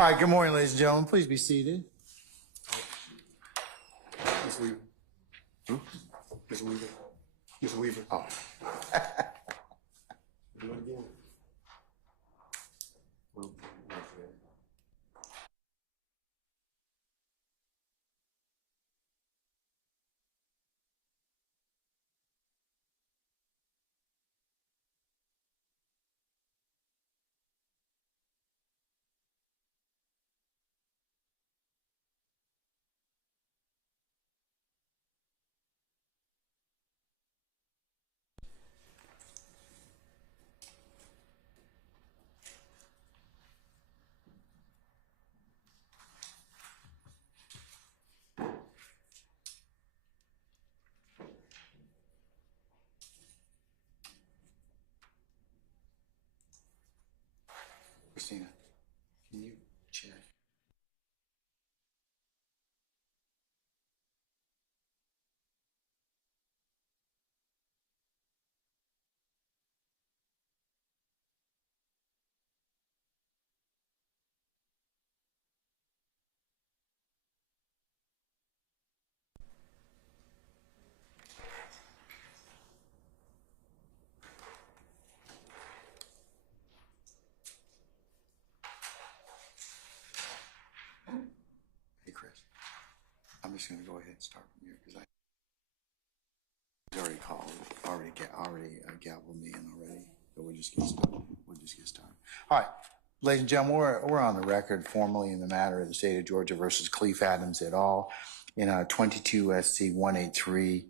All right, good morning, ladies and gentlemen. Please be seated. Ms. Weaver. Ms. Weaver. Ms. Weaver. Oh. Do it again. Well, Christina, can you check? Hey, Chris, I'm just going to go ahead and start from here because he's already called, already gabbled me in already. So we'll just get started. All right, ladies and gentlemen, we're on the record formally in the matter of the state of Georgia versus Cleef Adams et al. In 22 SC 183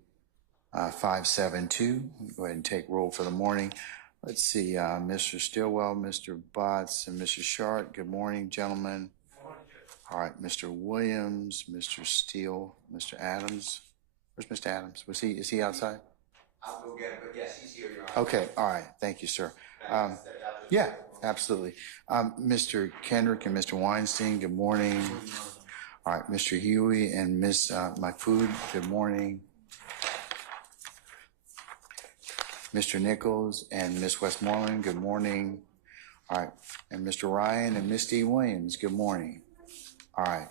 572. Go ahead and take roll for the morning. Let's see, Mr. Stillwell, Mr. Botts, and Mr. Sharp. Good morning, gentlemen. All right, Mr. Williams, Mr. Steele, Mr. Adams. Where's Mr. Adams? Is he outside? I'll go get him, but yes, he's here, Your Honor. Okay, all right. Thank you, sir. Yeah, absolutely. Mr. Kendrick and Mr. Weinstein, good morning. All right, Mr. Huey and Miss McFood, good morning. Mr. Nichols and Miss Westmoreland, good morning. All right, and Mr. Ryan and Miss D. Williams, good morning. All right.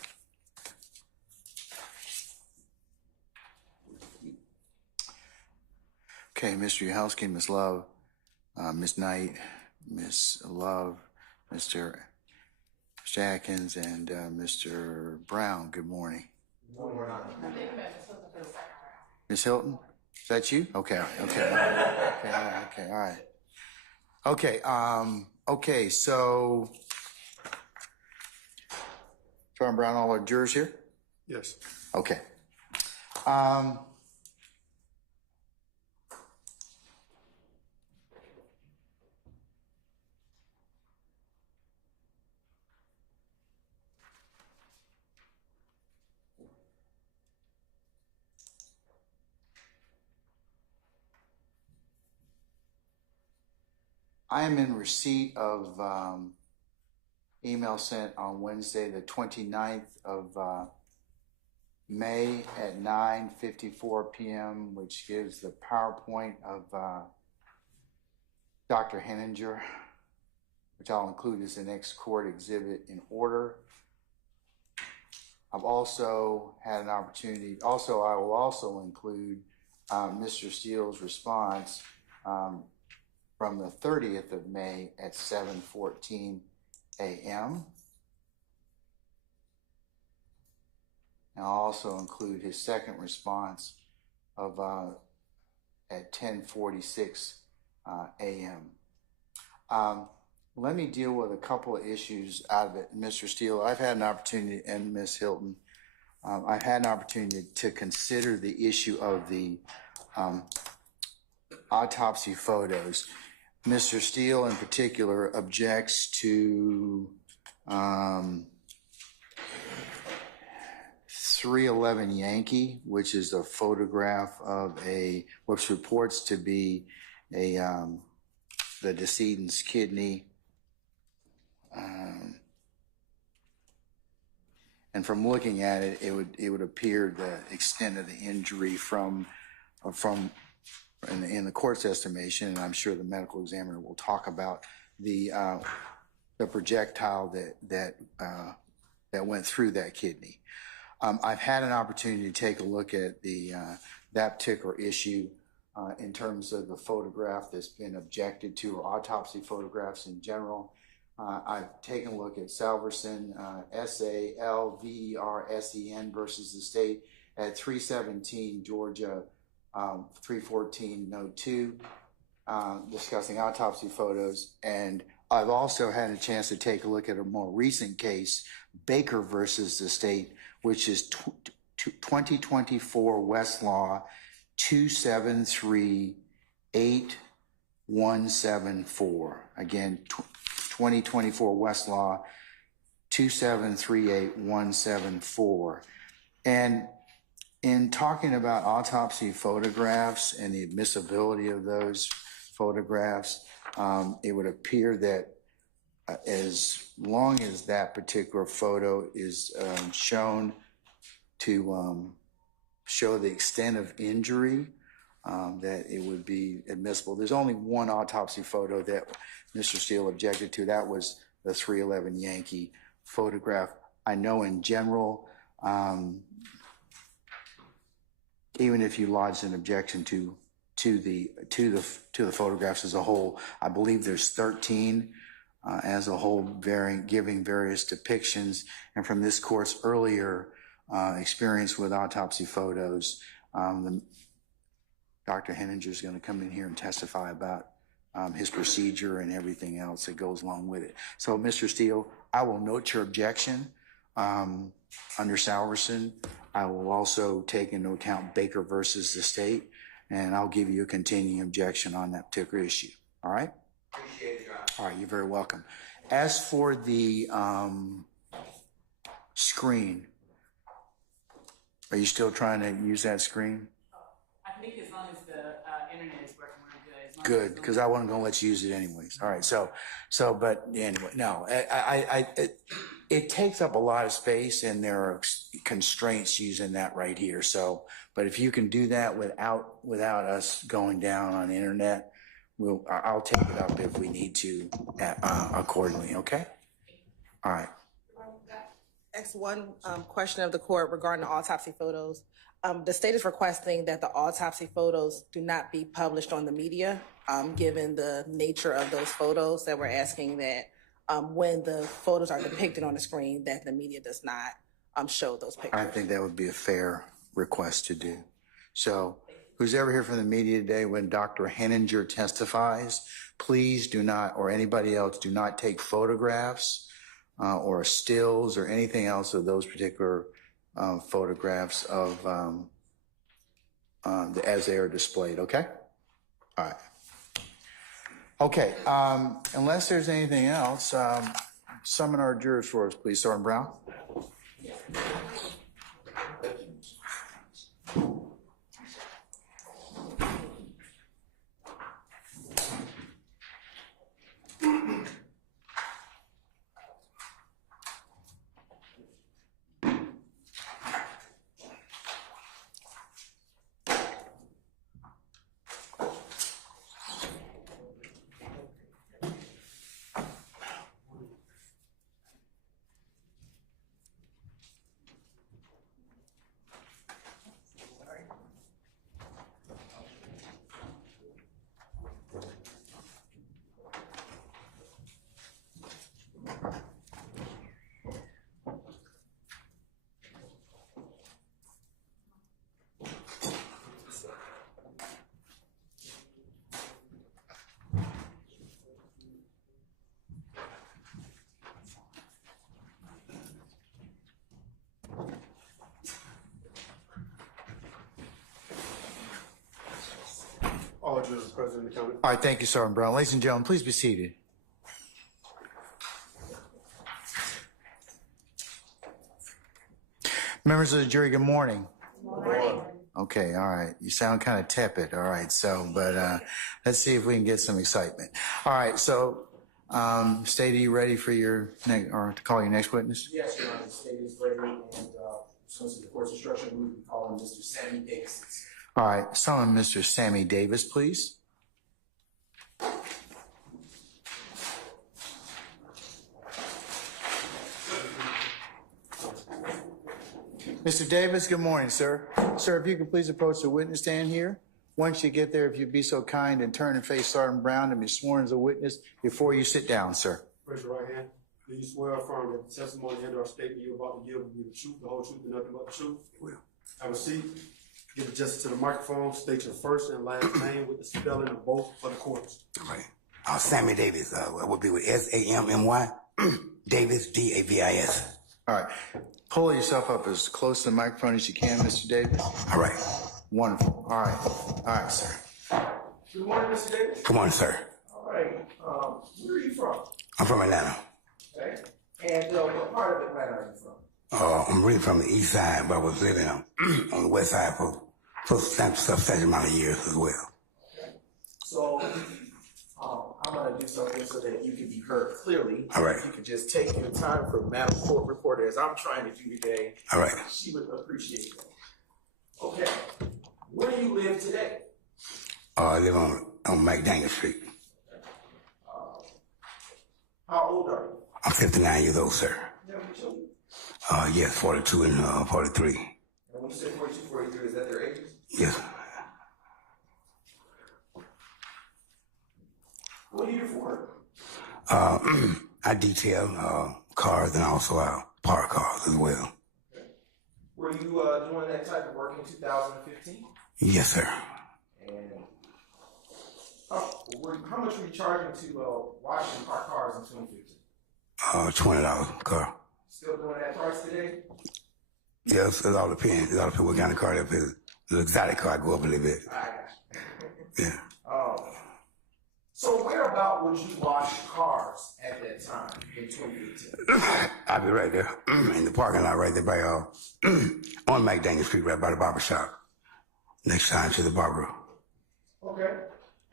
Okay, Mr. Yahelski, Miss Love, Miss Knight, Miss Love, Mr. Atkins, and Mr. Brown, good morning. Good morning. Miss Hilton, is that you? Okay, all right. Okay, so John Brown, all our jurors here? yes. Okay. I am in receipt of email sent on Wednesday, the 29th of May at 9:54 p.m., which gives the PowerPoint of Dr. Heninger, which I'll include as the next court exhibit in order. I've also had an opportunity, I will also include Mr. Steele's response from the 30th of May at 7:14 a.m. And I'll also include his second response of at 10:46 a.m. Let me deal with a couple of issues out of it. Mr. Steele, I've had an opportunity, and Ms. Hilton, I've had an opportunity to consider the issue of the autopsy photos. Mr. Steele in particular objects to 311 Yankee, which is a photograph of which reports to be the decedent's kidney. And from looking at it, it would appear the extent of the injury in the court's estimation, and I'm sure the medical examiner will talk about the projectile that went through that kidney. I've had an opportunity to take a look at that particular issue in terms of the photograph that's been objected to, or autopsy photographs in general. I've taken a look at Salverson, Salversen versus the state at 317 Georgia 314 Note 2, discussing autopsy photos. And I've also had a chance to take a look at a more recent case, Baker versus the state, which is 2024 Westlaw 2738174. Again, 2024 Westlaw 2738174. And in talking about autopsy photographs and the admissibility of those photographs, it would appear that as long as that particular photo is shown to show the extent of injury, that it would be admissible. There's only one autopsy photo that Mr. Steele objected to. That was the 311 Yankee photograph. I know in general, even if you lodged an objection to the photographs as a whole, I believe there's 13 as a whole, giving various depictions. And from this court's earlier experience with autopsy photos, Dr. Heninger is going to come in here and testify about his procedure and everything else that goes along with it. So, Mr. Steele, I will note your objection under Salverson. I will also take into account Baker versus the state, and I'll give you a continuing objection on that particular issue. All right? Appreciate it, Your Honor. All right, you're very welcome. As for the screen, are you still trying to use that screen? I think as long as the internet is working really good. Good, because I wasn't going to let you use it anyways. All right, so, but anyway, no, it takes up a lot of space, and there are constraints using that right here. So, but if you can do that without us going down on the internet, I'll take it up if we need to accordingly. Okay. All right. Ask one question of the court regarding the autopsy photos. The state is requesting that the autopsy photos do not be published on the media, given the nature of those photos, that we're asking that when the photos are depicted on the screen, that the media does not show those pictures. I think that would be a fair request to do. So who's ever here from the media today, when Dr. Heninger testifies, please do not, or anybody else, do not take photographs or stills or anything else of those particular photographs of as they are displayed. Okay. All right. Okay. Unless there's anything else, summon our jurors for us, please. Sergeant Brown. All jurors present and accounted. All right, thank you, Sergeant Brown. Ladies and gentlemen, please be seated. Members of the jury, good morning. Good morning. Okay, all right. You sound kind of tepid. All right, so, but let's see if we can get some excitement. All right, so, State, are you ready for your next, or to call your next witness? Yes, Your Honor, the state is ready, and so to the court's instruction, we will be calling Mr. Sammy Davis. All right, summon Mr. Sammy Davis, please. Mr. Davis, good morning, sir. Sir, if you could please approach the witness stand here. Once you get there, if you'd be so kind and turn and face Sergeant Brown and be sworn as a witness before you sit down, sir. Raise your right hand. Do you swear or affirm that the testimony and or statement you're about to give will be the truth, the whole truth, and nothing but the truth? Will. Have a seat. Give it just to the microphone. State your first and last name with the spelling of both for the courts. All right. Sammy Davis, would be with S-A-M-M-Y, Davis, D-A-V-I-S. All right. Pull yourself up as close to the microphone as you can, Mr. Davis. All right. Wonderful. All right. All right, sir. Good morning, Mr. Davis. Good morning, sir. All right. Where are you from? I'm from Atlanta. Okay. And what part of Atlanta are you from? I'm really from the east side, but I was living on the west side for a substantial amount of years as well. Okay. So I'm going to do something so that you can be heard clearly. All right. If you could just take your time for Madam Court Reporter, as I'm trying to do today. All right. She would appreciate that. Okay. Where do you live today? I live on McDaniel Street. How old are you? I'm 59 years old, sir. You have any children? Yes, 42 and 43. And when you say 42, 43, is that their ages? Yes. What do you do for work? I detail cars and also park cars as well. Okay. Were you doing that type of work in 2015? Yes, sir. And how much were you charging to wash and park cars in 2015? $20 car. Still doing that price today? Yes, it all depends. It all depends what kind of car it is. The exotic car, I go up a little bit. I got you. Yeah. So where about would you wash cars at that time in 2015? I'll be right there in the parking lot right there by on McDaniel Street, right by the barber shop. Next time to the barber. Okay.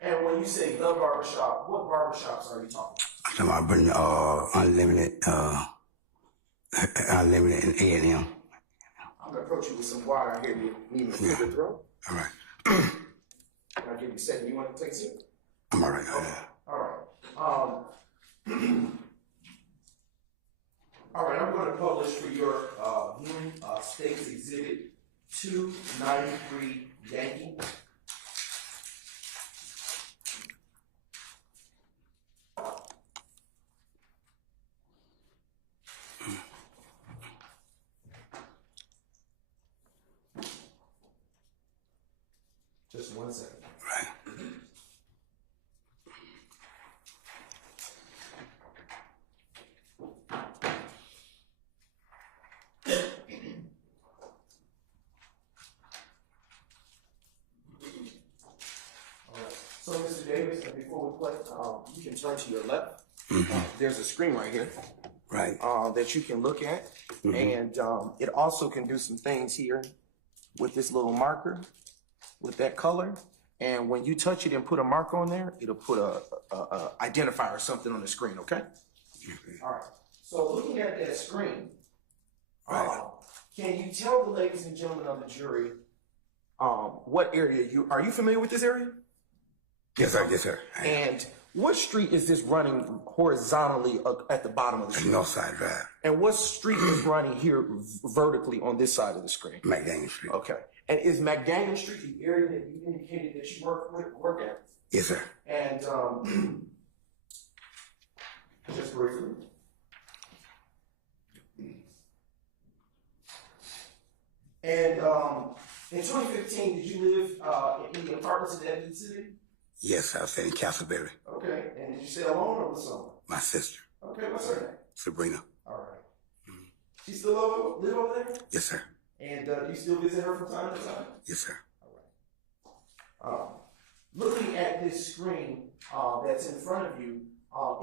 And when you say the barbershop, what barbershops are you talking about? I'm talking about unlimited and A&M. I'm going to approach you with some water. I hear you need to clear your throat. All right. I'll give you a second. You want to take a sip? I'm all right. All right. All right, I'm going to publish for your viewing State's Exhibit 293 Yankee. Just 1 second. Right. So, Mr. Davis, before we play, you can turn to your left. There's a screen right here Right. that you can look at. And it also can do some things here with this little marker, with that color. And when you touch it and put a mark on there, it'll put a identifier or something on the screen, okay? All right. So looking at that screen, can you tell the ladies and gentlemen of the jury what area are you familiar with this area? Yes, sir. Yes, sir. And what street is this running horizontally at the bottom of the screen? Northside Drive, And what street is running here vertically on this side of the screen? McDaniel Street. Okay. And is McDaniel Street the area that you indicated that you work at? Yes, sir. And just briefly. And in 2015, did you live in the apartments in Edmond City? Yes, I was staying in Castleberry. Okay. And did you stay alone or with someone? My sister, Okay. What's her name? Sabrina. All right. She still live over there? Yes, sir. And do you still visit her from time to time? Yes, sir. All right. Looking at this screen that's in front of you,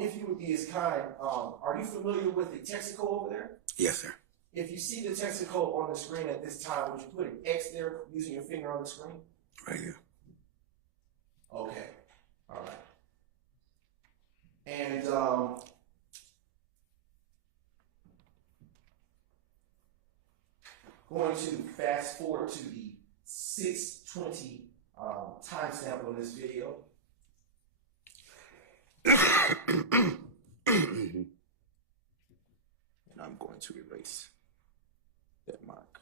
if you would be as kind, are you familiar with the Texaco over there? Yes, sir. If you see the Texaco on the screen at this time, would you put an X there using your finger on the screen? Right here. Okay. All right. And going to fast forward to the 6:20 timestamp on this video. And I'm going to erase that mark.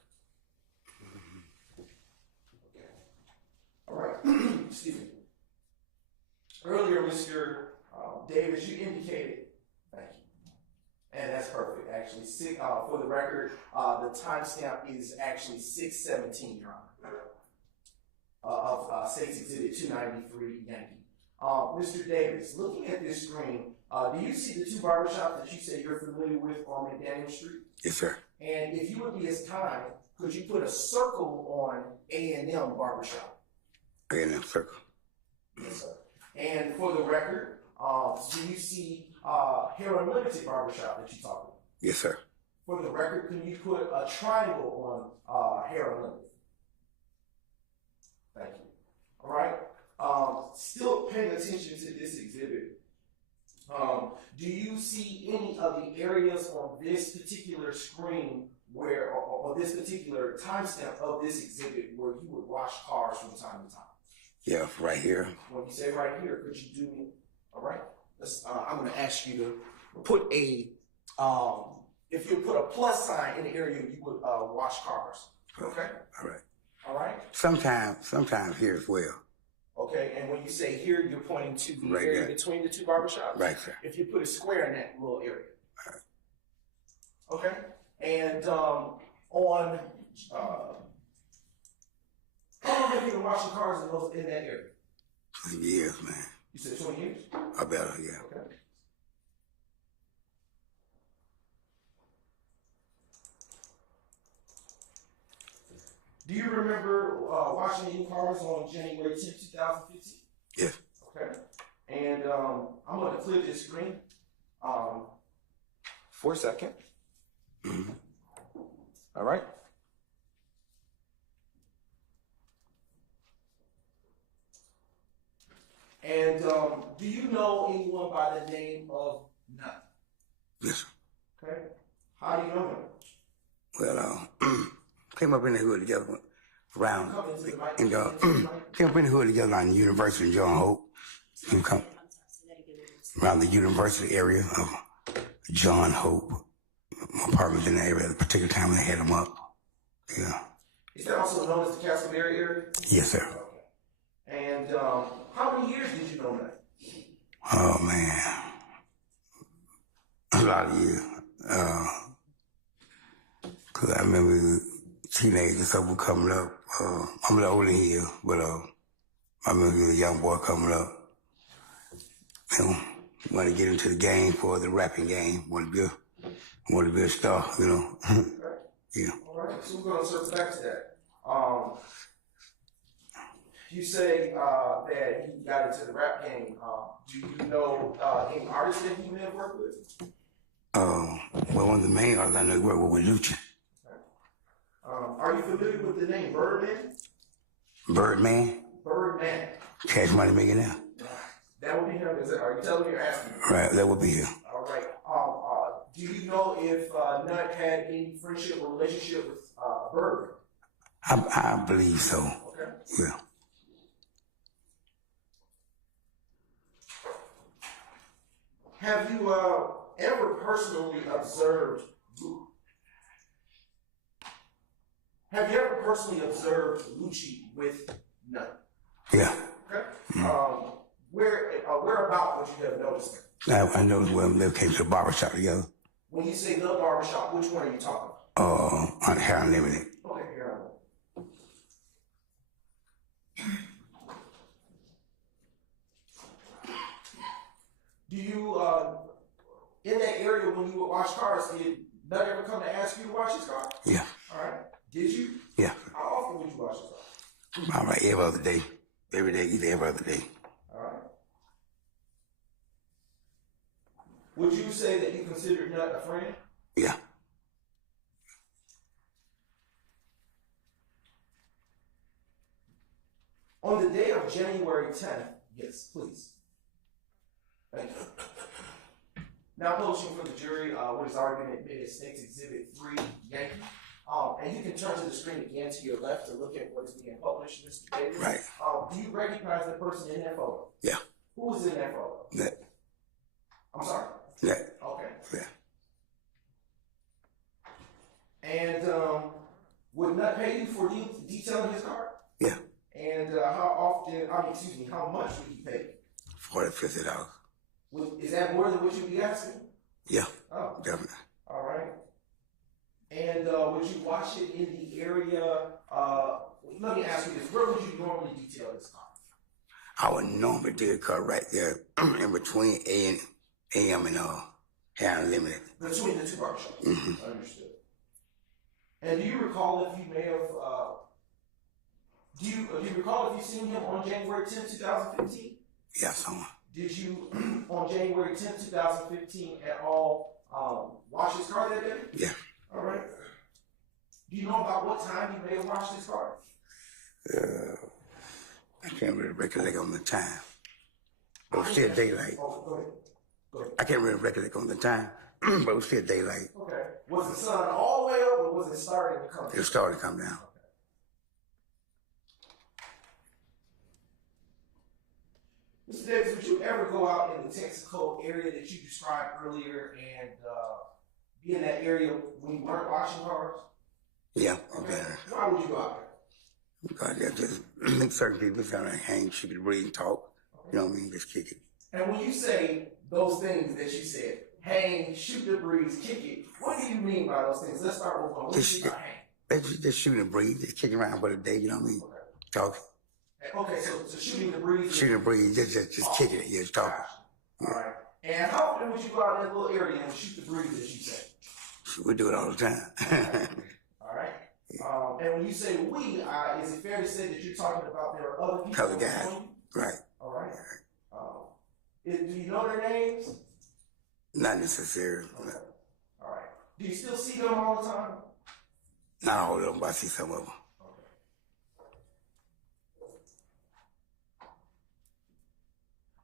Excuse me. Earlier, Mr. Davis, you indicated, thank you, and that's perfect, actually. For the record, the timestamp is actually 6/17, Your Honor, of State's Exhibit 293, Yankee. Mr. Davis, looking at this screen, do you see the two barbershops that you say you're familiar with on McDaniel Street? Yes, sir. And if you would be as kind, could you put a circle on A&M Barbershop? A&M circle. Yes, sir. And for the record, do you see Hair Unlimited Barbershop that you talked about? Yes, sir. For the record, can you put a triangle on Hair Unlimited? Thank you. All right. Still paying attention to this exhibit. Do you see any of the areas on this particular screen where, or this particular timestamp of this exhibit where you would wash cars from time to time? Yeah, right here. When you say right here, could you do me? All right. I'm going to ask you to put a, if you put a plus sign in the area you would wash cars. Okay. All right. All right. Sometimes here as well. Okay. And when you say here, you're pointing to the Right area there. between the two barbershops? Right, sir. If you put a square in that little area. All right. Okay. And how long have you been washing cars in that area? 20 years, man. You said 20 years? I better, yeah. Okay. Do you remember washing any cars on January 10, 2015? Yes. Okay. And I'm going to clear this screen for a second. Mm-hmm. All right. And do you know anyone by the name of Nut? Yes. Okay. How do you know him? Well, came up in the hood together around, Come into the mic. and came up in the hood together around the University of John Hope. And come around the university area of John Hope. My apartment in the area at the particular time they had them up. Yeah. Is that also known as the Castleberry area? Yes, sir. Okay. And how many years did you know Nut? Oh man, a lot of years. Cause I remember teenagers stuff were coming up. I'm a little older than he, but I remember he was a young boy coming up. You know, wanted to get into the game for the rapping game. Wanted to be a star. You know. Yeah. All right. So we're going to circle back to that. You say that he got into the rap game. Do you know any artists that he may have worked with? Well, one of the main artists I know he worked with Lucci. Are you familiar with the name Birdman? Birdman? Birdman. Cash Money Millionaire. That would be him. Are you telling me or asking me? Right, that would be him. All right. Do you know if Nut had any friendship or relationship with Birdman? I believe so. Okay. Yeah. Have you ever personally observed? Have you ever personally observed Lucci with Nut? Yeah. Okay. Where about would you have noticed him? I know when they came to the barbershop together. When you say the barbershop, which one are you talking about? On Hair Unlimited. Okay, here Do you, in that area when you would wash cars, did Nut ever come to ask you to wash his car? Yeah. All right. Did you? Yeah. How often would you wash his car? All right, every other day. Every day, either every other day. All right. Would you say that you considered Nut a friend? Yeah. On the day of January 10th, yes, please. Thank you. Now publishing for the jury what has already been admitted, State's Exhibit 3, Yankee. And you can turn to the screen again to your left to look at what is being published, Mr. Davis. Right. Do you recognize the person in that photo? Yeah. Who was in that photo? That. I'm sorry? That. Okay. Yeah. And would Nut pay you for detailing his car? Yeah. And how often $50. Is that more than what you'd be asking? Yeah, Oh, definitely. all right. And would you wash it in the area? Let me ask you this: where would you normally detail this car? I would normally do a car right there in between AM and Hair Unlimited. Between the two barbershops. Mm-hmm. Understood. And do you recall if you may have? Do you recall if you seen him on January 10th, 2015? Yeah, someone. Did you on January 10th, 2015 at all wash his car that day? Yeah. All right. Do you know about what time you may have washed his car? I can't really recollect on the time. But it was still daylight. Oh, go ahead. Go ahead. I can't really recollect on the time, but it was still daylight. Okay. Was the sun all the way up or was it starting to come down? It started to come down. Mr. Davis, would you ever go out in the Texaco area that you described earlier and be in that area when you weren't washing cars? Yeah, Okay. okay. Why would you go out there? Because yeah, just make certain people kind of hang, shoot it, breathe, and talk. You know what I mean? Just kick it. And when you say those things that you said, hang, shoot the breeze, kick it, what do you mean by those things? Let's start with one. What do you mean by hang? Just shoot and breathe, just kicking around for the day, you know what I mean? Okay. Talk. Okay, so shooting the breeze. Shoot and breathe, just kicking it, yeah, just talking. All right. And how often would you go out in that little area and shoot the breeze, as you say? We do it all the time. All right. And when you say we, is it fair to say that you're talking about there are other people? Other guys. Right. All right. Do you know their names? Not necessarily. Okay. All right. Do you still see them all the time? Not all of them, but I see some of them.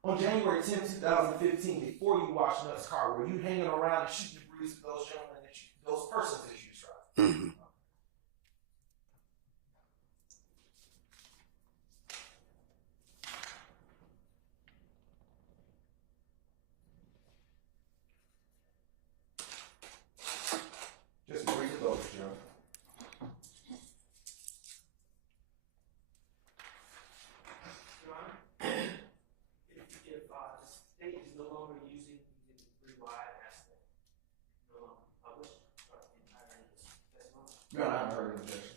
On January 10, 2015, before you washed another's car, were you hanging around and shooting the breeze with those gentlemen, those persons that you described? Mm-hmm. Just brief those, John. If the state is no longer using the rewide aspect, no longer published, or entirely testimony? No, I haven't heard of objection.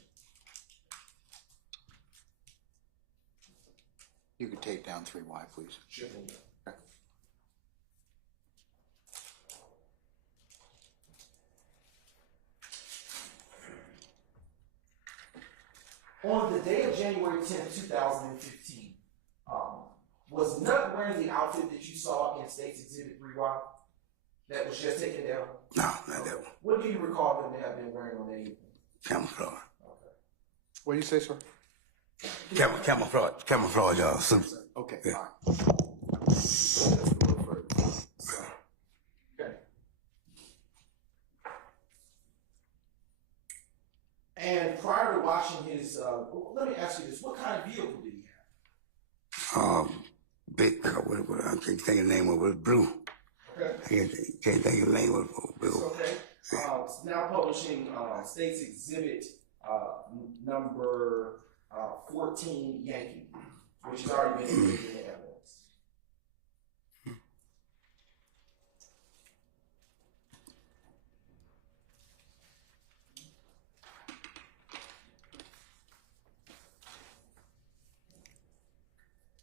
You could take down 3Y, please. Sure. On the day of January 10th, 2015, was Nut wearing the outfit that you saw in State's Exhibit 3Y that was just taken down? No, not that one. What do you recall him to have been wearing on that evening? Camouflage. Okay. What do you say, sir? Camouflage, suit. Okay, Yeah. fine. That's a little further. Okay. And prior to washing his, let me ask you this: what kind of vehicle did he have? Big, what I can't think of the name of it, was blue. Okay. I can't think of the name of it. It's okay. Now publishing State's Exhibit number 14 Yankee, which has already been included in the evidence.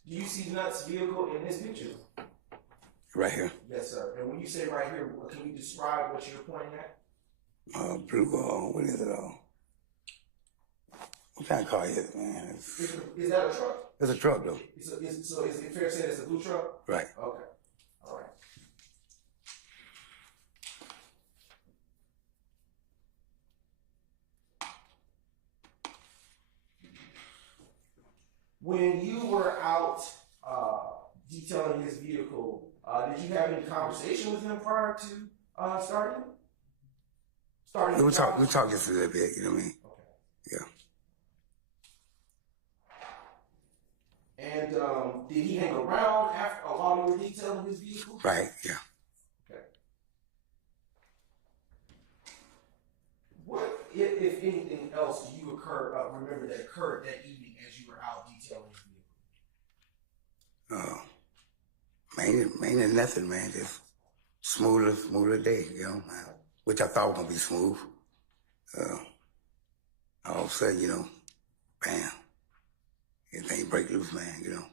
Do you see Nut's vehicle in this picture? Right here. Yes, sir. And when you say right here, can you describe what you're pointing at? Blue, what is it? What kind of car is it, man? Is that a truck? It's a truck, though. So is it fair to say it's a blue truck? Right. Okay. All right. When you were out detailing his vehicle, did you have any conversation with him prior to starting? We talked just a little bit, you know what I mean? Okay. Yeah. And did he hang around while you were detailing his vehicle? Right, yeah. Okay. What, if anything else, do you remember that occurred that evening as you were out detailing his vehicle? Man, Ain't nothing, man. Just smoother day, you know, man. Which I thought was gonna be smooth. All of a sudden, you know, bam, everything break loose, man, you know.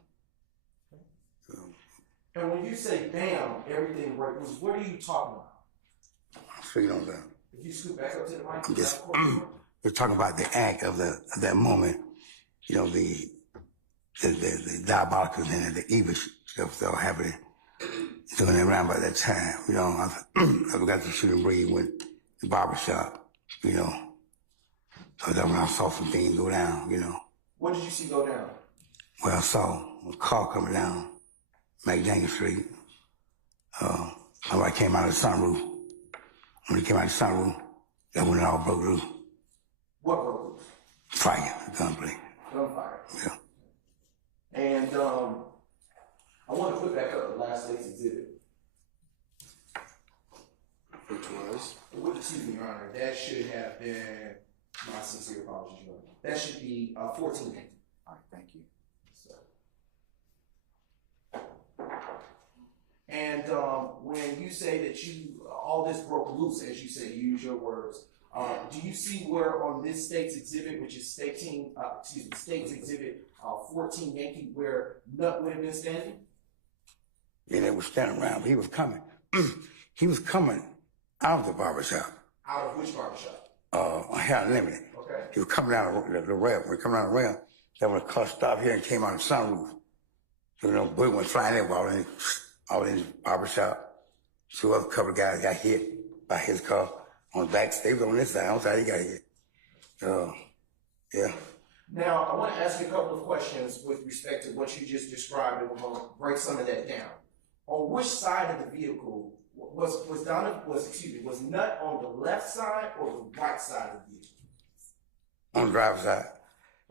And when you say bam, everything break loose, what are you talking about? I'm speaking on that. If you scoot back up to the mic, I'm just we're talking about the act of that moment, you know, the diabolical and the evil stuff that was happening doing around by that time. You know, I forgot to shoot and breathe when the barbershop, you know. So that's when I saw some things go down, you know. What did you see go down? Well, I saw a car coming down McDaniel Street. I came out of the sunroof. When it came out of the sunroof, that's when it all broke loose. What broke loose? Fire, gunplay. Gunfire. Yeah. And I want to put back up the last state's exhibit. Which was? Excuse me, Your Honor. That should have been my sincere apologies, Your Honor. That should be 14. All right, thank you. And when you say that all this broke loose, as you say, you use your words, do you see where on this state's exhibit, which is state's exhibit 14 Yankee, where Nut would have been standing? Yeah, they were standing around. He was coming. He was coming out of the barbershop. Out of which barbershop? Here Unlimited. Okay. He was coming down the rail. When he coming down the rail, that when the car stopped here and came out of the sunroof. So, you know, bullet went flying everywhere, all in the barbershop. So a couple of guys got hit by his car on the back. They was on this side. On the side he got hit. Yeah. Now, I want to ask you a couple of questions with respect to what you just described, and we're going to break some of that down. On which side of the vehicle was Nut on the left side or the right side of the vehicle? On the driver's side.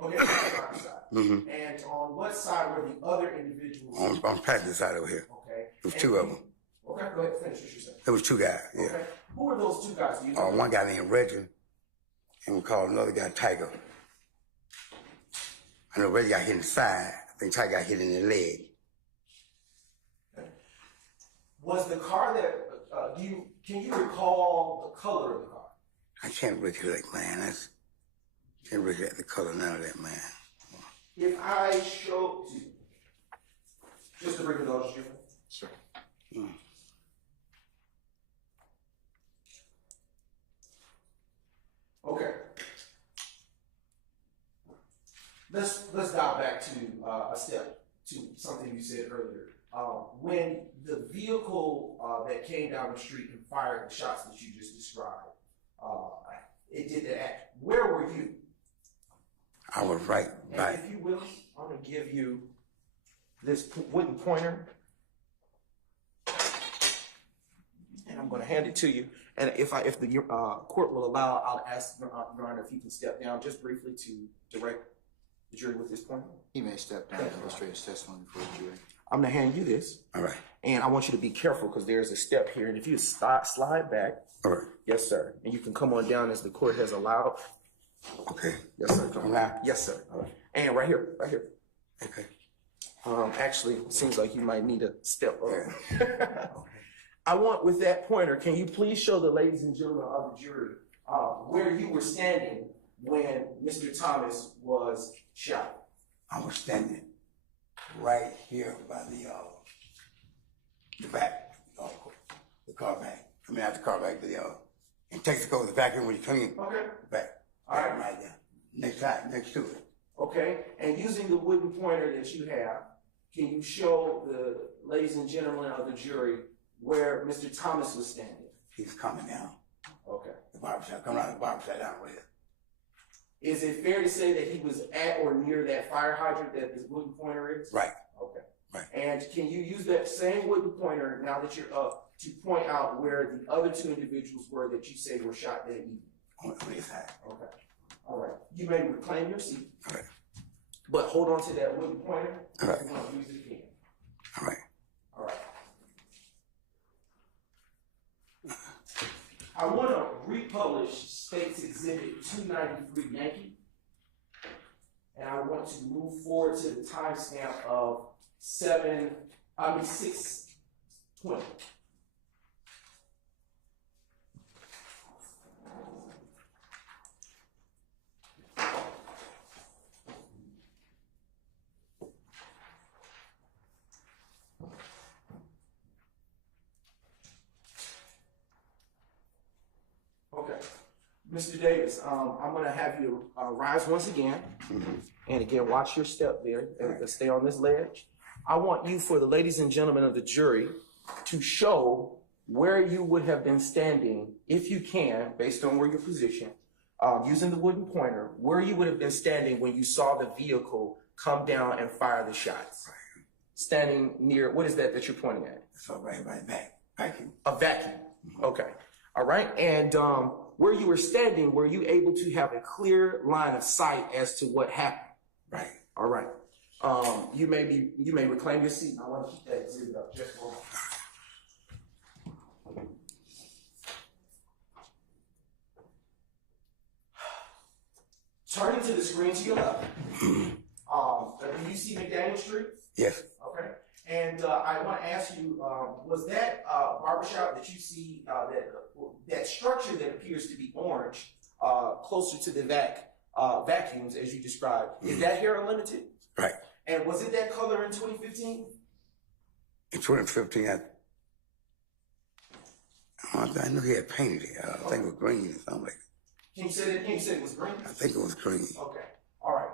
Okay, on the driver's side. Mm-hmm. And on what side were the other individuals? On the passenger side over here. Okay. There was two of them. Okay, go ahead, finish what you said. There was two guys, yeah. Okay. Who were those two guys? Do you know? One guy named Reggie, and we called another guy Tiger. I know Reggie got hit in the side. I think Tiger got hit in the leg. Okay. Was the car that, can you recall the color of the car? I can't recollect, man. Can't recollect the color now of that, man. If I show you, just to bring it on, Jeffery. Sure. Okay. Let's dial back to a step to something you said earlier. When the vehicle that came down the street and fired the shots that you just described, it did the act. Where were you? I was right by. And if you will, I'm gonna give you this wooden pointer, and I'm gonna hand it to you. And if the court will allow, I'll ask Your Honor if you can step down just briefly to direct the jury with this pointer. He may step down and illustrate his testimony for the jury. I'm gonna hand you this. All right. And I want you to be careful because there's a step here. And if you slide back. All right. Yes, sir. And you can come on down as the court has allowed. Okay. Yes, sir. Come on. Yes, sir. All right. And right here. Okay. Actually, it seems like you might need a step up. Okay. I want, with that pointer, can you please show the ladies and gentlemen of the jury where you were standing when Mr. Thomas was shot? I was standing right here by the back, the car back. Coming out the car back to in Texaco, the back end when you come in. Okay. Back. All right. Right there. Next to it. Okay. And using the wooden pointer that you have, can you show the ladies and gentlemen of the jury where Mr. Thomas was standing? He's coming down. Okay. The barbershop, coming out of the barbershop down with it. Is it fair to say that he was at or near that fire hydrant that this wooden pointer is? Right. Okay. Right. And can you use that same wooden pointer now that you're up to point out where the other two individuals were that you say were shot that evening? On this side. Okay. All right. You may reclaim your seat. All right. But hold on to that wooden pointer. All right. We're going to use it again. All right. All right. I want to republish State's Exhibit 293 Yankee. And I want to move forward to the timestamp of 6 20. Okay. Mr. Davis, I'm gonna have you rise once again. And again, watch your step there. Stay on this ledge. I want you, for the ladies and gentlemen of the jury, to show where you would have been standing, if you can, based on where your position, using the wooden pointer, where you would have been standing when you saw the vehicle come down and fire the shots. Standing near, what is that you're pointing at? So right back. Vacuum. A vacuum. Okay. All right. And where you were standing, were you able to have a clear line of sight as to what happened? Right. All right. You may reclaim your seat. I want to keep that exhibit up just for a moment. Turning to the screen to your left. Do you see McDaniel Street? Yes. Okay. And I want to ask you, was that barbershop that you see, that structure that appears to be orange, closer to the vacuums as you described, is that Hair Unlimited? Right. And was it that color in 2015? In 2015, I know he had painted it. I think it was green or something like that. Can you say it was green? I think it was green. Okay. All right.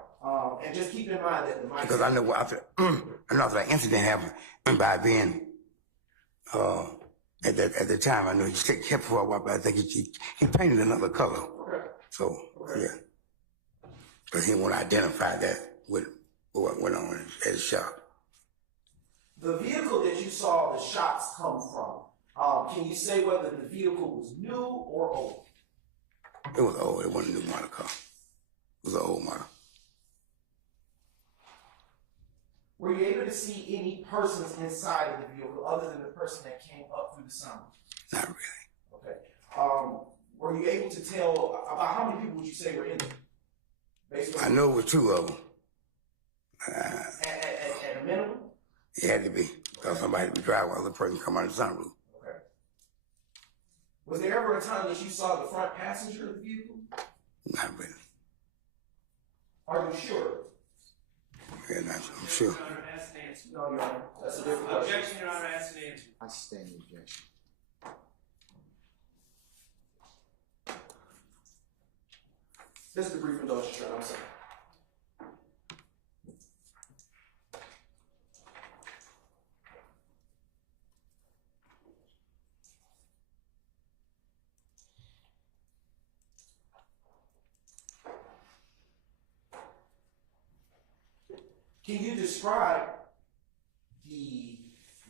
And just keep in mind that the mic. Because I know after that incident happened, by then, at the time, I know he kept for a while, but I think he painted another color. Okay. So, yeah. But he didn't want to identify that with what went on at his shop. The vehicle that you saw the shots come from, can you say whether the vehicle was new or old? It was old. It wasn't a new model car. It was an old model. Were you able to see any persons inside of the vehicle other than the person that came up through the sunroof? Not really. Okay. Were you able to tell about how many people would you say were in there? Based on I know it was two of them. at a minimum? It had to be, because somebody had to be driving while the person come out of the sunroof. Okay. Was there ever a time that you saw the front passenger of the vehicle? Not really. Are you sure? Yeah, I'm sure. Your Honor, ask and answer. No, Your Honor. That's a different question. Objection, Your Honor, ask and answer. I stand the objection. This is the brief indulgence, Your Honor. I'm sorry. Can you describe the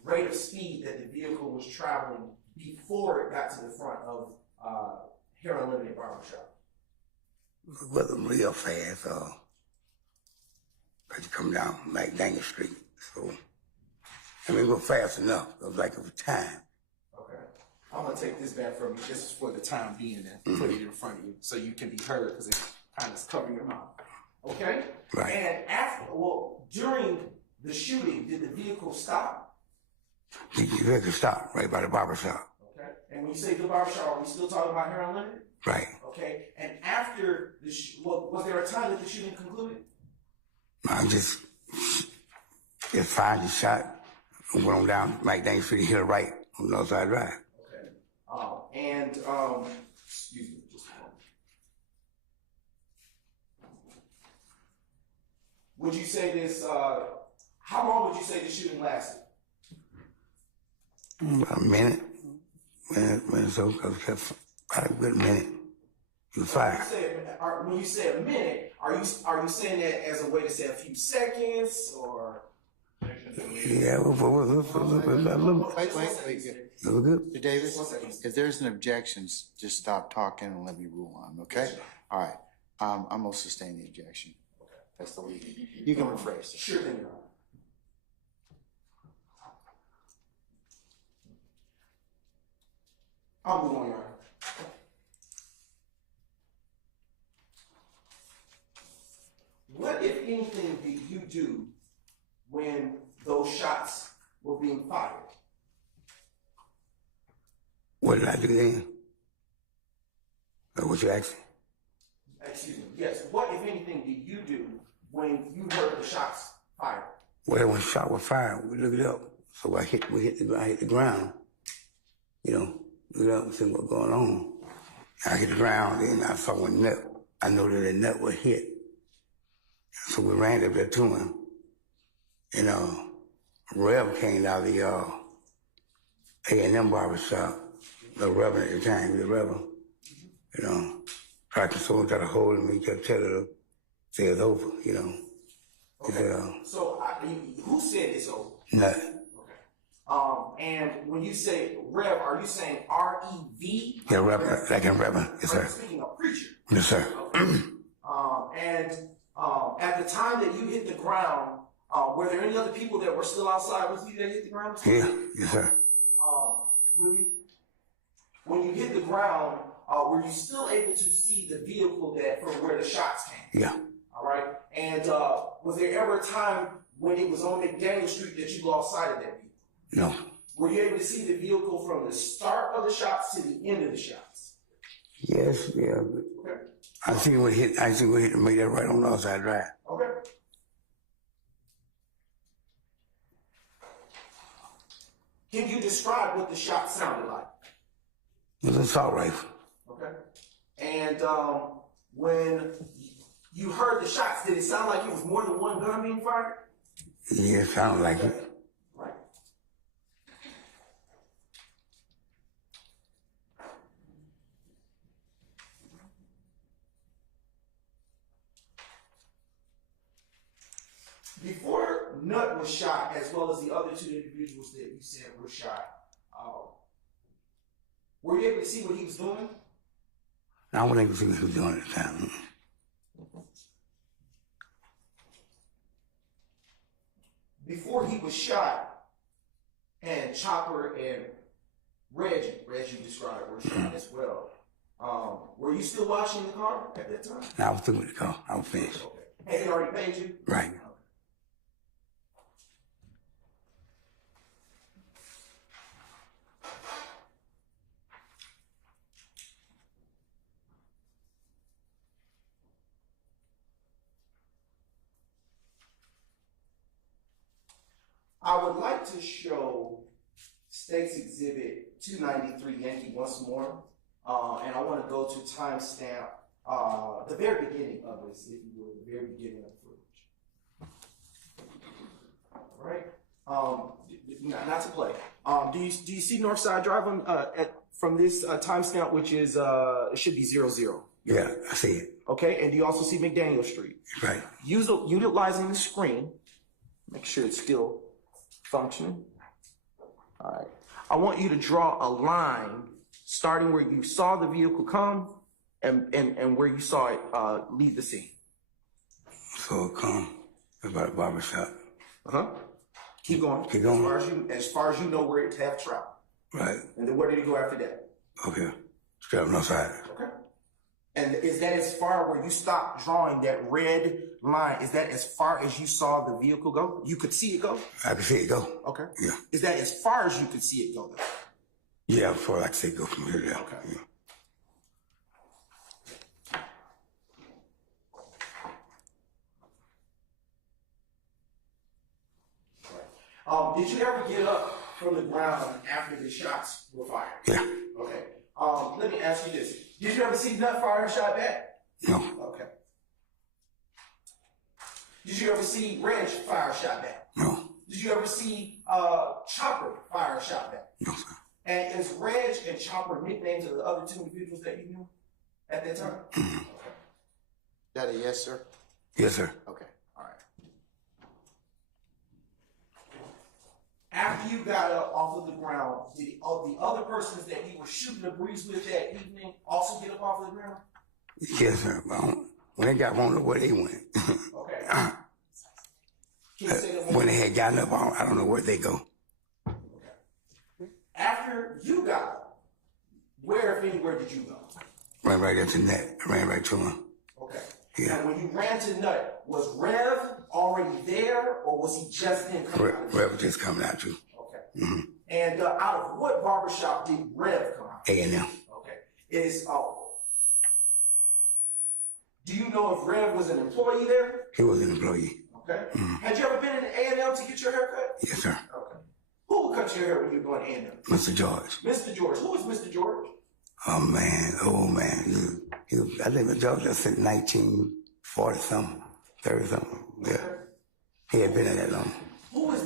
rate of speed that the vehicle was traveling before it got to the front of Hair Unlimited Barbershop? It wasn't real fast, because you come down McDaniel Street. So, I mean, it was fast enough. It was like it was time. Okay. I'm going to take this back from you just for the time being and put it in front of you so you can be heard because it's kind of covering your mouth. Okay? Right. And during the shooting, did the vehicle stop? The vehicle stopped right by the barbershop. Okay. And when you say the barbershop, are we still talking about Hair Unlimited? Right. Okay. And after was there a time that the shooting concluded? I just fired the shot and went on down McDaniel Street, hit a right on the other side drive. Okay. Excuse me, just a moment. Would you say this, how long would you say the shooting lasted? About a minute or so, because it kept about a good minute. He was fired. When you say a minute, are you saying that as a way to say a few seconds or? Yeah, a little Wait. good. Mr. Davis, if there's an objection, just stop talking and let me rule on it, okay? All right. I'm going to sustain the objection. That's the lead. You can rephrase it. Sure thing, Your Honor. I'll move on, Your Honor. What, if anything, did you do when those shots were being fired? What did I do then? What you asking? Excuse me. Yes. What, if anything, did you do when you heard the shots fired? Well, when shot was fired, we looked it up. So I hit the ground. You know, look it up and see what's going on. I hit the ground, and I saw a nut. I know that the nut was hit. So we ran up there to him. And Rev came out of the A&M barbershop. The Reverend at the time, the Reverend. You know, tried to someone tried to hold him. He kept telling him, say it's over, you know. Okay. Said, So who said it's over? Nut. Okay. And when you say Rev, are you saying R-E-V? Yeah, Reverend, like in Reverend, yes, sir. Are you speaking of preacher? Yes, sir. Okay. At the time that you hit the ground, were there any other people that were still outside with you that hit the ground? Yeah, yes, sir. When you hit the ground, were you still able to see the vehicle that from where the shots came? Yeah. All right. And was there ever a time when it was on McDaniel Street that you lost sight of that vehicle? No. Were you able to see the vehicle from the start of the shots to the end of the shots? Yes, yeah. But Okay. I see what hit to make that right on the outside drive. Okay. Can you describe what the shot sounded like? It was an assault rifle. Okay. And when you heard the shots, did it sound like it was more than one gun being fired? Yeah, it sounded like it. Right. Before Nutt was shot, as well as the other two individuals that you said were shot, were you able to see what he was doing? I wasn't able to see what he was doing at the time. Before he was shot, and Chopper and Reggie described were shot as well. Were you still washing the car at that time? No, I was through with the car. I was finished. Okay. Had he already paid you? Right. I would like to show State's Exhibit 293 Yankee once more, and I want to go to timestamp the very beginning of this, if you will, the very beginning of the footage. All right, not to play. Do you see Northside Drive from this timestamp, which is it should be 00? Yeah, I see it. Okay, and do you also see McDaniel Street? Right. Utilizing the screen, make sure it's still functioning. All right. I want you to draw a line starting where you saw the vehicle come and where you saw it leave the scene. So it come about a barbershop. Keep going. Keep going. As far as you know where it have traveled. Right. And then where did it go after that? Okay. Straight up outside. Okay. And is that as far where you stopped drawing that red line? Is that as far as you saw the vehicle go? You could see it go? I could see it go. Okay. Yeah. Is that as far as you could see it go? Yeah, before I could see it go from here to there. Okay. Yeah. Did you ever get up from the ground after the shots were fired? Yeah. Okay. Let me ask you this. Did you ever see Nut fire a shot back? No. Okay. Did you ever see Reg fire a shot back? No. Did you ever see Chopper fire a shot back? No, sir. And is Reg and Chopper nicknames of the other two individuals that you knew at that time? Mm-hmm. Okay. That a yes, sir? Yes, sir. Okay, all right. After you got up off of the ground, did the other persons that you were shooting the breeze with that evening also get up off of the ground? Yes, sir. When they got on to where they went. Okay. Can you say that When they had gotten up, I don't know where they go. Okay. After you got up, where, if anywhere, did you go? Ran right into Nut. I ran right to him. Okay. Yeah. Now, when you ran to Nut, was Rev already there, or was he just then coming out? Rev was just coming out too. Okay. Mm-hmm. And out of what barbershop did Rev come out? A&M. Okay. Do you know if Rev was an employee there? He was an employee. Okay. Had you ever been in A&M to get your hair cut? Yes, sir. Okay. Who would cut your hair when you were going to A&M? Mr. George. Mr. George. Who is Mr. George? Oh man. He was, I think George was in 1940 something, 30 something. Yeah. He had been in that long. Who was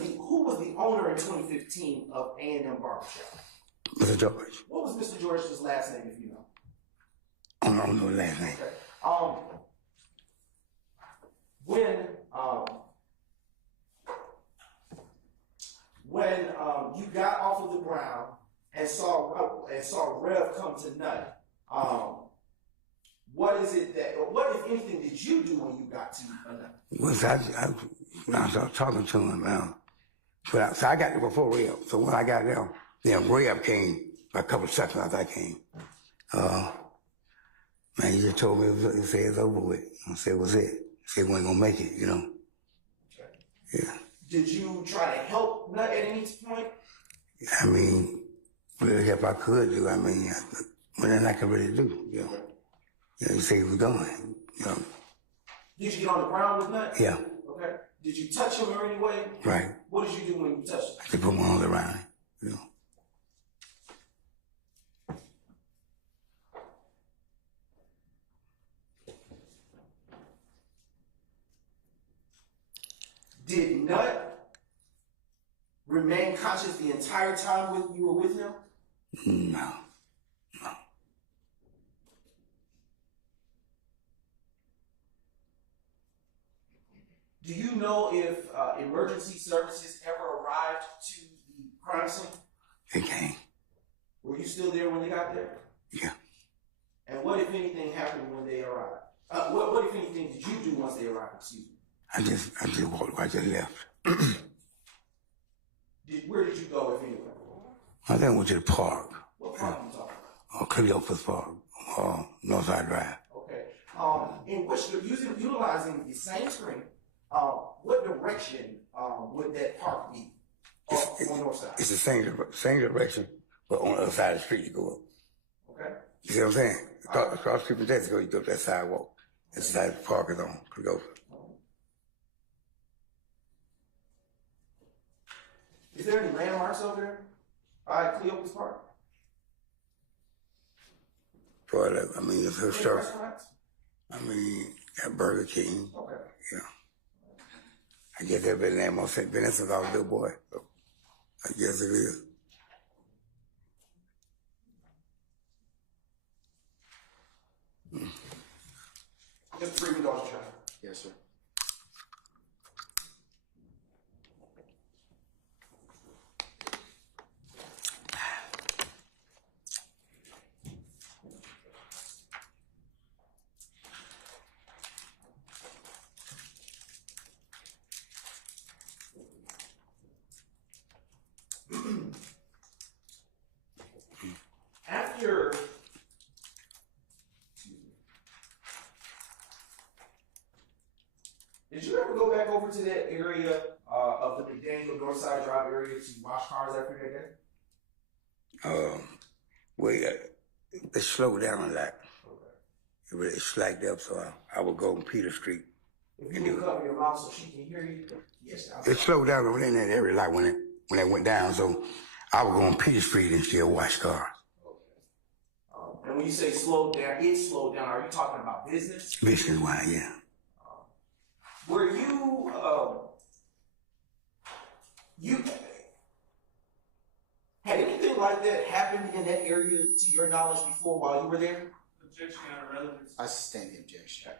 the owner in 2015 of A&M Barbershop? Mr. George. What was Mr. George's last name, if you know? I don't know the last name. Okay. When you got off of the ground and saw Rev come to nut, what if anything did you do when you got to nut? Was I started talking to him. So I got there before Rev. So when I got there, then Rev came a couple of seconds after I came. Man, he just told me, he said it's over with. I said, what's it? He said, we ain't gonna make it, you know. Okay. Yeah. Did you try to help Nut at any point? I mean, whatever help I could do, I mean, what then I could really do, you know. You know, he said he was going, you know. Did you get on the ground with Nut? Yeah. Okay. Did you touch him in any way? Right. What did you do when you touched him? I could put my arms around him, you know. Did Nut remain conscious the entire time you were with him? No. Do you know if emergency services ever arrived to the crime scene? They came. Were you still there when they got there? Yeah. And what, if anything, happened when they arrived? What, if anything, did you do once they arrived? Excuse me. I just walked, I just left. Where did you go, if anywhere? I then went to the park. What park are you talking about? Cleopas Park, Northside Drive. Okay. In which you're utilizing the same screen, what direction would that park be on the north side? It's the same direction, but on the other side of the street you go up. Okay. You see what I'm saying? Across the street from Texaco, you go up that sidewalk. That's the side the park is on, Cleopas. Is there any landmarks over there by Cleopas Park? But I mean, it's her Any stuff. restaurants? I mean, got Burger King. Okay. Yeah. I guess they've been there most been there since I was a little boy. So I guess it is. Just bring me those, John. Yes, sir. After did you ever go back over to that area of the McDaniel Northside Drive area to wash cars after that day? Well, it slowed down a lot. It really slacked up, so I would go on Peter Street. If you would cover your mouth so she can hear you. Yes. It slowed down over in that area, like when it went down. So I would go on Peter Street and still wash cars. Okay. And when you say slowed down, it slowed down. Are you talking about business? Business wise, yeah. Were you had anything like that happened in that area to your knowledge before while you were there? Objection out of relevance. I sustain the objection.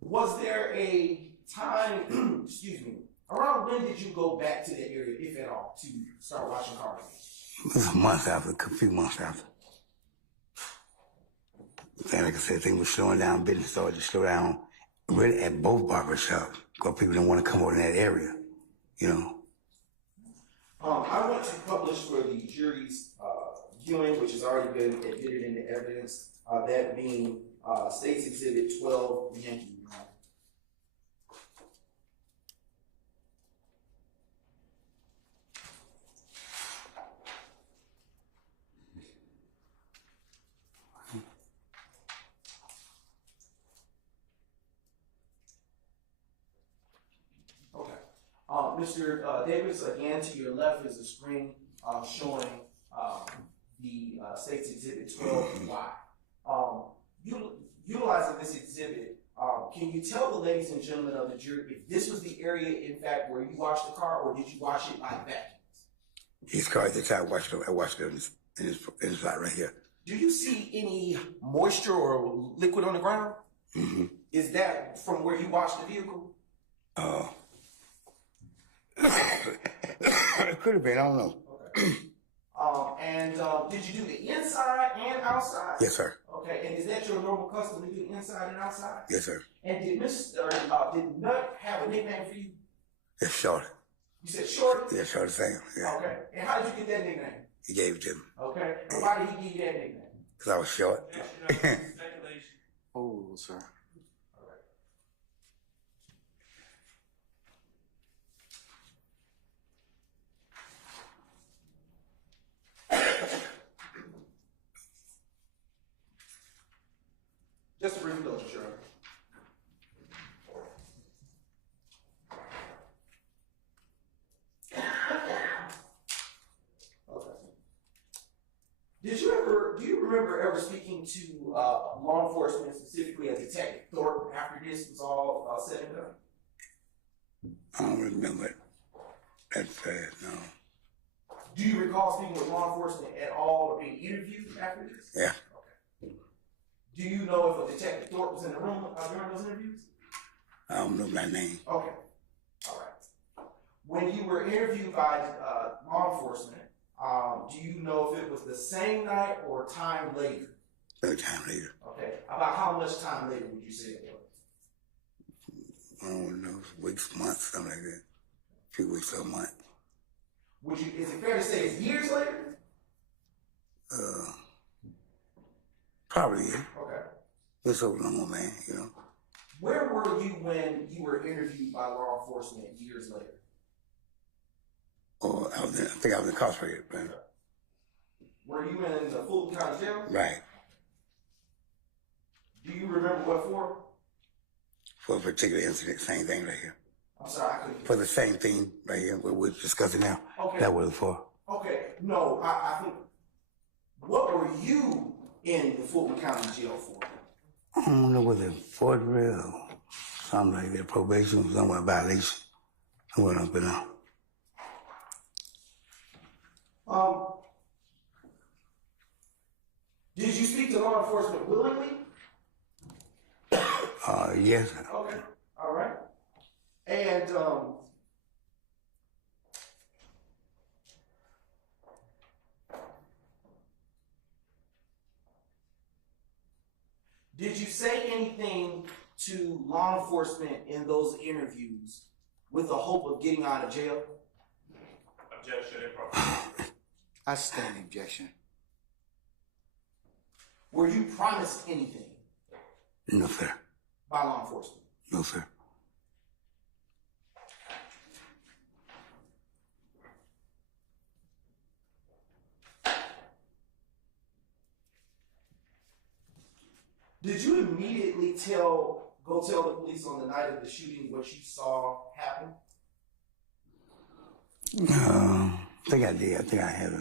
Was there a time, excuse me, around when did you go back to that area, if at all, to start washing cars? It was a month after, a few months after. And like I said, things were slowing down, business started to slow down, really at both barbershops, because people didn't want to come over in that area, you know. I want to publish for the jury's viewing, which has already been admitted into evidence, that being State's Exhibit 12, the Yankee. Mr. Davis, again, to your left is a screen showing the State's Exhibit 12Y. Utilizing this exhibit, can you tell the ladies and gentlemen of the jury if this was the area, in fact, where you washed the car, or did you wash it like vacuums? His car at the time, I washed it in his spot right here. Do you see any moisture or liquid on the ground? Mm-hmm. Is that from where you washed the vehicle? It could have been, I don't know. Okay. Did you do the inside and outside? Yes, sir. Okay, and is that your normal custom to do inside and outside? Yes, sir. And did did Nut have a nickname for you? It's short. You said Shorty? Yeah, short Sam. Yeah. Okay. And how did you get that nickname? He gave it to me. Okay. And why did he give you that nickname? Because I was short. Speculation. Oh, sir. Just a brief indulgence, Your Honor. Okay. Do you remember ever speaking to law enforcement, specifically a Detective Thorpe, after this was all said and done? I don't remember it. That's fast, no. Do you recall speaking with law enforcement at all or being interviewed after this? Yeah. Okay. Do you know if a Detective Thorpe was in the room during those interviews? I don't know my name. Okay. All right. When you were interviewed by law enforcement, do you know if it was the same night or time later? No time later. Okay. About how much time later would you say it was? I don't know, weeks, months, something like that. A few weeks or a month. Is it fair to say it's years later? Probably, yeah. Okay. It's so long, man, you know. Where were you when you were interviewed by law enforcement years later? Or I think I was incarcerated, man. Were you in the Fulton County Jail? Right. Do you remember what for? For a particular incident, same thing right here. I'm sorry, I couldn't. For the same thing right here, what we're discussing now. Okay. That was for. Okay, no, I think. What were you in the Fulton County Jail for? I don't know whether forgery or something like that, probation or somewhere, violation. I went up and down. Did you speak to law enforcement willingly? Yes. Okay, all right. And did you say anything to law enforcement in those interviews with the hope of getting out of jail? Objection, inappropriate. I stand the objection. Were you promised anything No, sir. by law enforcement? No, sir. Did you immediately go tell the police on the night of the shooting what you saw happen? I think I did. I think I had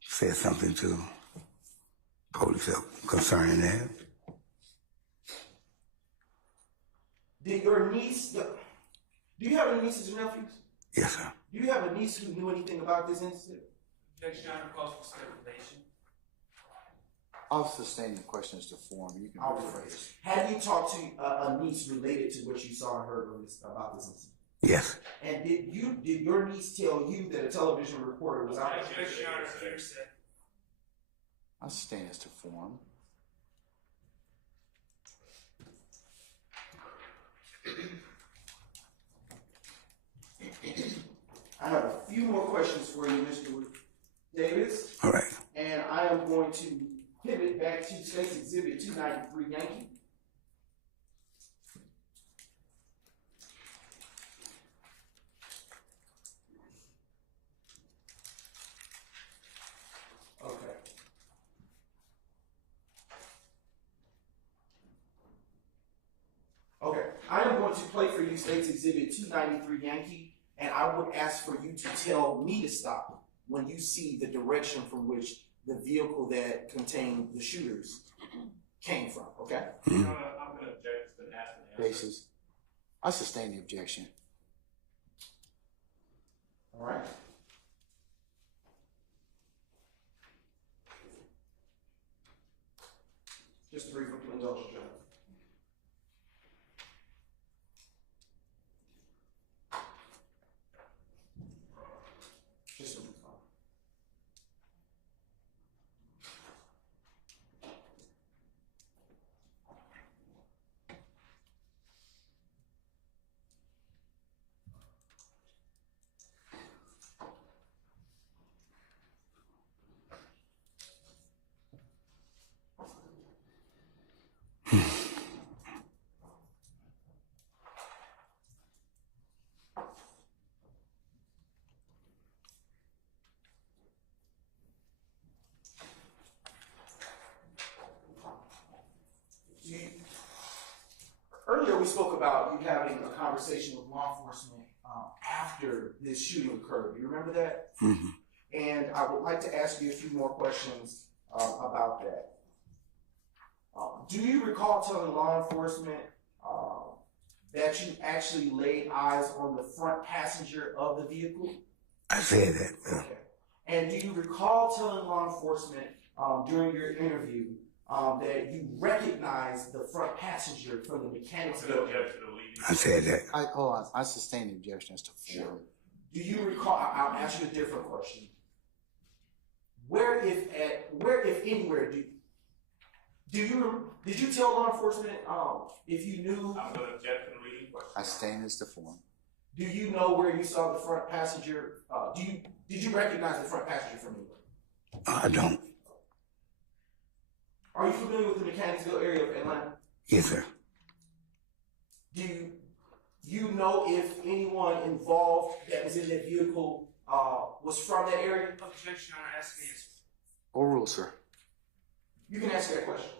said something to police concerning that. Did your niece, do you have any nieces and nephews? Yes, sir. Do you have a niece who knew anything about this incident? Objection, Your Honor, calls for speculation. I'll sustain the question as to form. You can I'll rephrase. rephrase. Have you talked to a niece related to what you saw and heard about this incident? Yes. And did your niece tell you that a television reporter was out there? Objection, Your Honor, hearsay. I'll sustain as to form. I have a few more questions for you, Mr. Davis. All right. And I am going to pivot back to State's Exhibit 293 Yankee. Okay. Okay, I am going to play for you State's Exhibit 293 Yankee, and I would ask for you to tell me to stop when you see the direction from which the vehicle that contained the shooters came from, okay? Mm-hmm. I'm gonna object to the ask and answer. Basis. I sustain the objection. All right. Just brief indulgence, John. Just a brief. Earlier we spoke about you having a conversation with law enforcement after this shooting occurred. You remember that? Mm-hmm. And I would like to ask you a few more questions about that. Do you recall telling law enforcement that you actually laid eyes on the front passenger of the vehicle? I said that. Okay. And do you recall telling law enforcement during your interview that you recognized the front passenger from the mechanics building? I said that. Hold on. I sustain the objection as to form. Sure. Do you recall? I'll ask you a different question. Where, if anywhere, did you tell law enforcement if you knew? I'm gonna object to the reading question. I sustain as to form. Do you know where you saw the front passenger? Did you recognize the front passenger from anywhere? I don't. Are you familiar with the Mechanicsville area of Atlanta? Yes, sir. Do you know if anyone involved that was in that vehicle was from that area? Objection, Your Honor, ask and answer. Oral, sir. You can answer that question.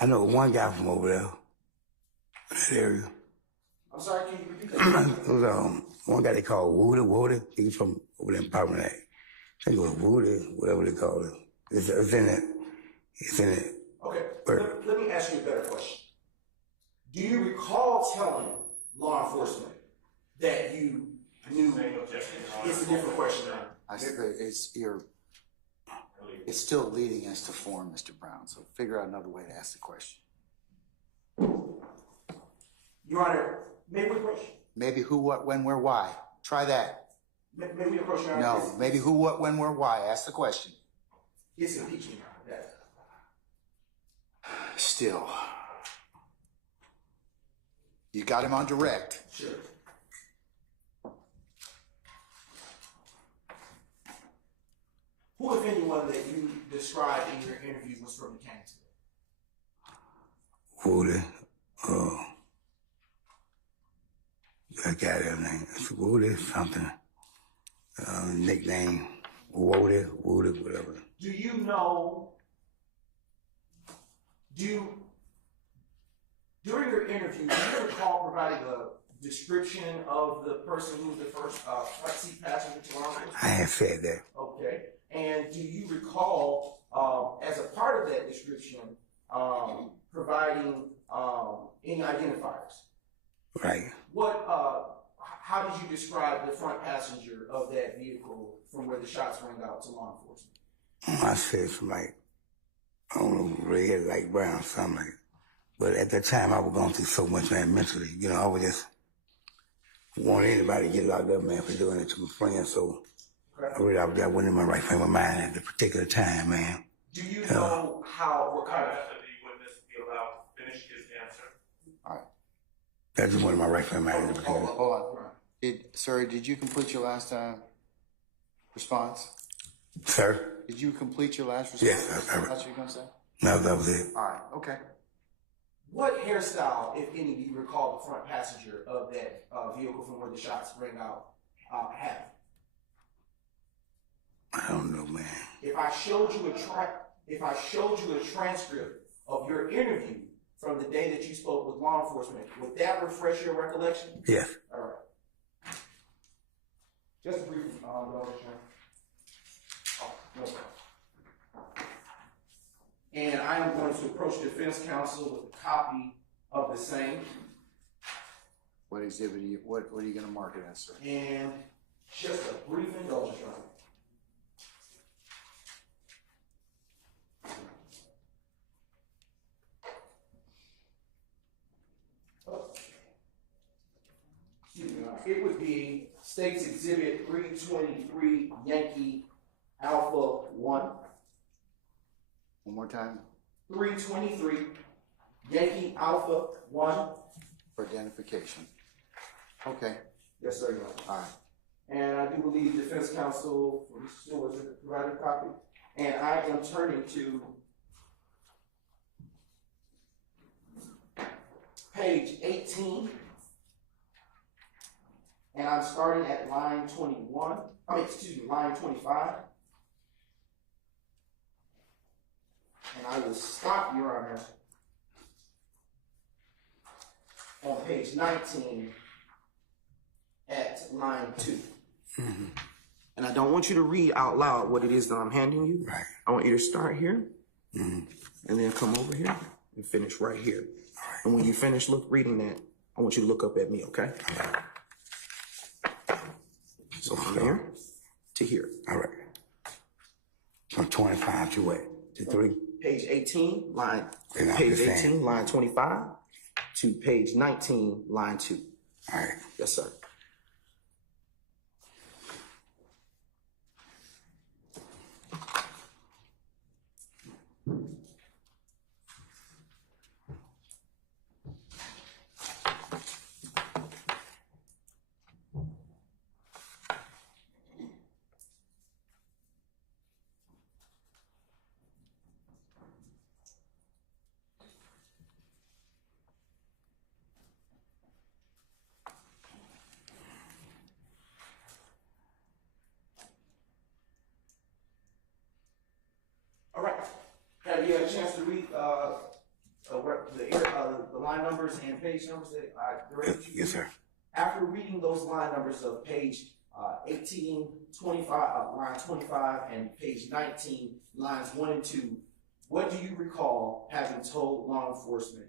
I know one guy from over there, that area. I'm sorry, can you repeat that? It was one guy they called Woody. He was from over there in Parliament. I think it was Woody, whatever they call it. It's in it. It's in it. Okay, Where? let me ask you a better question. Do you recall telling law enforcement that you knew? It's a different question, Your Honor. I said it's still leading as to form, Mr. Brown. So figure out another way to ask the question. Your Honor, may we approach? Maybe who, what, when, where, why. Try that. May we approach, Your Honor? No. Maybe who, what, when, where, why. Ask the question. It's impeachment, Your Honor. Still. You got him on direct. Sure. Who, if anyone, that you described in your interview was from Mechanicsville? Woody. I got that name. It's Woody something. Nickname Woody, whatever. Do you know? During your interview, do you recall providing a description of the person who was the first front seat passenger to law enforcement? I had said that. Okay. And do you recall, as a part of that description, providing any identifiers? Right. How did you describe the front passenger of that vehicle from where the shots rang out to law enforcement? I said some like, I don't know, red, like brown, something like that. But at that time, I was going through so much, man, mentally. You know, I was just want anybody to get locked up, man, for doing it to my friends. So I wasn't in my right frame of mind at the particular time, man. Do you know what kind of... The witness be allowed to finish his answer? All right. That's just one of my right frame of mind at the particular time. Hold on. Sir, did you complete your last response? Sir? Did you complete your last response? Yes, That's what you're going to say? No, that was it. All right. Okay. What hairstyle, if any, do you recall the front passenger of that vehicle from where the shots rang out have? I don't know, man. If I showed you a transcript of your interview from the day that you spoke with law enforcement. Would that refresh your recollection? Yes. All right. Just a brief, no problem. And I am going to approach defense counsel with a copy of the same. What exhibit what are you gonna mark it as, sir? And just a brief indulgence, Your Honor. It would be State's Exhibit 323 Yankee Alpha 1. One more time, 323 Yankee Alpha 1. for identification. Okay, Yes, sir, Your Honor. all right. And I do believe defense counsel for Mr. Stewart is provided a copy. And I am turning to page 18. And I'm starting at line 21. Line 25. And I will stop, Your Honor, on page 19 at line 2. Mm-hmm. And I don't want you to read out loud what it is that I'm handing you. Right. I want you to start here, Mm-hmm. and then come over here and finish right here. And when you finish reading that, I want you to look up at me, okay? So from here to here. All right. From 25 to what? To 3? Page 18, line, And I'm page just saying. 18, line 25, to page 19, line 2. All right. Yes, sir. All right. Have you had a chance to read the line numbers and page numbers that I directed you to? Yes, sir. After reading those line numbers of page 18, 25, line 25, and page 19, lines 1 and 2, what do you recall having told law enforcement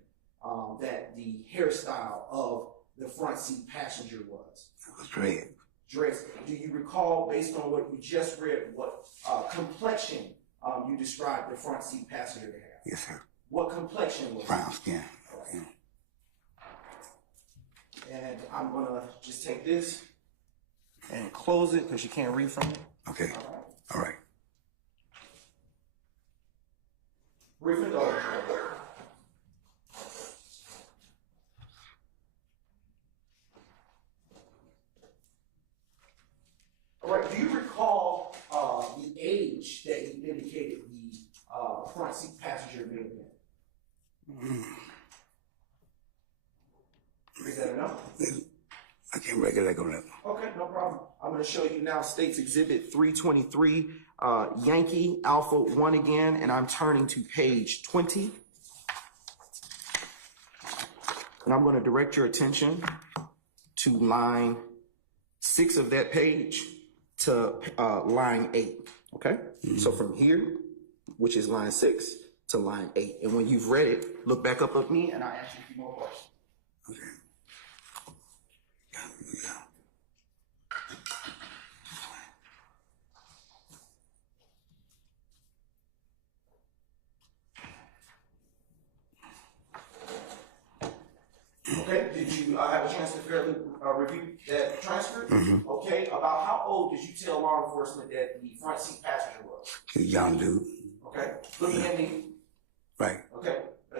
that the hairstyle of the front seat passenger was? It was dread. Dress. Do you recall, based on what you just read, what complexion you described the front seat passenger to have? Yes, sir. What complexion was it? Brown skin. Yeah. And I'm gonna just take this and close it because you can't read from it. Okay. All right. Brief indulgence. All right. Do you recall the age that you indicated the front seat passenger may have been? Is that enough? I can't recollect on that. Okay, no problem. I'm going to show you now State's Exhibit 323, Yankee Alpha 1 again, and I'm turning to page 20. And I'm going to direct your attention to line 6 of that page to line 8, okay? So from here, which is line 6, to line 8. And when you've read it, look back up at me and I'll ask you a few more questions. Okay. Okay, did you have a chance to fairly review that transcript? Okay, about how old did you tell law enforcement that the front seat passenger was? He's a young dude. Okay, looking at me. Right. Okay,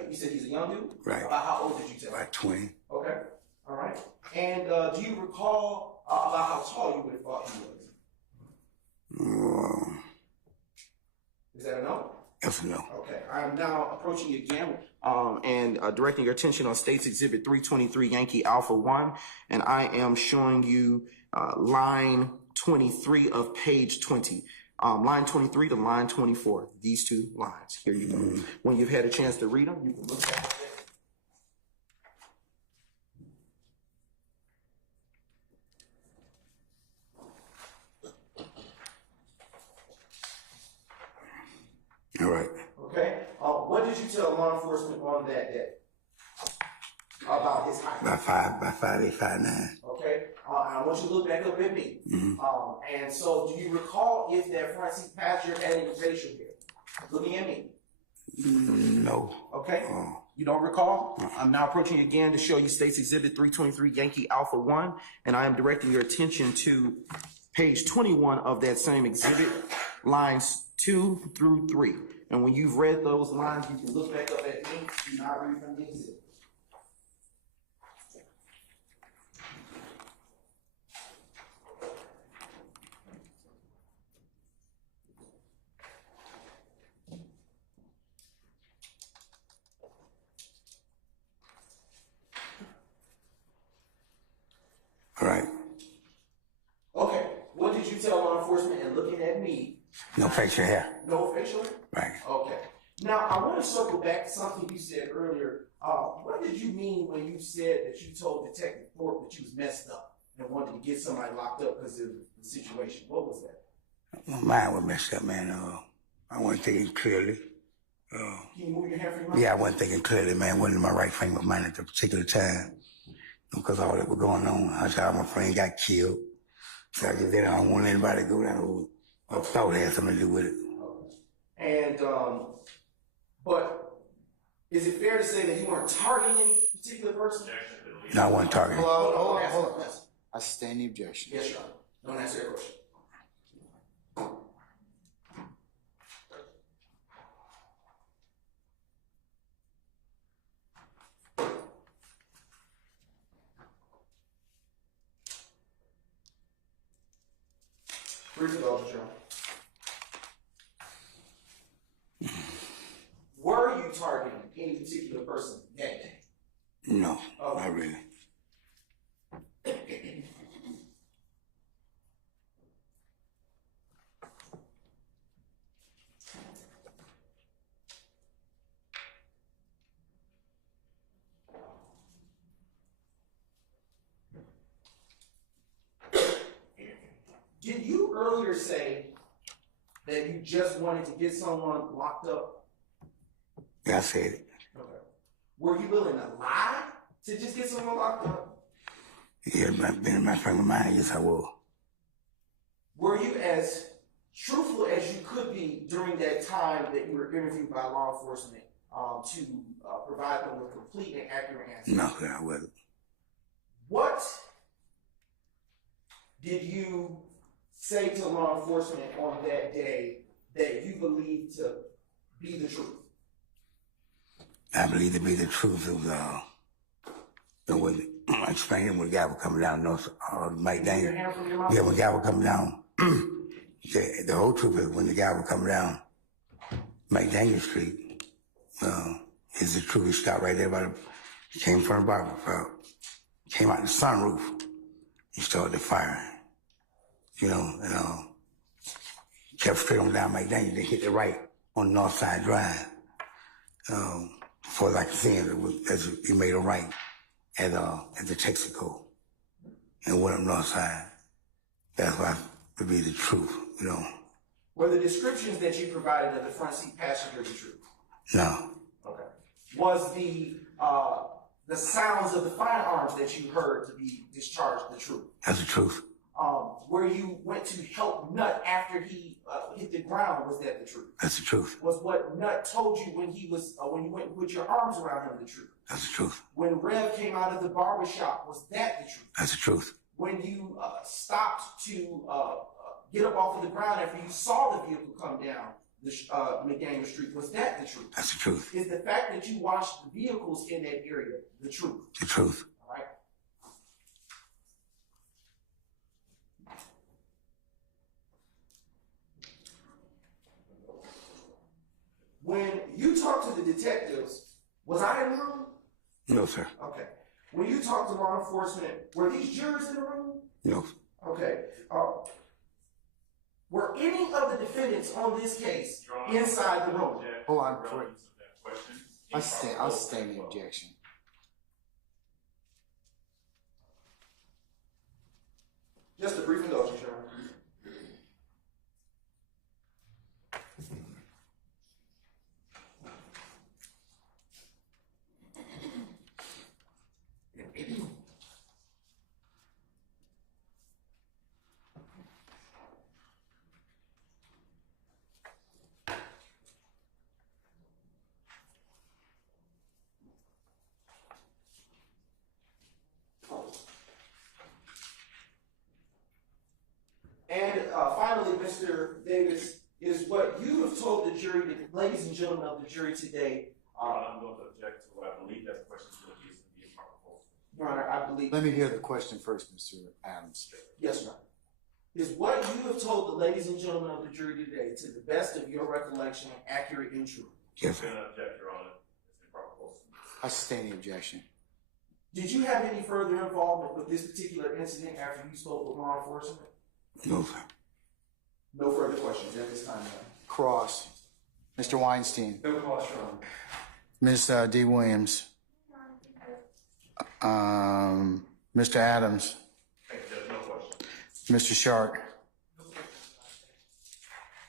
you said he's a young dude? Right. About how old did you tell? Like 20. Okay, all right. And do you recall about how tall you would have thought he was? Is that a no? Yes or no? Okay, I'm now approaching you again and directing your attention on State's Exhibit 323 Yankee Alpha 1, and I am showing you line 23 of page 20. Line 23 to line 24, these two lines. Here you go. When you've had a chance to read them, you can look back at it All right. Okay. What did you tell law enforcement on that day about his height? By 5'8", 5'9". Okay. I want you to look back up at me. And so, do you recall if that front seat passenger had any facial hair? Looking at me. No. Okay. You don't recall? I'm now approaching you again to show you States Exhibit 323 Yankee Alpha 1, and I am directing your attention to page 21 of that same exhibit, lines 2 through 3. And when you've read those lines, you can look back up at me. Do not read from the exhibit. All right. Okay. What did you tell law enforcement and looking at me? No facial hair. No facial hair? Right. Okay. Now, I want to circle back to something you said earlier. What did you mean when you said that you told Detective Thorpe that you was messed up and wanted to get somebody locked up because of the situation? What was that? My mind was messed up, man. I wasn't thinking clearly. Can you move your hand from your mouth? Yeah, I wasn't thinking clearly, man. Wasn't in my right frame of mind at the particular time. Because all that was going on. I saw my friend got killed. So I just didn't want anybody to go down who I thought had something to do with it. And, but is it fair to say that you weren't targeting any particular person? No, I wasn't targeting. Hold on. I sustain the objection. Yes, Your Honor. Don't answer your question. Brief indulgence, Your Honor. Were you targeting any particular person that day? No, not really. Did you earlier say that you just wanted to get someone locked up? Yeah, I said it. Okay. Were you willing to lie to just get someone locked up? Yeah, been in my frame of mind, yes, I will. Were you as truthful as you could be during that time that you were interviewed by law enforcement to provide them with complete and accurate answers? No, I wasn't. What did you say to law enforcement on that day that you believed to be the truth? I believe to be the truth. It was, when I explained it when the guy was coming down north, Mike Daniel. Yeah, when the guy was coming down, the whole truth is when the guy was coming down Mike Daniel Street, is the truth. He stopped right there by the, he came from the barber shop, came out the sunroof, he started firing, and kept straight on down Mike Daniel, then hit the right on North Side Drive. Before I could see him, he made a right at the Texaco and went up North Side. That's why to be the truth, Were the descriptions that you provided of the front seat passenger the truth? No. Okay. Was the sounds of the firearms that you heard to be discharged the truth? That's the truth. Where you went to help Nut after he hit the ground, was that the truth? That's the truth. Was what Nut told you when he was when you went and put your arms around him the truth? That's the truth. When Rev came out of the barbershop, was that the truth? That's the truth. When you stopped to get up off of the ground after you saw the vehicle come down the McDaniel Street, was that the truth? That's the truth. Is the fact that you watched the vehicles in that area the truth? The truth. All right. When you talked to the detectives, was I in the room? No, sir. Okay. When you talked to law enforcement, were these jurors in the room? No. Okay. Were any of the defendants on this case inside the room? Hold on, I'll sustain the objection. Just a brief indulgence, Your Honor. importantly, Mr. Davis, is what you have told the jury, ladies and gentlemen of the jury today. I'm going to object to what I believe that question is going to be a proper false. Your Honor, I believe. Let me hear the question first, Mr. Adams. Yes, Your Honor. Is what you have told the ladies and gentlemen of the jury today, to the best of your recollection, accurate and true? Yes, I'm sir. going to object, Your Honor. It's a proper false. I sustain the objection. Did you have any further involvement with this particular incident after you spoke with law enforcement? No, sir. No further questions at this time, Your Honor. Cross. Mr. Weinstein. No cross, Your Honor. Ms. D. Williams. Mr. Adams. Thank you, Judge. No question. Mr. Shark.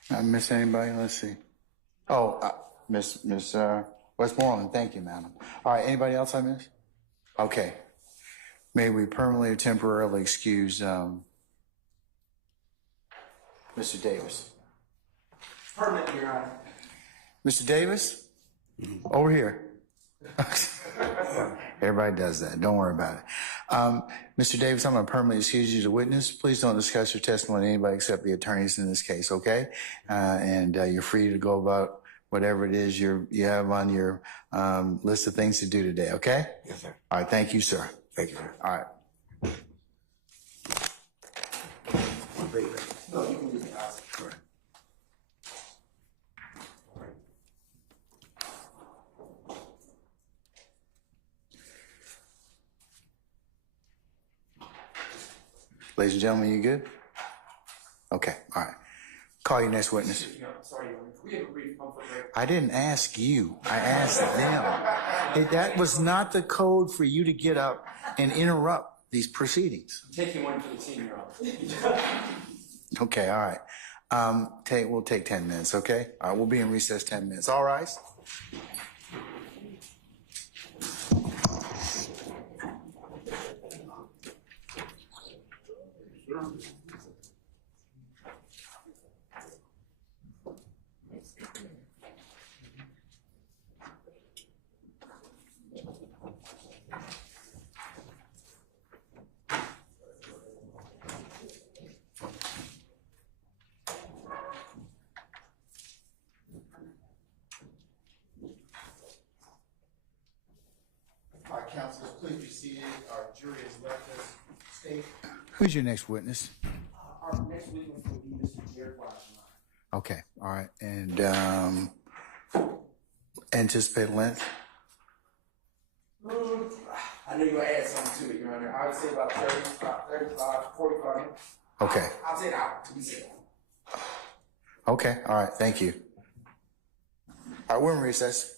I miss anybody? Let's see. Oh, Miss Westmoreland. Thank you, madam. All right. Anybody else I missed? Okay. May we permanently or temporarily excuse Mr. Davis? Permanently, Your Honor. Mr. Davis? Over here. Everybody does that. Don't worry about it. Mr. Davis, I'm going to permanently excuse you as a witness. Please don't discuss your testimony with anybody except the attorneys in this case, okay? And you're free to go about whatever it is you have on your list of things to do today, okay? Yes, sir. All right. Thank you, sir. Thank you, sir. All right. No, you can leave the house. Correct. Ladies and gentlemen, you good? Okay. All right. Call your next witness. Sorry, Your Honor. Can we have a brief comfort break? I didn't ask you. I asked them. That was not the code for you to get up and interrupt these proceedings. I'm taking one for the team, Your Honor. Okay, all right. We'll take 10 minutes, okay? All right, we'll be in recess 10 minutes. All right? All right, counselors, please be seated. Our jury has left us. State. Who's your next witness? Our next witness will be Mr. Jeffery Williams. Okay, all right. And anticipated length? I know you're going to add something to it, Your Honor. I would say about 35, 45 minutes. Okay. I'll say an hour to be safe. Okay, all right. Thank you. All right, we're in recess.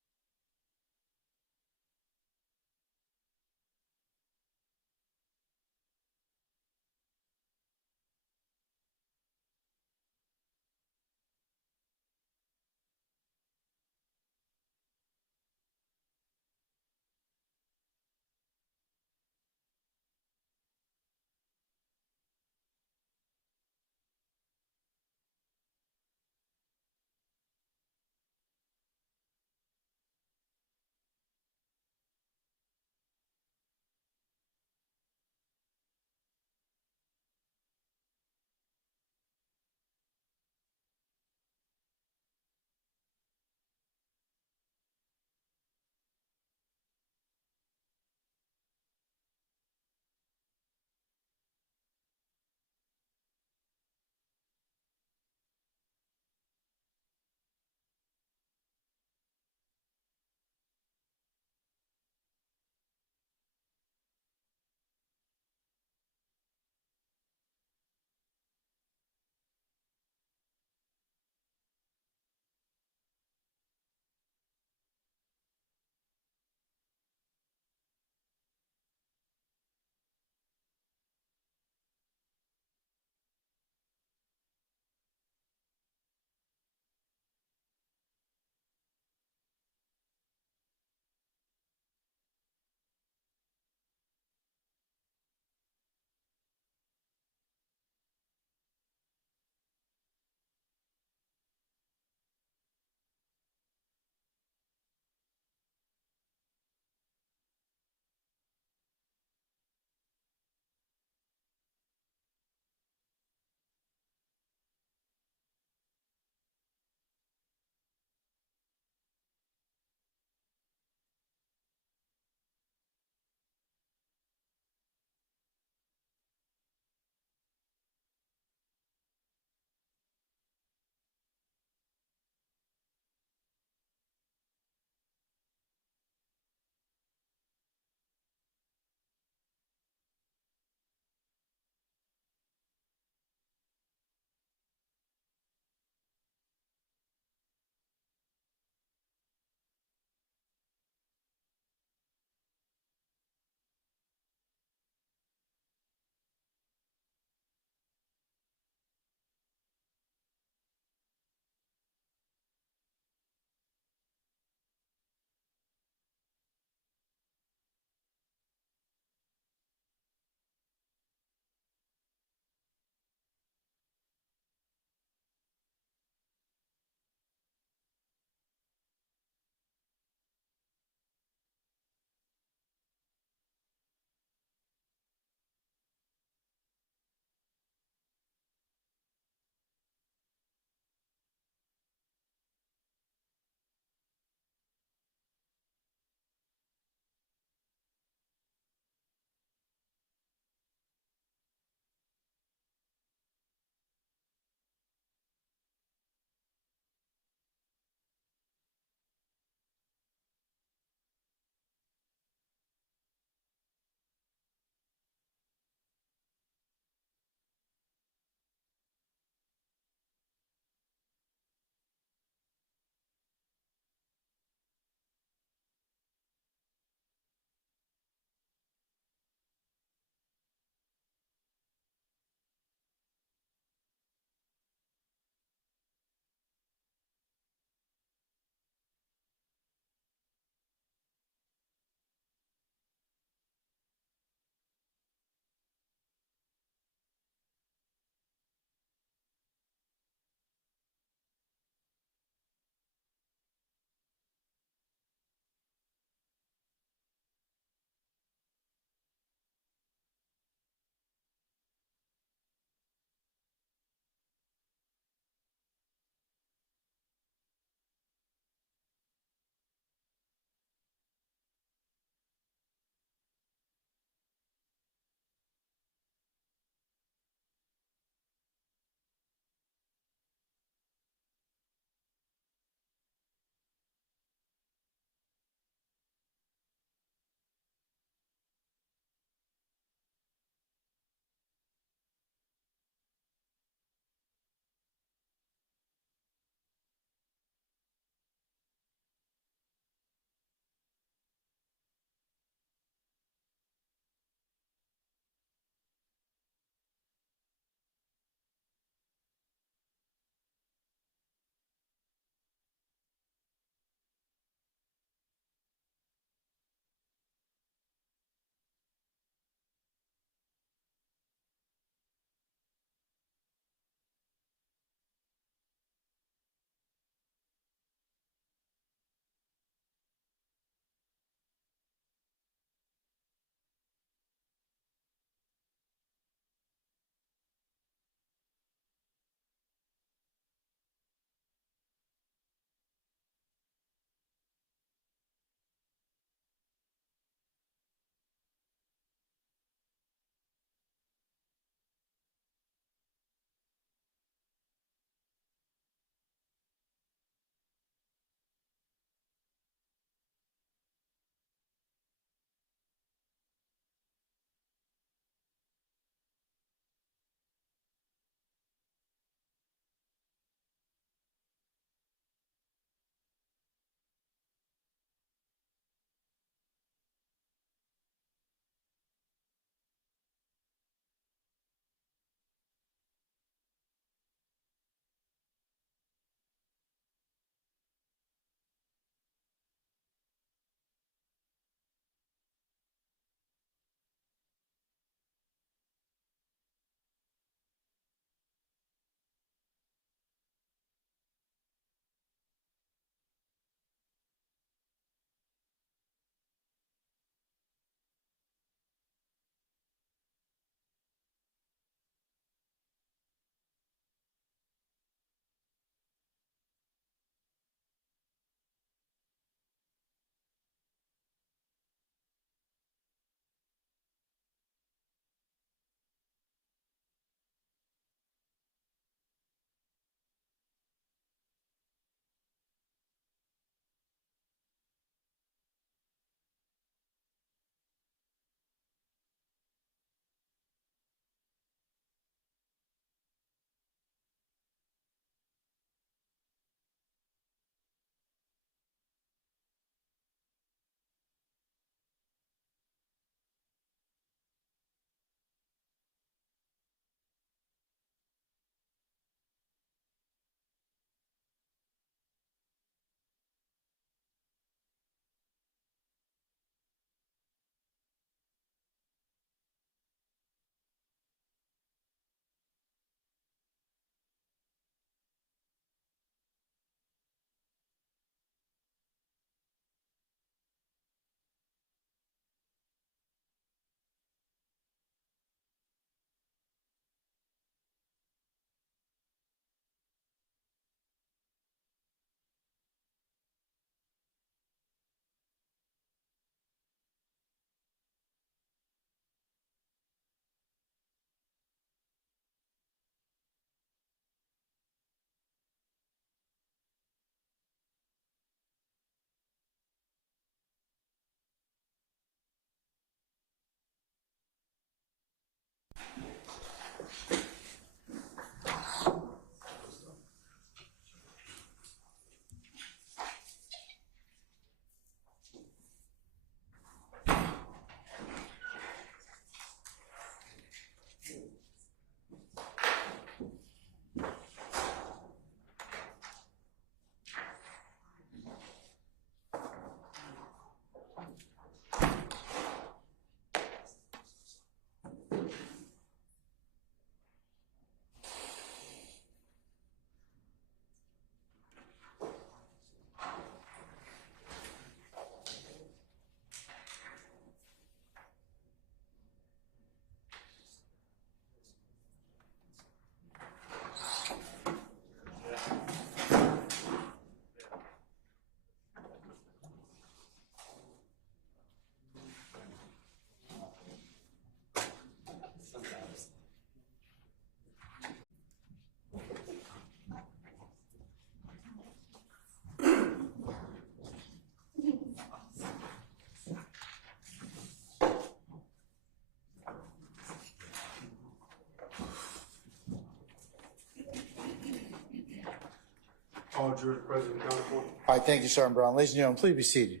All jurors present and accounted for. All right, thank you, Sergeant Brown. Ladies and gentlemen, please be seated.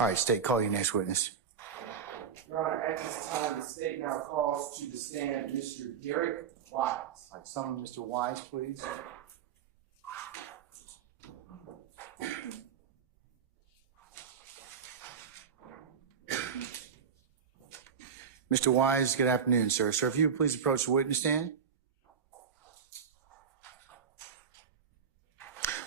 All right, State, call your next witness. Your Honor, at this time, the state now calls to the stand Mr. Derek Wise. All right, summon Mr. Wise, please. Mr. Wise, good afternoon, sir. Sir, if you would please approach the witness stand.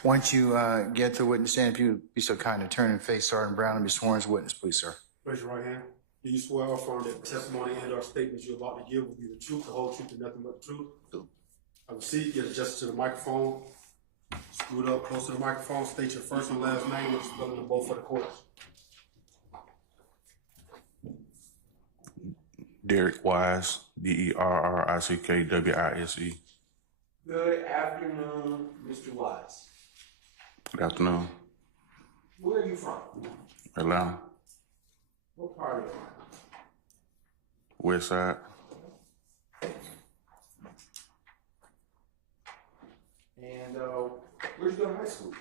Once you get to the witness stand, if you would be so kind to turn and face Sergeant Brown and be sworn as a witness, please, sir. Raise your right hand. Do you swear or affirm that the testimony and/or statements you're about to give will be the truth, the whole truth, and nothing but the truth? I will see you get adjusted to the microphone. Scoot up close to the microphone. State your first and last name with the spelling of both for the courts. Derek Wise, DERRICKWISE. Good afternoon, Mr. Wise. Good afternoon. Where are you from? Atlanta, What part of Atlanta? West Side. And where'd you go to high school?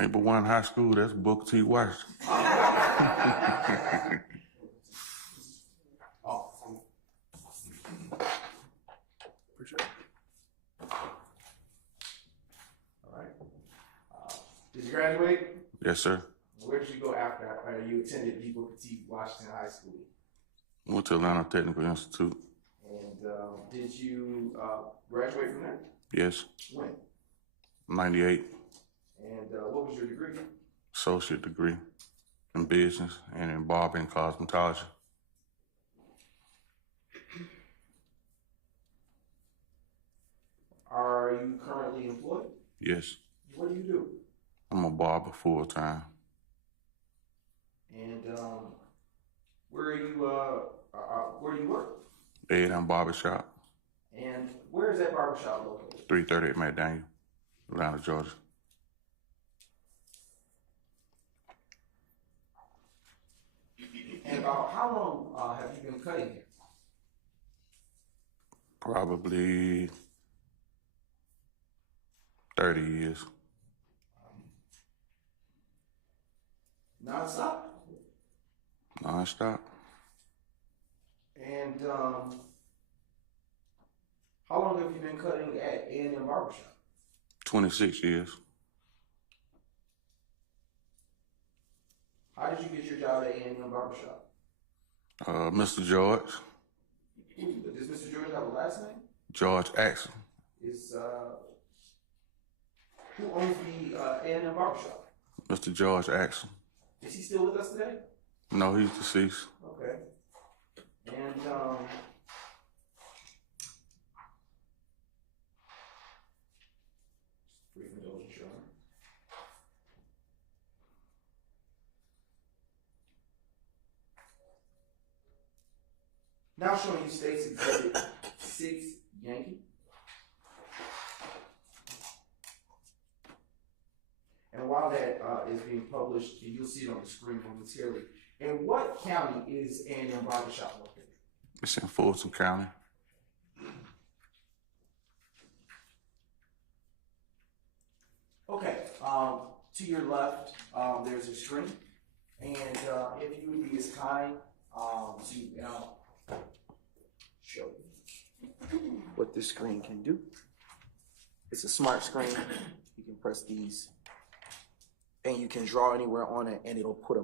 Ain't but one high school, that's Booker T. Washington. Appreciate it. All right. Did you graduate? Yes, sir. Where did you go after you attended D. Booker T. Washington High School? Went to Atlanta Technical Institute. And did you graduate from there? Yes. When? 98. And what was your degree? Associate degree in business and in barber and cosmetology. Are you currently employed? Yes. What do you do? I'm a barber full time. And where do you work? A&M Barbershop, And where is that barbershop located? 338 McDaniel, Atlanta, Georgia. And about how long have you been cutting here? Probably 30 years. Non-stop? Non-stop. And how long have you been cutting at A&M Barbershop? 26 years. How did you get your job at A&M Barbershop? Mr. George. Does Mr. George have a last name? George Axel. Who owns the A&M Barbershop? Mr. George Axel. Is he still with us today? No, he's deceased. Okay. And brief indulgence, Your Honor. Now showing you State's Exhibit 6 Yankee. while that is being published, and you'll see it on the screen momentarily, in what county is A&M Barbershop located? It's in Fulton County. Okay, to your left, there's a screen, and if you would be as kind to show you what this screen can do. It's a smart screen. You can press these, and you can draw anywhere on it, and it'll put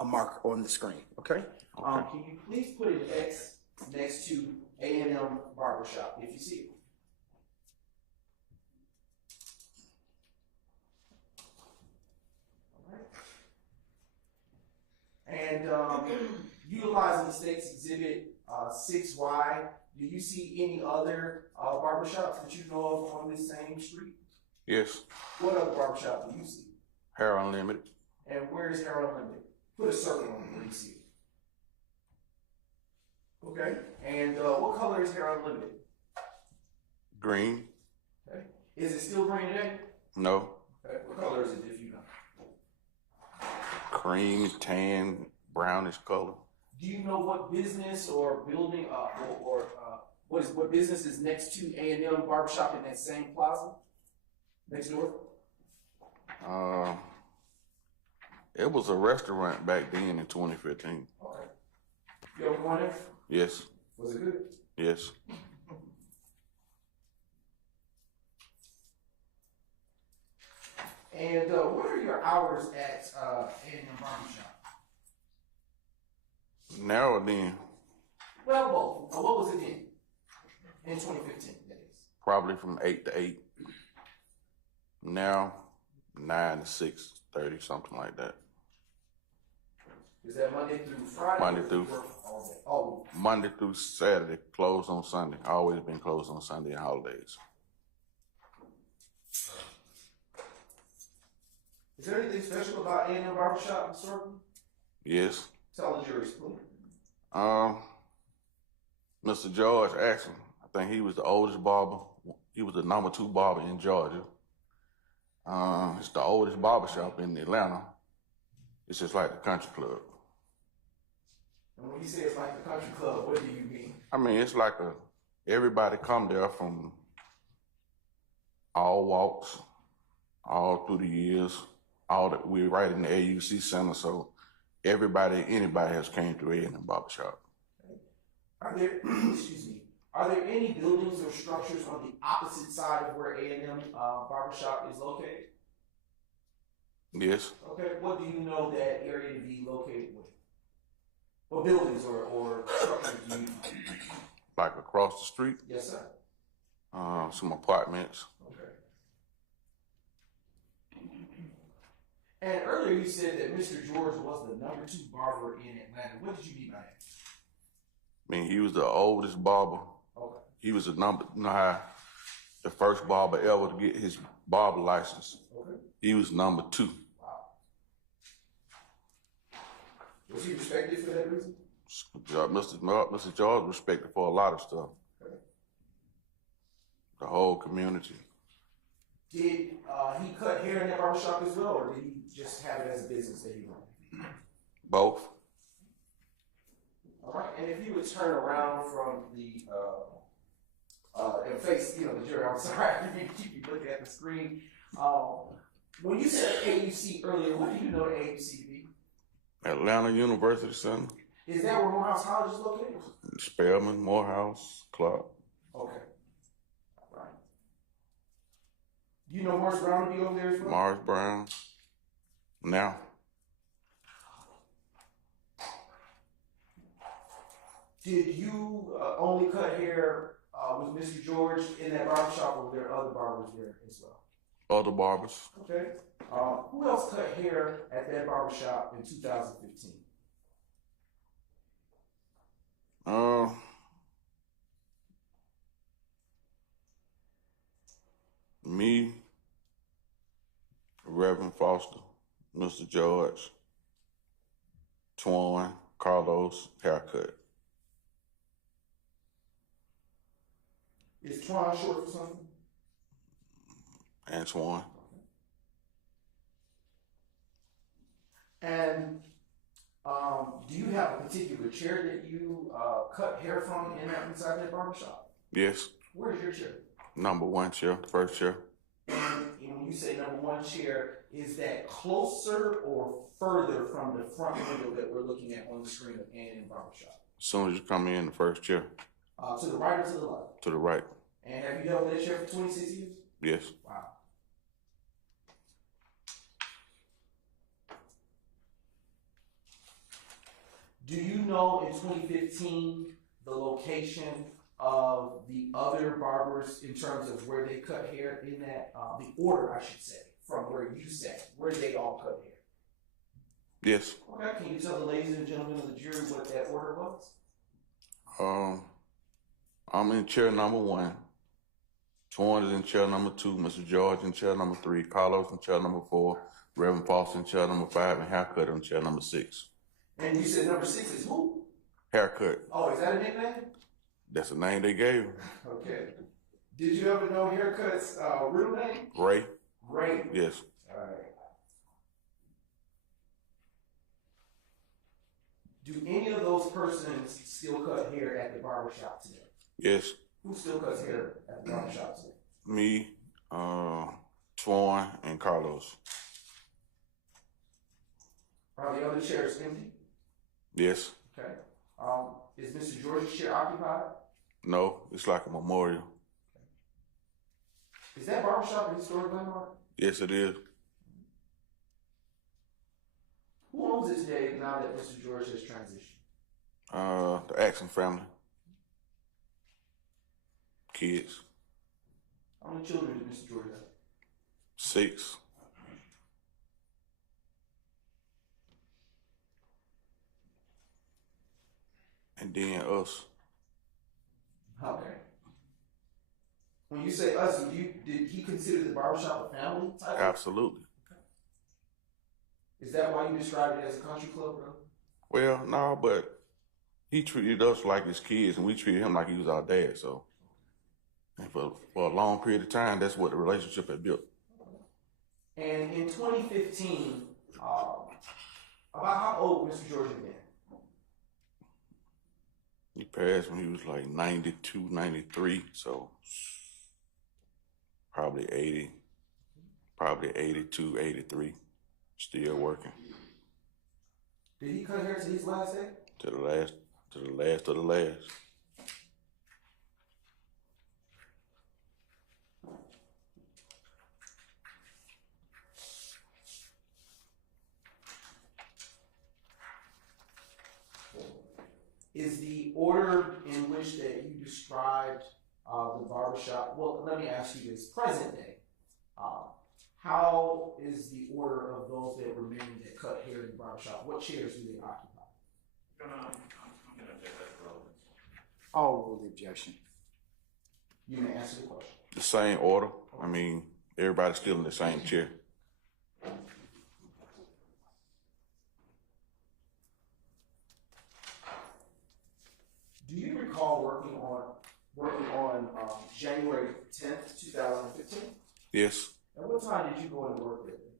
a mark on the screen. Okay. Can you please put an X next to A&M Barbershop if you see it? And utilizing the state's exhibit 6Y, do you see any other barbershops that you know of on this same street? Yes. What other barbershop do you see? Hair Unlimited. And where is Hair Unlimited? Put a circle on it where you see it. Okay. And what color is Hair Unlimited? Green. Okay. Is it still green today? No. Okay. What color is it if you know? Cream, tan, brownish color. Do you know what business or building what business is next to A&M Barbershop in that same plaza? Next door? It was a restaurant back then in 2015. Okay. You ever gone there? Yes. Was it good? Yes. And what are your hours at A&M Barbershop? Now or then? Well, both. What was it then? In 2015, that is. Probably from 8 to 8. Now, 9 to 6:30, something like that. Is that Monday through Friday? Monday through all week? Monday through Saturday, closed on Sunday. Always been closed on Sunday and holidays. Is there anything special about A&M Barbershop historically? Yes. Tell the jury, please. Mr. George Axel, I think he was the oldest barber. He was the number 2 barber in Georgia. It's the oldest barbershop in Atlanta. It's just like the country club. And when you say it's like the country club, what do you mean? I mean, it's like everybody come there from all walks, all through the years. We're right in the AUC Center, so anybody has came to A&M Barbershop. Are there, excuse me, are there any buildings or structures on the opposite side of where A&M Barbershop is located? Yes. Okay, what do you know that area to be located with? What buildings or structures do you know? Like across the street? Yes, sir. Some apartments. Okay. And earlier you said that Mr. George was the number 2 barber in Atlanta. What did you mean by that? I mean, he was the oldest barber. Okay. He was the first barber ever to get his barber license. Okay. He was number 2. Wow. Was he respected for that reason? Mr. George was respected for a lot of stuff. Okay. The whole community. Did he cut hair in that barbershop as well, or did he just have it as a business that he ran? Both. All right, and if you would turn around from the and face, the jury. I'm sorry, I didn't keep you looking at the screen. When you said AUC earlier, what do you know the AUC to be? Atlanta University Center. Is that where Morehouse College is located? Spelman, Morehouse, Clark. Okay. All right. Do you know Morris Brown to be over there as well? Morris Brown. Now. Did you only cut hair with Mr. George in that barbershop, or were there other barbers there as well? Other barbers. Okay. Who else cut hair at that barbershop in 2015? Me, Reverend Foster, Mr. George, Twan, Carlos, haircut. Is Twan short for something? Antoine. And do you have a particular chair that you cut hair from inside that barbershop? Yes. Where's your chair? Number one chair, the first chair. And when you say number one chair, is that closer or further from the front window that we're looking at on the screen of in the barbershop? As soon as you come in, the first chair. To the right or to the left? To the right. And have you held that chair for 26 years? Yes. Wow. Do you know in 2015 the location of the other barbers in terms of where they cut hair in that, the order, I should say, from where you sat, where they all cut hair? Yes. Okay, can you tell the ladies and gentlemen of the jury what that order was? I'm in chair number one. Twan is in chair number two. Mr. George in chair number three. Carlos in chair number four. Reverend Foster in chair number five. And Haircut in chair number 6. And you said number 6 is who? Haircut. Oh, is that a nickname? That's the name they gave him. Okay. Did you ever know Haircut's real name? Ray. Ray. Yes. All right. Do any of those persons still cut hair at the barbershop today? Yes. Who still cuts hair at the barbershop today? Me, Twan, and Carlos. Are the other chairs empty? Yes. Okay. Is Mr. George's chair occupied? No, it's like a memorial. Is that barbershop a historic landmark? Yes, it is. Who owns it today now that Mr. George has transitioned? The Axon family. Kids. How many children did Mr. George have? 6. And then us. Okay. When you say us, did he consider the barbershop a family type? Absolutely. Is that why you described it as a country club, bro? Well, no, but he treated us like his kids, and we treated him like he was our dad. So, and for a long period of time, that's what the relationship had built. And in 2015, about how old Mr. George had been? He passed when he was like 92, 93, so probably 80, probably 82, 83, still working. Did he cut hair to his last day? To the last of the last. Is the order in which that you described the barbershop, well, let me ask you this, present day, how is the order of those that remain that cut hair in the barbershop? What chairs do they occupy? I'm gonna object that relevance. I'll rule the objection. You may answer the question. The same order. I mean, everybody's still in the same chair. Do you recall working on January 10th, 2015? Yes. At what time did you go into work that day?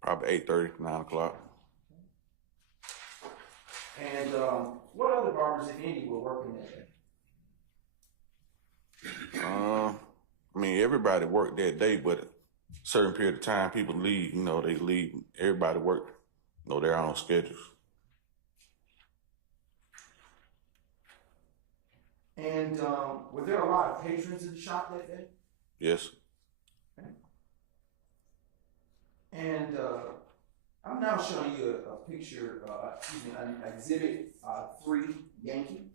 Probably 8:30, 9 o'clock. And what other barbers, if any, were working that day? I mean, everybody worked that day, but a certain period of time, people leave. You know, they leave. Everybody worked, their own schedules. And were there a lot of patrons in the shop that day? Yes. Okay. And I'm now showing you a picture, an exhibit 3 Yankee.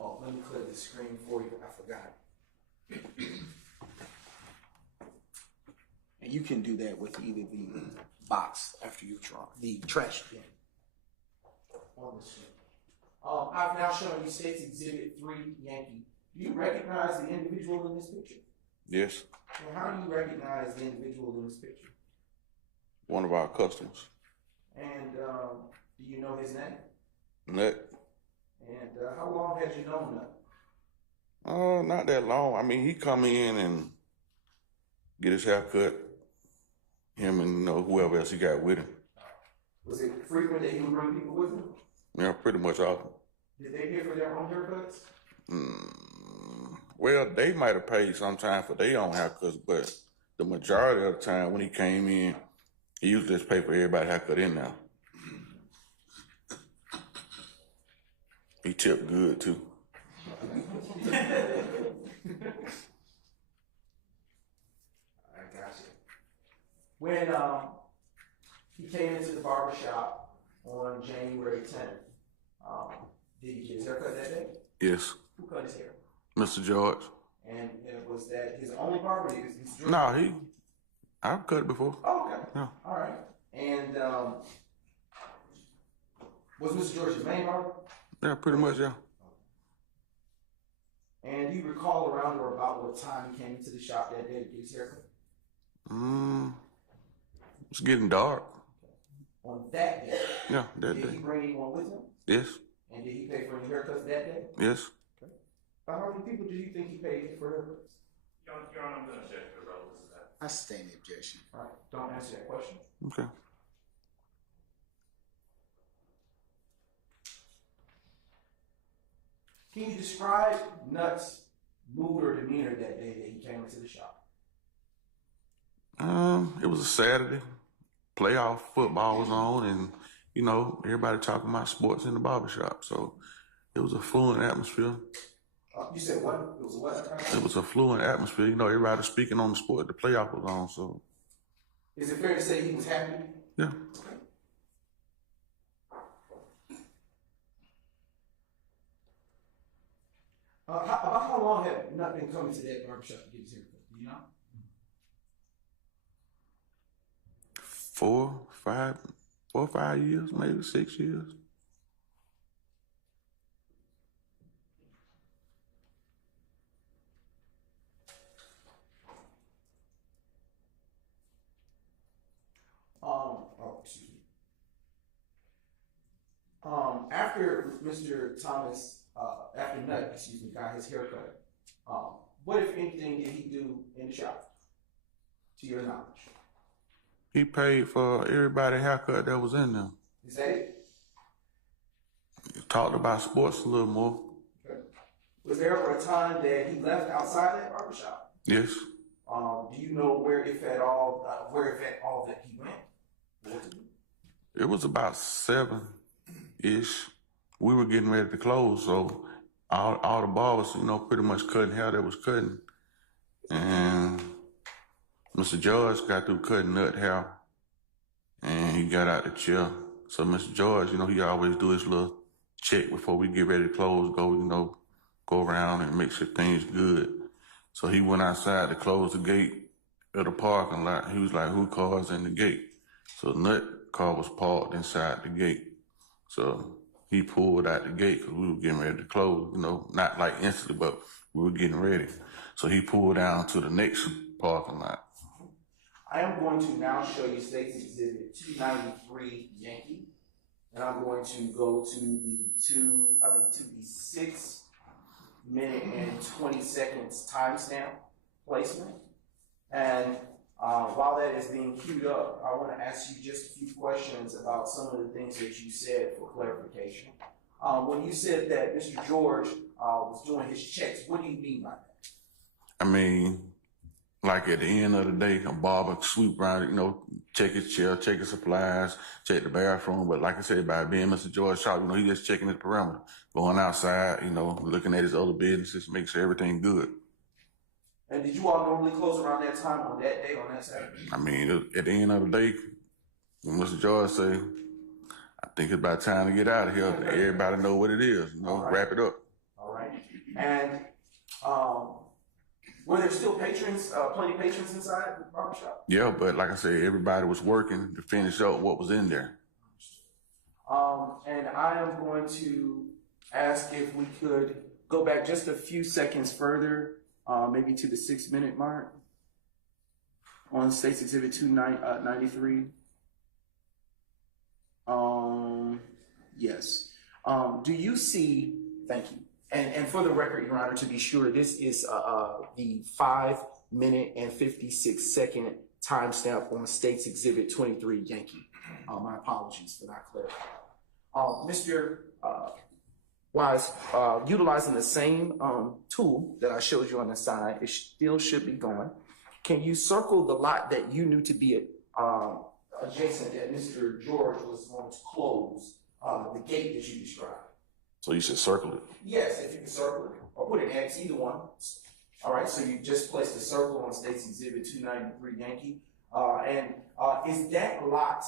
Oh, let me clear the screen for you. I forgot. And you can do that with either the box after you've drawn the trash bin on the screen. I've now shown you State's Exhibit 3 Yankee. Do you recognize the individual in this picture? Yes. And how do you recognize the individual in this picture? One of our customers. And do you know his name? Nut. And how long had you known that? Not that long. I mean, he come in and get his hair cut him and whoever else he got with him. Was it frequent that he would bring people with him? Yeah, pretty much often. Did they pay for their own haircuts? Well, they might have paid sometime for their own haircuts, but the majority of the time when he came in, he used to just pay for everybody's haircut in there. He tipped good too. I got you. When he came into the barber shop on January 10th, did he get his haircut that day? Yes. Who cut his hair? Mr. George. And was that his only barber? No, I've cut it before. Oh, okay. Yeah. All right. And was Mr. George his main barber? Yeah, pretty much, yeah. And do you recall around or about what time he came into the shop that day to get his haircut? It's getting dark. On that day? Yeah, that day. Did he bring anyone with him? Yes. And did he pay for any haircuts that day? Yes. Okay. How many people do you think he paid for haircuts? Your Honor, I'm going to object to the relevance of that. I sustain the objection. All right. Don't answer that question. Okay. Can you describe Nutt's mood or demeanor that day that he came into the shop? It was a Saturday. Playoff football was on, and everybody talking about sports in the barbershop. So it was a fluent atmosphere. You said what? It was a what? It was a fluent atmosphere. Everybody speaking on the sport. The playoff was on. So is it fair to say he was happy? Yeah. Okay. About how long have Nutt been coming to that barbershop to get his haircut? Do you know? 4 or 5 years, maybe 6 years. Excuse me. After Mr. Thomas, after Nutt, got his haircut, what, if anything, did he do in the shop, to your knowledge? He paid for everybody's haircut that was in there. Is that it? He talked about sports a little more. Okay. Was there ever a time that he left outside that barbershop? Yes. Do you know where, if at all, that he went? It was about 7-ish. We were getting ready to close, so all the barbers, pretty much cutting hair that was cutting. And Mr. George got through cutting Nutt hair, and he got out the chair. So Mr. George, he always do his little check before we get ready to close, go around and make sure things good. So he went outside to close the gate of the parking lot. He was like, who car's in the gate? So Nutt car was parked inside the gate. So he pulled out the gate because we were getting ready to close, not like instantly, but we were getting ready. So he pulled down to the next parking lot. I am going to now show you State's Exhibit 293 Yankee, and I'm going to go to the 6 minute and 20 seconds timestamp placement. And while that is being queued up, I want to ask you just a few questions about some of the things that you said for clarification. When you said that Mr. George was doing his checks, what do you mean by that? Like at the end of the day, a barber sweep around, check his chair, check his supplies, check the bathroom. But like I said, by being Mr. George's shop, he just checking his perimeter, going outside, looking at his other businesses, make sure everything good. And did you all normally close around that time on that day, on that Saturday? At the end of the day, when Mr. George say, I think it's about time to get out of here, everybody know what it is, right. Wrap it up. All right. And were there still patrons, plenty of patrons inside the barbershop? Yeah, but like I said, everybody was working to finish up what was in there. And I am going to ask if we could go back just a few seconds further, maybe to the 6 minute mark on State's Exhibit 293. Yes. Do you see, thank you. And for the record, Your Honor, to be sure, this is the 5 minute and 56 second timestamp on State's Exhibit 23 Yankee. My apologies for not clarifying. Mr. Wise, utilizing the same tool that I showed you on the side, it still should be going. Can you circle the lot that you knew to be adjacent that Mr. George was going to close, the gate that you described? So you should circle it. Yes, if you can circle it, or put an X, either one. All right, so you just placed a circle on State's Exhibit 293 Yankee. Is that lot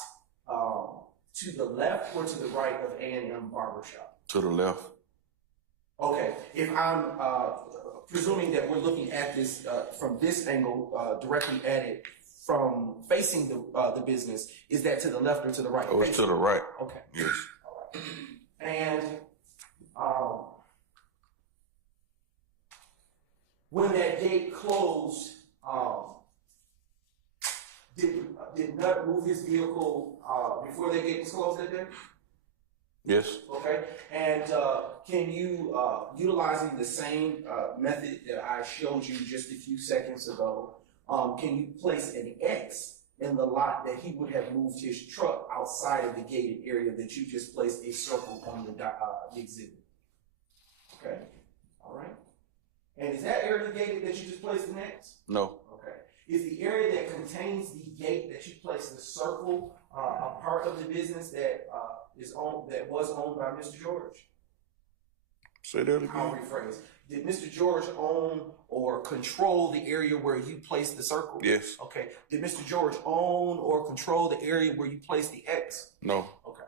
to the left or to the right of A&M Barbershop? To the left. Okay, if I'm presuming that we're looking at this from this angle, directly at it from facing the business, is that to the left or to the right? Oh, it's to the right. Okay. Yes. All right. And when that gate closed, did Nutt move his vehicle before that gate was closed that day? Yes. Okay. And can you, utilizing the same method that I showed you just a few seconds ago, can you place an X in the lot that he would have moved his truck outside of the gated area that you just placed a circle on the exhibit? Okay. All right. And is that area gated that you just placed an X? No. Okay. Is the area that contains the gate that you placed the circle a part of the business that was owned by Mr. George? Say that again. I'll rephrase. Did Mr. George own or control the area where you placed the circle? Yes. Okay. Did Mr. George own or control the area where you placed the X? No. Okay.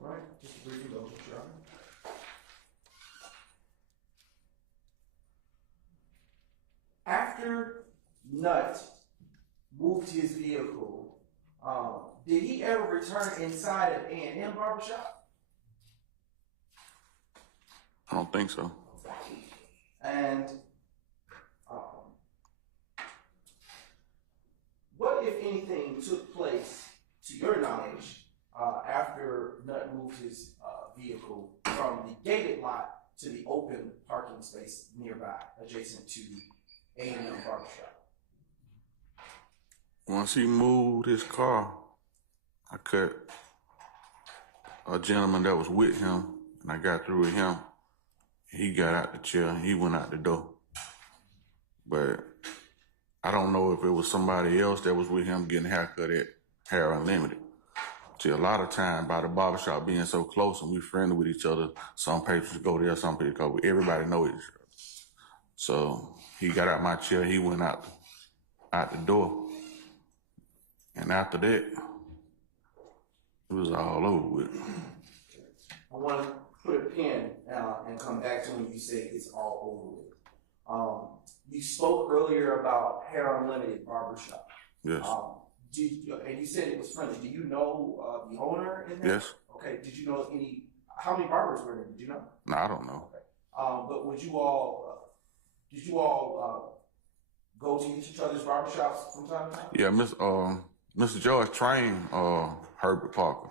All right, just a brief indulgence, Your Honor. After Nutt moved his vehicle, did he ever return inside of A&M Barbershop? I don't think so. And what, if anything, took place, to your knowledge, after Nutt moved his vehicle from the gated lot to the open parking space nearby, adjacent to A&M Barbershop? Once he moved his car, I cut a gentleman that was with him, and I got through with him. He got out the chair and he went out the door. But I don't know if it was somebody else that was with him getting a haircut at Hair Unlimited. See, a lot of time by the barbershop being so close and we friendly with each other, some patrons go there, some people go, everybody know each other. So he got out my chair, he went out the door. And after that, it was all over with. I want to put a pin and come back to when you say it's all over with. You spoke earlier about Hair Unlimited Barbershop. Yes. And you said it was friendly. Do you know the owner in there? Yes. Okay. Did you know how many barbers were there? Did you know? No, I don't know. Okay. But did you all go to each other's barbershops from time to time? Yeah, Mr. George trained Herbert Parker.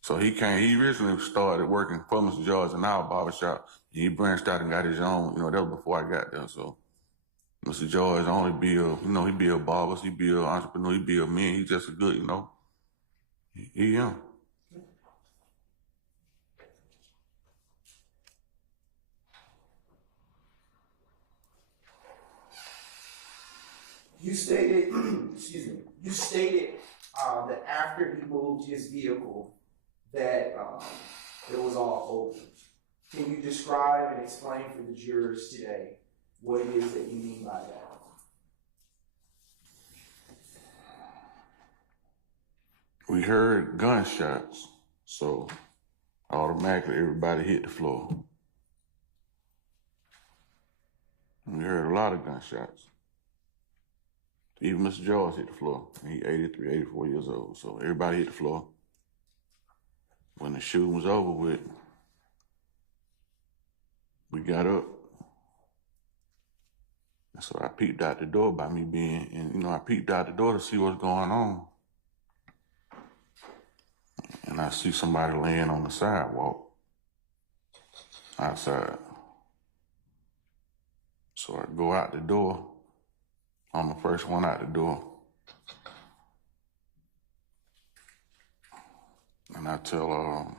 So he originally started working for Mr. George in our barbershop. He branched out and got his own, that was before I got there. So Mr. George only he build barbers, he build entrepreneur, he build men. He's just a good, he him. You stated, that after he moved his vehicle, that it was all over. Can you describe and explain for the jurors today what it is that you mean by that? We heard gunshots, so automatically everybody hit the floor. We heard a lot of gunshots. Even Mr. George hit the floor. He 83, 84 years old, so everybody hit the floor. When the shooting was over with, we got up, And so I peeped out the door by me being, and you know, I peeped out the door to see what's going on. And I see somebody laying on the sidewalk outside. So I go out the door. I'm the first one out the door. And I tell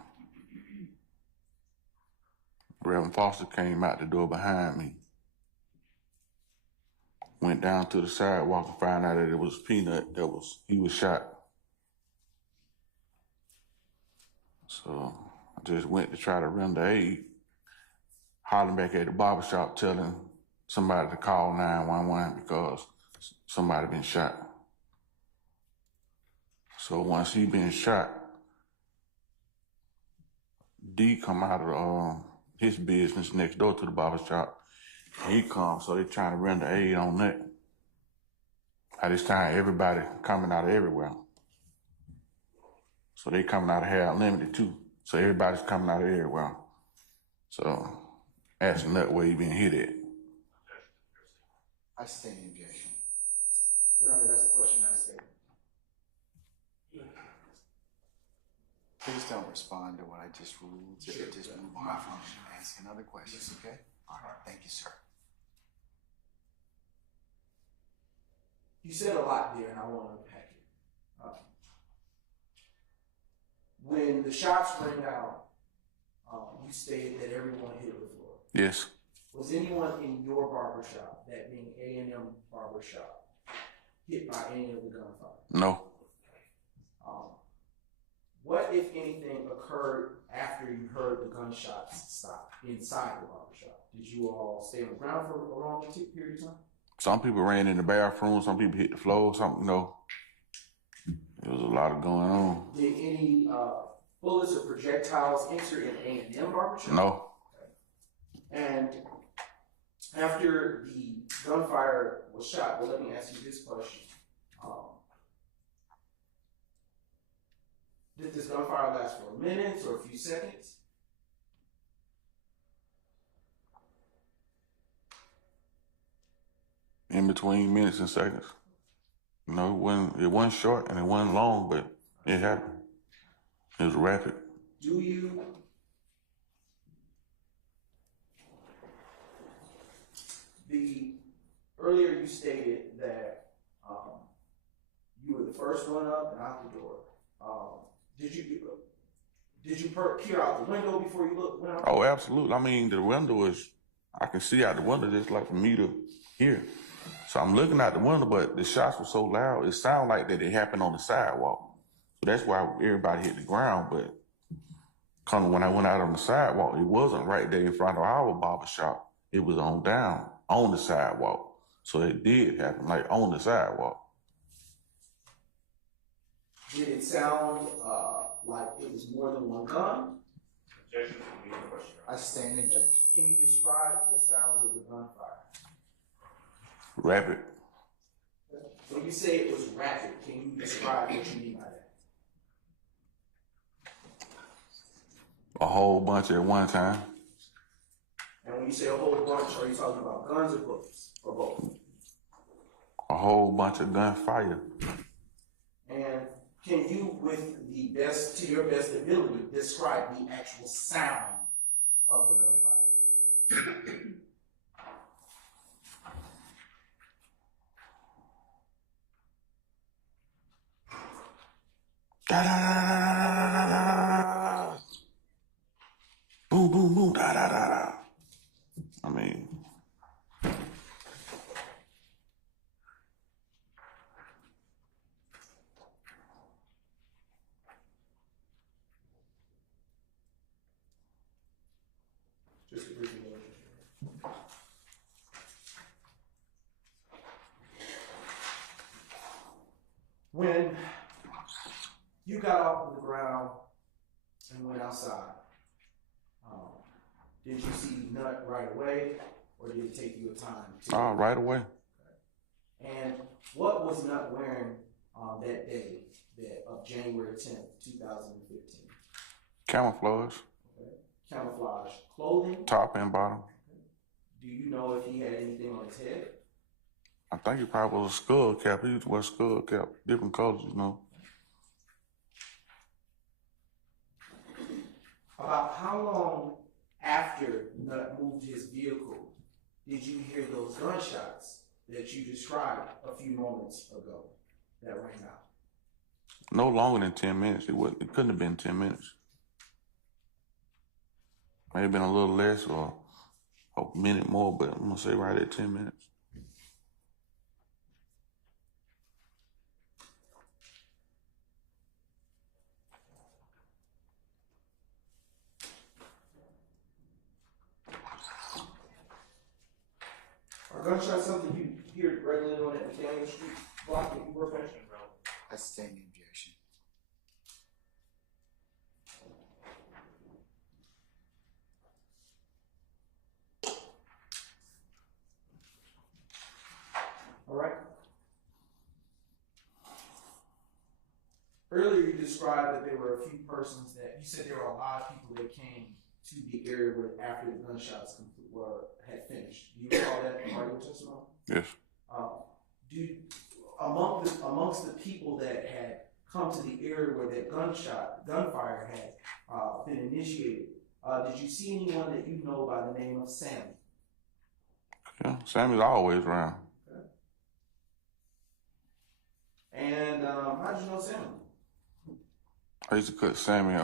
Reverend Foster came out the door behind me. Went down to the sidewalk and found out that it was Peanut he was shot. So I just went to try to render aid, hollering back at the barbershop telling somebody to call 911 because somebody been shot. So once he been shot, D come out of his business next door to the barbershop. And he comes, so they trying to render aid on that. At this time, everybody coming out of everywhere. So they coming out of Hair Unlimited too. So everybody's coming out of everywhere. So asking that way he been hit at. I stand in objection. Your Honor, that's the question I said. Please don't respond to what I just ruled. Sure. Just move on from asking other questions, okay? All right, thank you, sir. You said a lot there, and I want to unpack it. When the shots rang out, you stated that everyone hit the floor. Yes. Was anyone in your barbershop, that being A&M barbershop, hit by any of the gunfire? No. What, if anything, occurred after you heard the gunshots stop inside the barbershop? Did you all stay on the ground for a long period of time? Some people ran in the bathroom, some people hit the floor, some, you know. There was a lot of going on. Did any bullets or projectiles enter an A&M barbershop? No. Okay. And after the gunfire was shot, well, let me ask you this question. Did this gunfire last for minutes or a few seconds? In between minutes and seconds. You know, it wasn't short and it wasn't long, but it happened. It was rapid. Do you earlier you stated that you were the first one up and out the door. Did you peer out the window before you went out? Oh, absolutely. I mean, the window I can see out the window just like from me to here. So I'm looking out the window, but the shots were so loud, it sounded like that it happened on the sidewalk. So that's why everybody hit the ground, but when I went out on the sidewalk, it wasn't right there in front of our barber shop. It was on the sidewalk. So it did happen, like on the sidewalk. Did it sound like it was more than one gun? Objection to the question. I stand in objection. Can you describe the sounds of the gunfire? Rapid. When you say it was rapid, can you describe what you mean by that? A whole bunch at one time. And when you say a whole bunch, are you talking about guns or bullets, or both? A whole bunch of gunfire. And can you, to your best ability, describe the actual sound of the gunfire? Da da da da da da. Boom boom boom da da da da. I mean, Just a brief illustration. When you got off of the ground and went outside, did you see Nut right away, or did it take you a time to? right away. And what was Nut wearing that day of January 10th, 2015? Camouflage. Okay. Camouflage clothing? Top and bottom. Do you know if he had anything on his head? I think he probably was a skull cap. He used to wear skull cap, different colors, you know. About how long after Nut moved his vehicle did you hear those gunshots that you described a few moments ago that rang out? No longer than 10 minutes. It couldn't have been 10 minutes. Maybe been a little less or a minute more, but I'm gonna say right at 10 minutes. Are gunshots something you hear regularly on that Daniel Street block that you work at? That's standing objection. All right. Earlier you described that there were a few persons that, you said there were a lot of people that came to the area where after the gunshots had finished. Do you recall that part of your testimony? Yes. Amongst the people that had come to the area where that gunfire had been initiated, did you see anyone that you know by the name of Sammy? Yeah, Sammy's always around. Okay. And how did you know Sammy? I used to cut Sammy,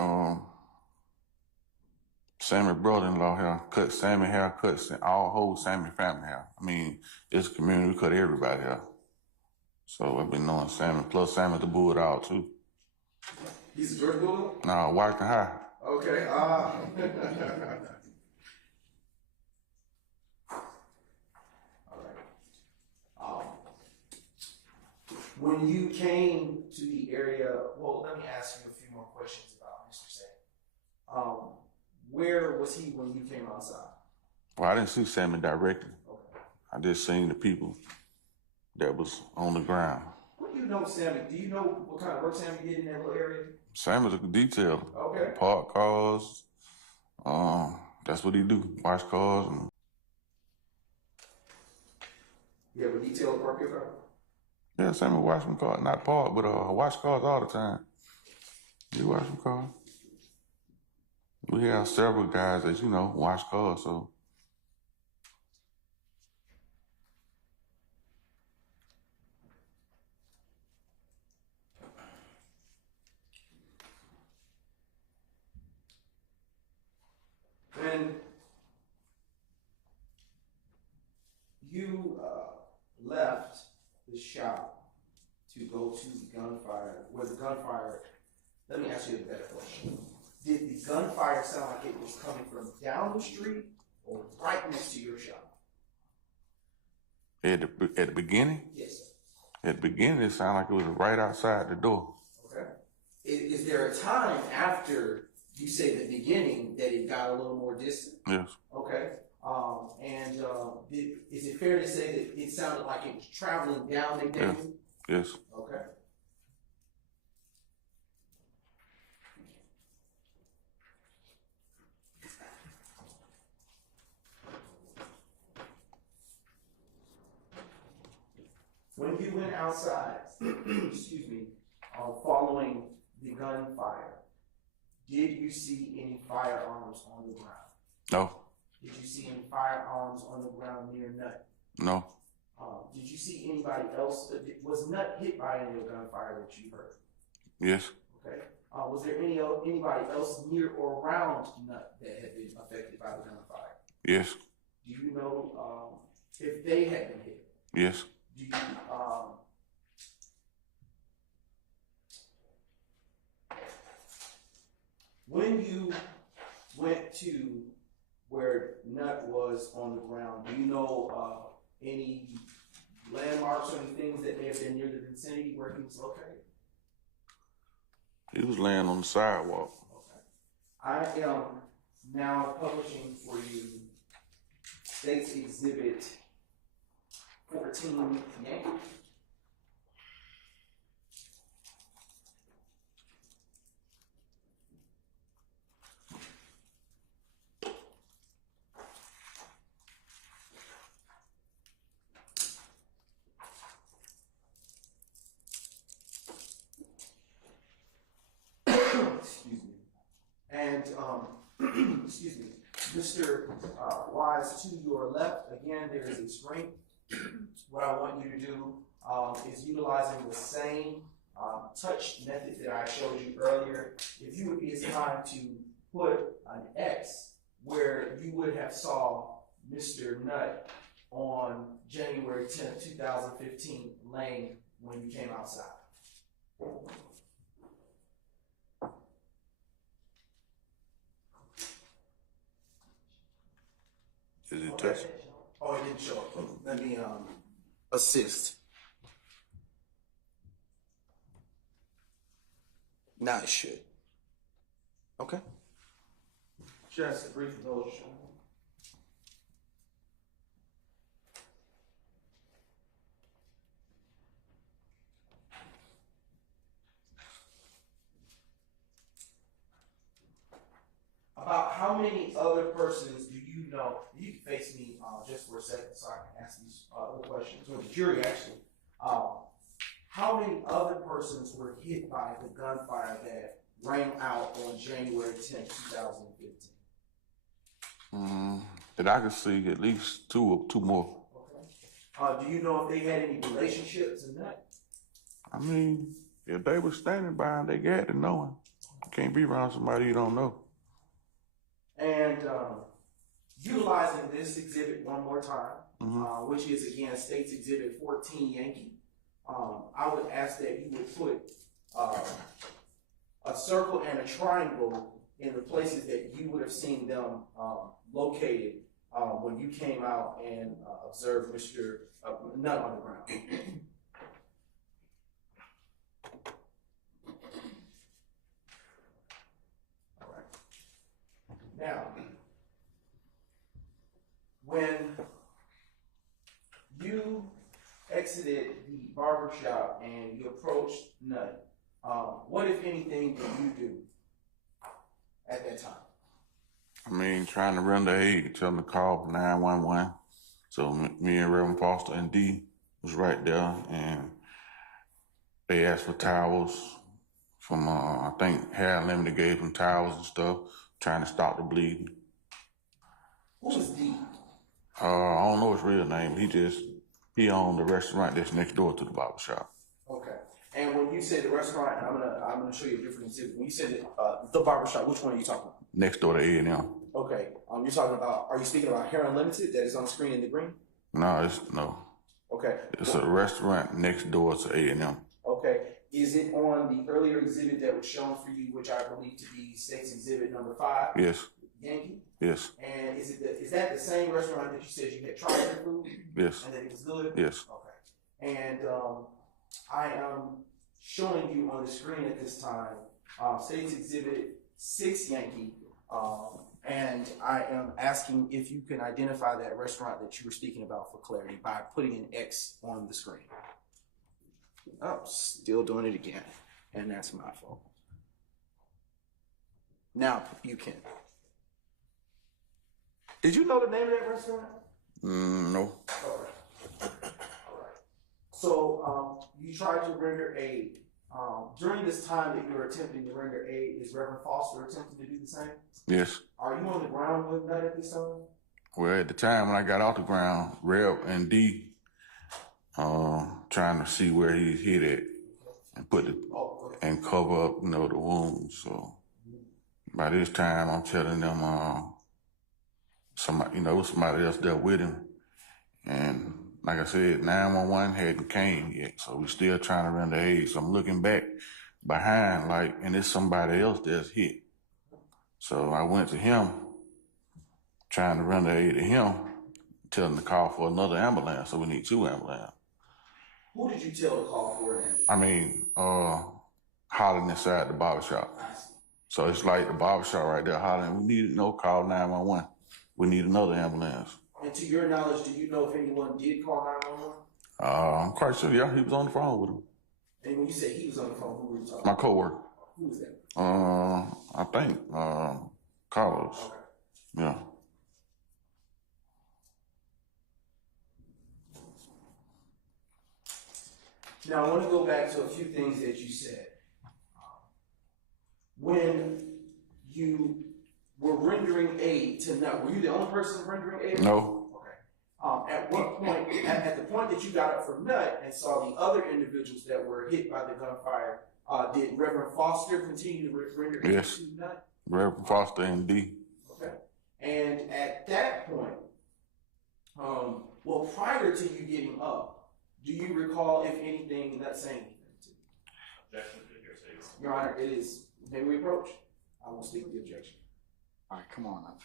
Sammy brother-in-law hair, cut Sammy hair, all whole Sammy family hair. I mean, this community, we cut everybody hair. So I've been knowing Sammy, plus Sammy the Bulldog too. He's a Georgia Bulldog? No, Washington High. Okay. All right. When you came to the area, well, let me ask you a few more questions about Mr. Sam. Where was he when you came outside? Well, I didn't see Sammy directly. Okay. I just seen the people that was on the ground. What do you know, Sammy? Do you know what kind of work Sammy did in that little area? Sammy's a detailer. Okay. Park cars. That's what he do. Wash cars. And You ever detail a park your car? yeah, Sammy wash some cars. Not park, but wash cars all the time. He wash some cars. We have several guys that, you know, wash cars, so. When you left the shop to go to the gunfire, let me ask you a better question. Did the gunfire sound like it was coming from down the street or right next to your shop? At the beginning? Yes. At the beginning, it sounded like it was right outside the door. Okay. Is there a time after you say the beginning that it got a little more distant? Yes. Okay. Is it fair to say that it sounded like it was traveling down the Yes. Yes. Okay. When you went outside, excuse me, following the gunfire, did you see any firearms on the ground? No. Did you see any firearms on the ground near Nut? No. Did you see anybody else? Was Nut hit by any of the gunfire that you heard? Yes. Okay. Was there anybody else near or around Nut that had been affected by the gunfire? Yes. Do you know if they had been hit? Yes. Do you when you went to where Nut was on the ground, do you know any landmarks or any things that may have been near the vicinity where he was located? He was laying on the sidewalk. Okay. I am now publishing for you State's Exhibit 14 Yankee. excuse me, Mr. Wise, to your left, again, there is a screen. What I want you to do is utilizing the same touch method that I showed you earlier. If you would be as kind to put an X where you would have saw Mr. Nutt on January 10th, 2015, laying when you came outside. Is it touch? Oh, it didn't show up. Let me assist. Now it should. Okay. Just a brief motion. About how many other persons do you know? You can face me just for a second so I can ask these other questions, or the jury actually. How many other persons were hit by the gunfire that rang out on January 10th, 2015? That I could see at least two more. Okay. Do you know if they had any relationships in that? I mean, if they were standing by and they got to know him, you can't be around somebody you don't know. And utilizing this exhibit one more time, which is again State's Exhibit 14 Yankee, I would ask that you would put a circle and a triangle in the places that you would have seen them located when you came out and observed Mr. Nutt on the ground. All right. Now, when you exited the barbershop and you approached Nutt, what, if anything, did you do at that time? I mean, trying to render aid, tell them to call 911. So me and Reverend Foster and D was right there, and they asked for towels from, I think Hair Limited gave them towels and stuff, trying to stop the bleeding. Who was D? I don't know his real name. He owned the restaurant that's next door to the barber shop. Okay. And when you said the restaurant, and I'm gonna show you a different exhibit. When you said the barbershop, which one are you talking about? Next door to A&M. Okay. You're talking about, are you speaking about Hair Unlimited that is on the screen in the green? No. Okay. It's a restaurant next door to A&M. Okay. Is it on the earlier exhibit that was shown for you, which I believe to be State's Exhibit number 5? Yes. Yankee? Yes. And is that the same restaurant that you said you had tried their food? Yes. And that it was good? Yes. Okay. And I am showing you on the screen at this time State's Exhibit 6 Yankee, and I am asking if you can identify that restaurant that you were speaking about for clarity by putting an X on the screen. Oh, still doing it again, and that's my fault. Now you can. Did you know the name of that restaurant? No. All right. So you tried to render aid. During this time that you were attempting to render aid, is Reverend Foster attempting to do the same? Yes. Are you on the ground with Nutt at this time? Well, at the time when I got off the ground, Rev and D trying to see where he hit it and and cover up, the wounds. So by this time, I'm telling them somebody, it was somebody else there with him, and like I said, 911 hadn't came yet, so we're still trying to render aid. So I'm looking back behind, and it's somebody else that's hit. So I went to him, trying to render aid to him, tell him to call for another ambulance, so we need 2 ambulances. Who did you tell to call for an ambulance? I mean, hollering inside the barbershop. So it's like the barbershop right there hollering, we need call 911. We need another ambulance. And to your knowledge, do you know if anyone did call 911? I'm quite sure, yeah, he was on the phone with him. And when you say he was on the phone, who were you talking My about? coworker. Who was that? I think Carlos. Okay. Yeah. Now, I want to go back to a few things that you said. When you rendering aid to Nut. Were you the only person rendering aid? No. Okay. At what point, at the point that you got up from Nut and saw the other individuals that were hit by the gunfire, did Reverend Foster continue to render aid Yes. to Nut? Reverend Foster and D. Okay. And at that point, well, prior to you getting up, do you recall, if anything, Nut saying anything to you? Objection to hearsay. Your Honor, it is, may we approach? I will speak with the objection. All right, come on up.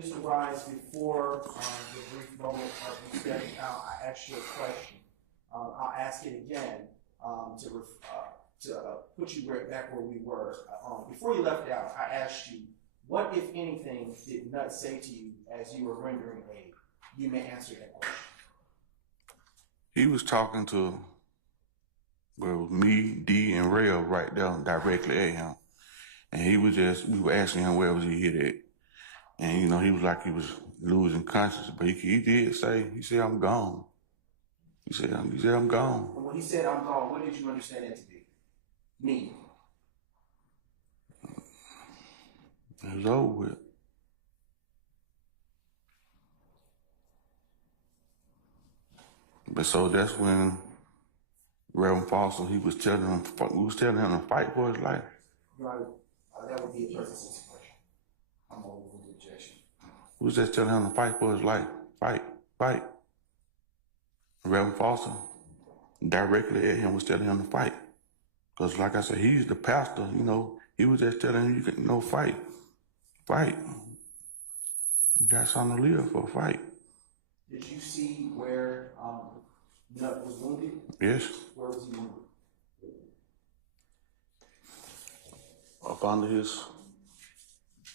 Mr. Wise, before the brief moment of you stepping out, I asked you a question. I'll ask it again to put you back where we were. Before you left out, I asked you, what, if anything, did Nutt say to you as you were rendering aid? You may answer that question. He was talking to, well, me, D, and Rail right there directly at him. And he was we were asking him where was he hit at. And, you know, he was like he was losing consciousness, but he did say, he said, I'm gone. He said, I'm gone. And when he said, I'm gone, what did you understand that to be? Me. It was over with. But so that's when Reverend Foster, we was telling him to fight for his life. Right. That would be a person's expression. I'm over the objection. We was just telling him to fight for his life. Fight. Reverend Foster directly at him was telling him to fight. Because like I said, he's the pastor, you know, he was just telling him, you can fight. You got something to live for, fight. Did you see where Nutt was wounded? Yes. Where was he wounded? Up under his,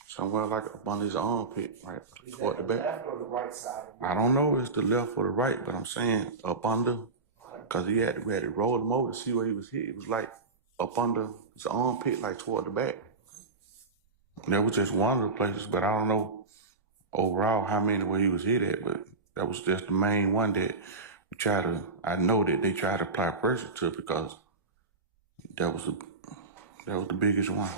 somewhere like up under his armpit, right toward the back. Left or the right side? I don't know if it's the left or the right, but I'm saying up under, because we had to roll him over to see where he was hit. It was like up under his armpit, like toward the back. That was just one of the places, but I don't know overall how many where he was hit at, but that was just the main one that I know that they tried to apply pressure to because that was the biggest one.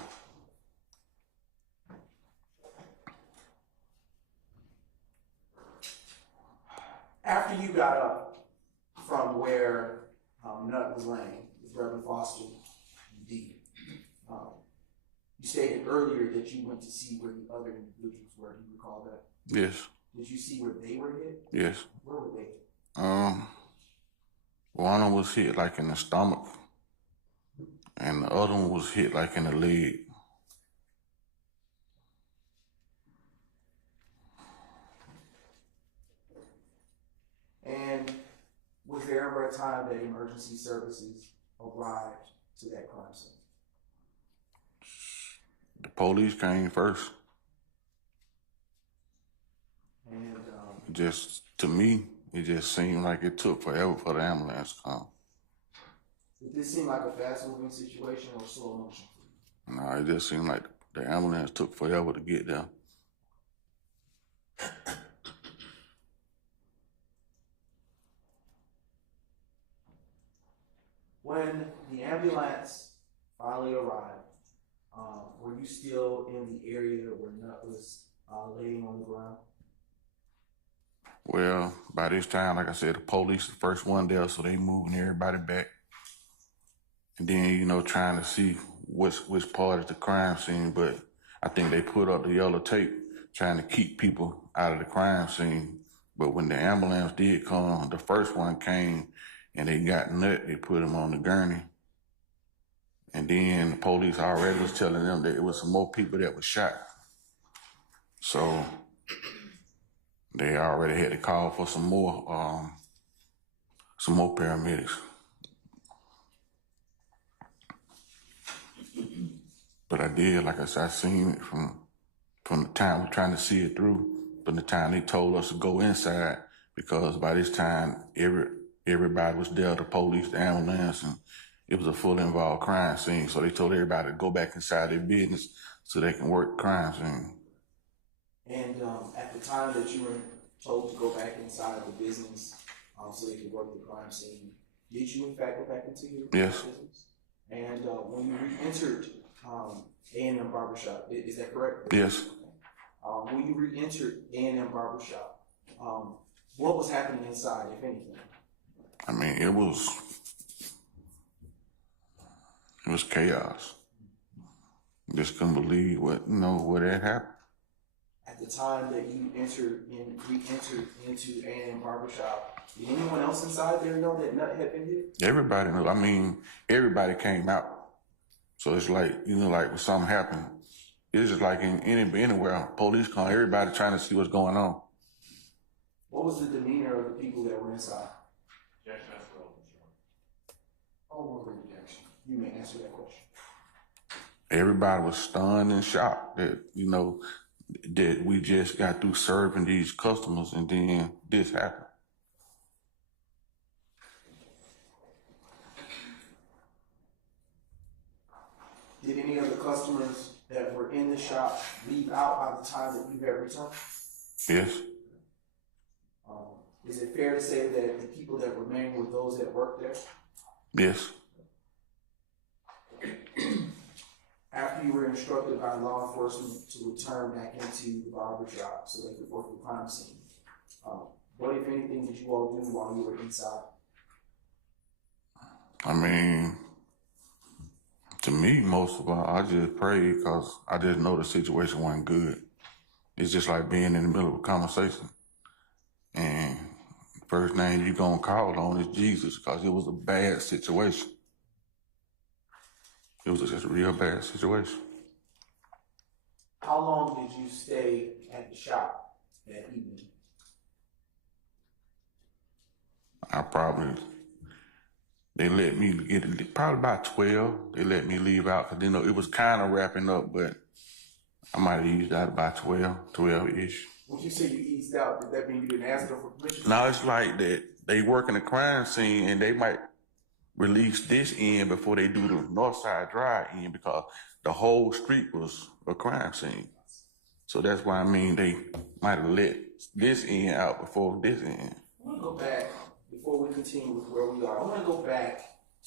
After you got up from where Nutt was laying with Reverend Foster and D, you stated earlier that you went to see where the other individuals were. Do you recall that? Yes. Did you see where they were hit? Yes. Where were they? One of them was hit like in the stomach, and the other one was hit like in the leg. And was there ever a time that emergency services arrived to that crime scene? The police came first. And just to me, it just seemed like it took forever for the ambulance to come. did this seem like a fast-moving situation or slow motion for you? No, it just seemed like the ambulance took forever to get there. When the ambulance finally arrived, were you still in the area where Nutt was laying on the ground? Well, by this time, like I said, the police the first one there, so they moving everybody back. And then, you know, trying to see which part is the crime scene, but I think they put up the yellow tape trying to keep people out of the crime scene. But when the ambulance did come, the first one came and they got Nutt, they put him on the gurney. And then the police already was telling them that it was some more people that were shot. So they already had to call for some more paramedics. But I did, like I said, I seen it from the time we're trying to see it through, from the time they told us to go inside, because by this time, everybody was there, the police, the ambulance, and it was a fully involved crime scene. So they told everybody to go back inside their business so they can work the crime scene. And at the time that you were told to go back inside the business so they could work the crime scene, did you in fact go back into your Yes. business? And when you re-entered A&M Barbershop, is that correct? Yes. When you re-entered A&M Barbershop, what was happening inside, if anything? I mean, it was chaos. Just couldn't believe what had happened. At the time that you re-entered into A&M Barbershop, did anyone else inside there know that Nutt had been hit? Everybody knew. I mean, everybody came out. So it's like, like when something happened, It's just like anywhere. Police come, everybody trying to see what's going on. What was the demeanor of the people that were inside? Objection, that's relevant, Your Honor. Oh, we're objection. You may answer that question. Everybody was stunned and shocked that, that we just got through serving these customers and then this happened. Did any of the customers that were in the shop leave out by the time that you had returned? Yes. Is it fair to say that the people that remained were those that worked there? Yes. After you were instructed by law enforcement to return back into the barber shop so they could work the crime scene, what, if anything, did you all do while you were inside? I mean, to me, most of all, I just prayed because I just know the situation wasn't good. It's just like being in the middle of a conversation. And first name you gonna call on is Jesus because it was a bad situation. It was just a real bad situation. How long did you stay at the shop that evening? They let me get it, probably about 12. They let me leave out because, it was kind of wrapping up, but I might have eased out about 12-ish. When you say you eased out, did that mean you didn't ask them for permission? No, it's like that they work in the crime scene and they might release this end before they do the North Side Drive end because the whole street was a crime scene. So that's why they might have let this end out before this end. I want to go back, before we continue with where we are, I want to go back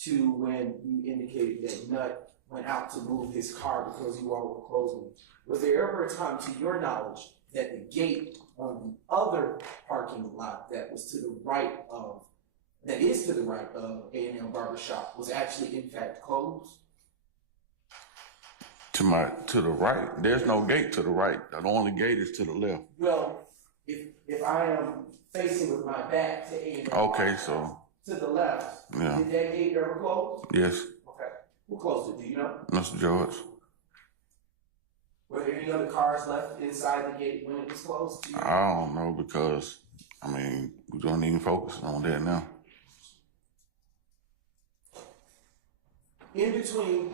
to when you indicated that Nut went out to move his car because you all were closing. Was there ever a time, to your knowledge, that the gate on the other parking lot that was to the right of, that is to the right of A&M Barbershop was actually in fact closed? To the right, there's no gate to the right. The only gate is to the left. Well, if I am facing with my back to A&M Okay, so to the left, yeah. Did that gate ever close? Yes. Okay. Who closed it? Do you know? Mr. George. Were there any other cars left inside the gate when it was closed? I don't know because, we don't even focus on that now. In between,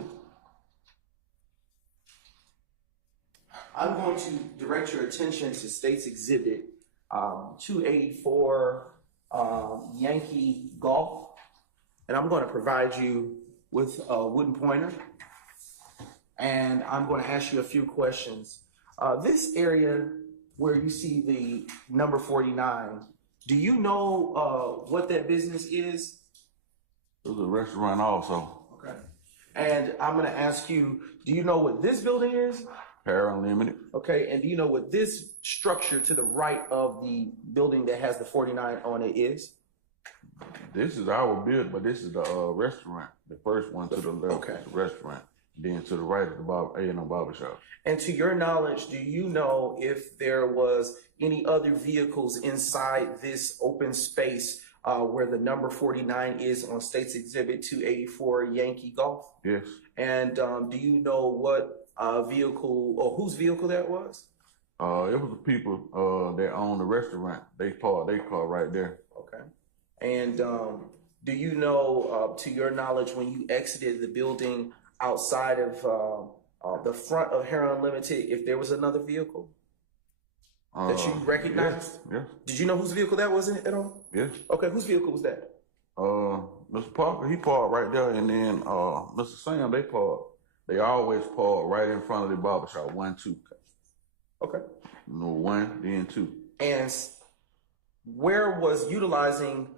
I'm going to direct your attention to State's Exhibit 284 Yankee Golf, and I'm going to provide you with a wooden pointer, and I'm going to ask you a few questions. This area where you see the number 49, do you know what that business is? It was a restaurant also. Okay. And I'm going to ask you, do you know what this building is? Hair Unlimited. Okay, and do you know what this structure to the right of the building that has the 49 on it is? This is our building, but this is the restaurant. The first one to the left is the restaurant. Then to the right is the A&M Barbershop. And to your knowledge, do you know if there was any other vehicles inside this open space where the number 49 is on State's Exhibit 284 Yankee Golf? Yes. And do you know what vehicle or whose vehicle that was? It was the people that own the restaurant. They parked their car right there. Okay. And do you know, to your knowledge, when you exited the building outside of the front of Hair Unlimited, if there was another vehicle that you recognized? Yes. Did you know whose vehicle that was at all? Yes. Okay, whose vehicle was that? Mr. Parker, he parked right there, and then Mr. Sam, they parked. They always park right in front of the barbershop, 1, 2. Okay. No, 1, then 2. And where was utilizing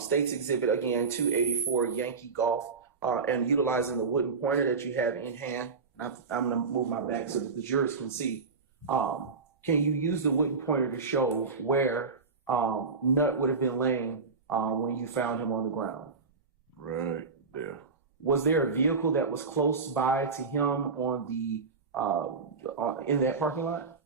State's Exhibit, again, 284 Yankee Golf, and utilizing the wooden pointer that you have in hand? I'm going to move my back so that the jurors can see. Can you use the wooden pointer to show where Nut would have been laying when you found him on the ground? Right there. Was there a vehicle that was close by to him on the in that parking lot?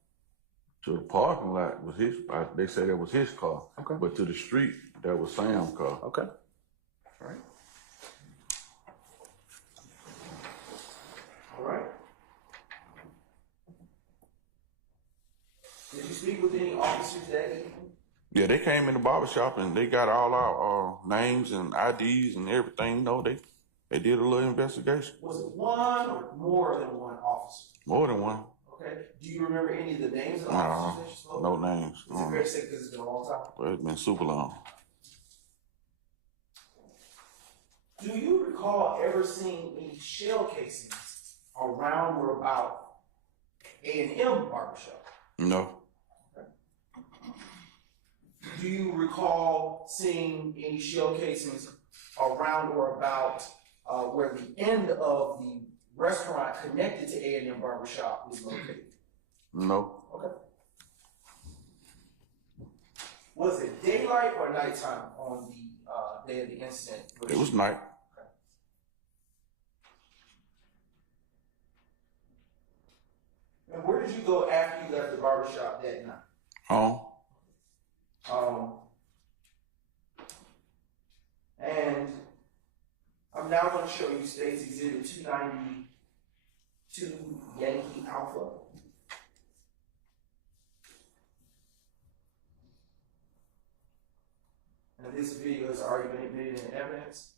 To the parking lot was his. They said that was his car. Okay. But to the street, that was Sam's car. Okay. All right. All right. officers that evening? Yeah, they came in the barbershop and they got all our names and IDs and everything. No, they did a little investigation. Was it one or more than one officer? More than one. Okay. Do you remember any of the names of the officers that you spoke? No names. Is it fair to say because it's been a long time? Well, it's been super long. Do you recall ever seeing any shell casings around or about A&M barbershop? No. Do you recall seeing any shell casings around or about where the end of the restaurant connected to A&M barbershop is located? No. Okay. Was it daylight or nighttime on the day of the incident? It was night. Okay. And where did you go after you left the barbershop that night? Home. And I'm now going to show you State's Exhibit 292 Yankee Alpha. And this video has already been admitted into evidence.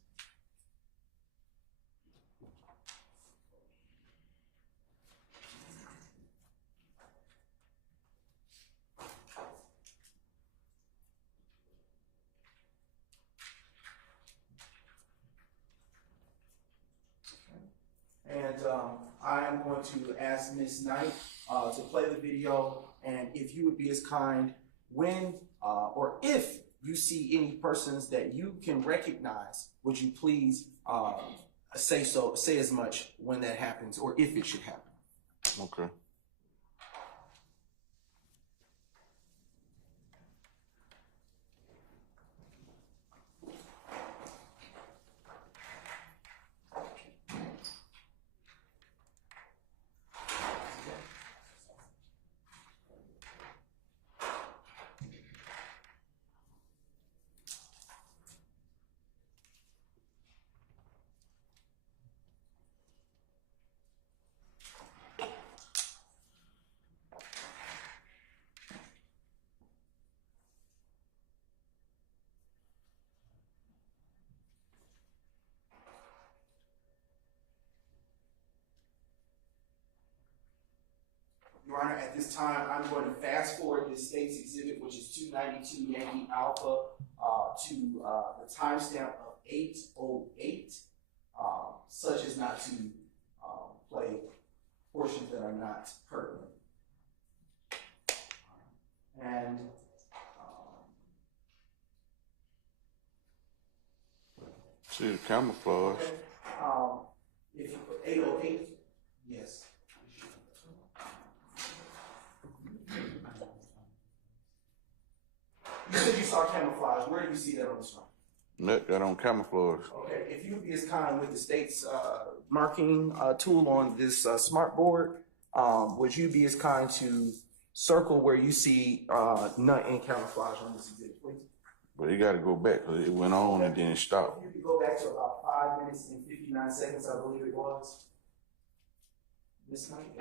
And I am going to ask Ms. Knight to play the video, and if you would be as kind, when or if you see any persons that you can recognize, would you please say as much when that happens, or if it should happen. Okay. Your Honor, at this time, I'm going to fast forward this State's Exhibit, which is 292 Yankee Alpha, to the timestamp of 8:08, such as not to play portions that are not pertinent. And see the camouflage. okay, if you put 8:08, yes. You said you saw camouflage. Where do you see that on the screen? That got on camouflage. Okay, if you would be as kind with the state's marking tool on this smart board, would you be as kind to circle where you see none in camouflage on this exhibit, please? But you got to go back because it went on and then it stopped. If you could go back to about 5 minutes and 59 seconds, I believe it was. Miss Knight?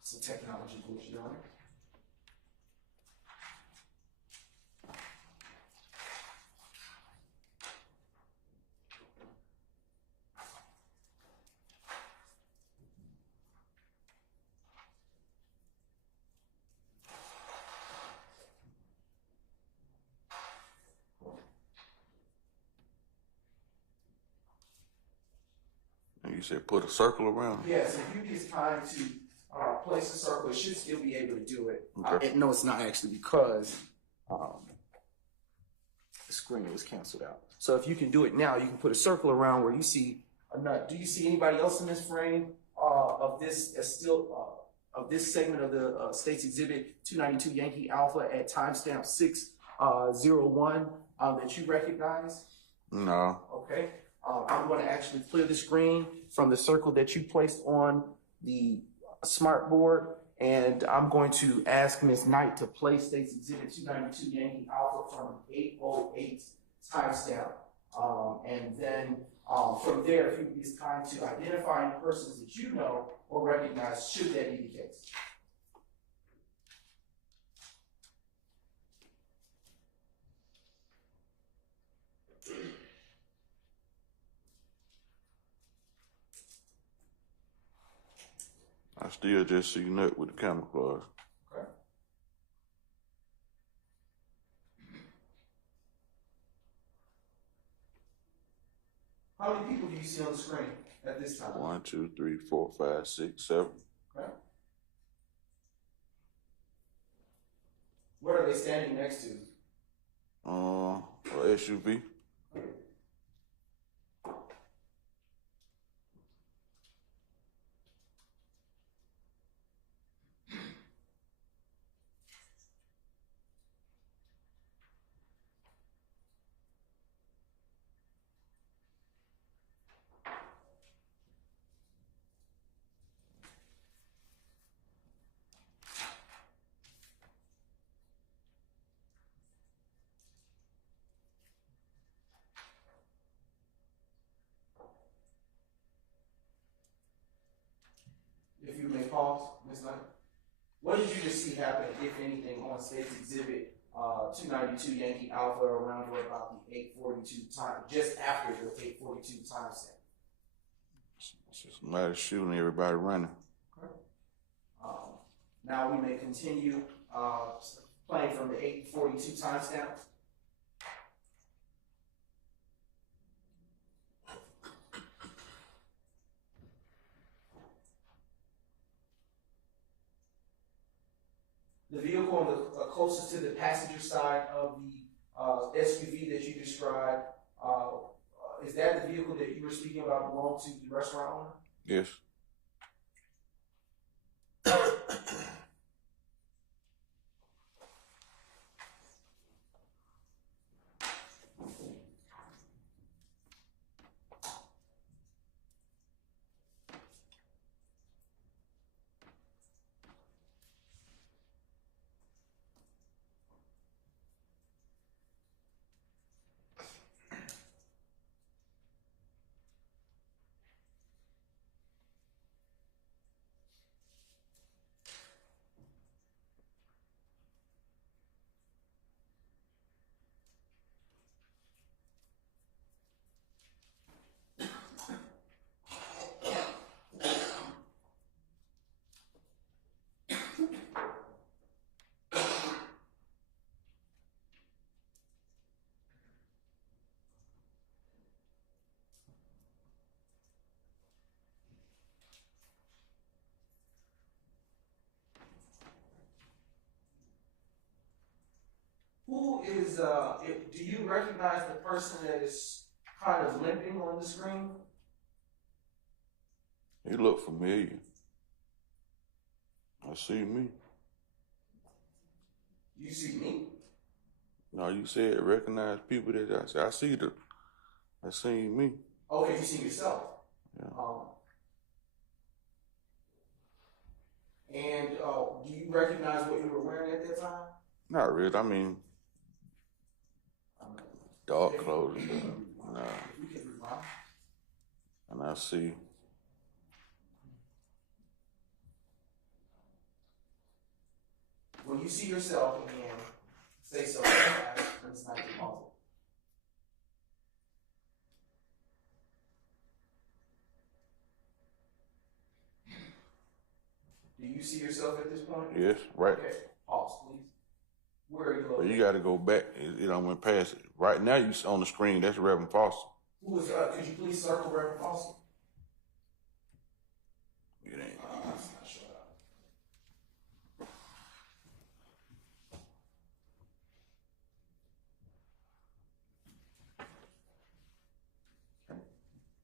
It's a technology glitch, Your Honor. And you said put a circle around it? Yes, if you just kind to place a circle, it should still be able to do it. Okay. No, it's not actually because the screen was canceled out. So if you can do it now, you can put a circle around where you see a nut. Do you see anybody else in this frame of this of this segment of the State's Exhibit 292 Yankee Alpha at timestamp 6:01 that you recognize? No. Okay. I'm going to actually clear the screen from the circle that you placed on the smart board, and I'm going to ask Ms. Knight to play State's Exhibit 292 Yankee Alpha from 808 timestamp. And then from there, if you would be as kind to identify any persons that you know or recognize, should that be the case. I still just see Nut with the camouflage. Okay. How many people do you see on the screen at this time? 1, 2, 3, 4, 5, 6, 7. Okay. What are they standing next to? A SUV. If you may pause, Ms. Knight. What did you just see happen, if anything, on State's Exhibit 292 Yankee Alpha around or about the 8:42 time, just after the 8:42 timestamp? It's just a matter of shooting everybody running. Okay. Now we may continue playing from the 8:42 timestamp. The vehicle on the closest to the passenger side of the SUV that you described, is that the vehicle that you were speaking about belonged to the restaurant owner? Yes. Who is, do you recognize the person that is kind of limping on the screen? He look familiar. I see me. You see me? No, you said recognize people that I see the. I seen me. Okay, you see yourself. Yeah. And do you recognize what you were wearing at that time? Not really. I mean, dark clothing. And I see. When you see yourself again, say so. It's not too possible. Do you see yourself at this point? Yes, right. Okay, pause, please. Where are you But located? you got to go back. It went past it. Right now, you on the screen. That's Reverend Foster. Who is? Could you please circle Reverend Foster? It ain't. That's not sure.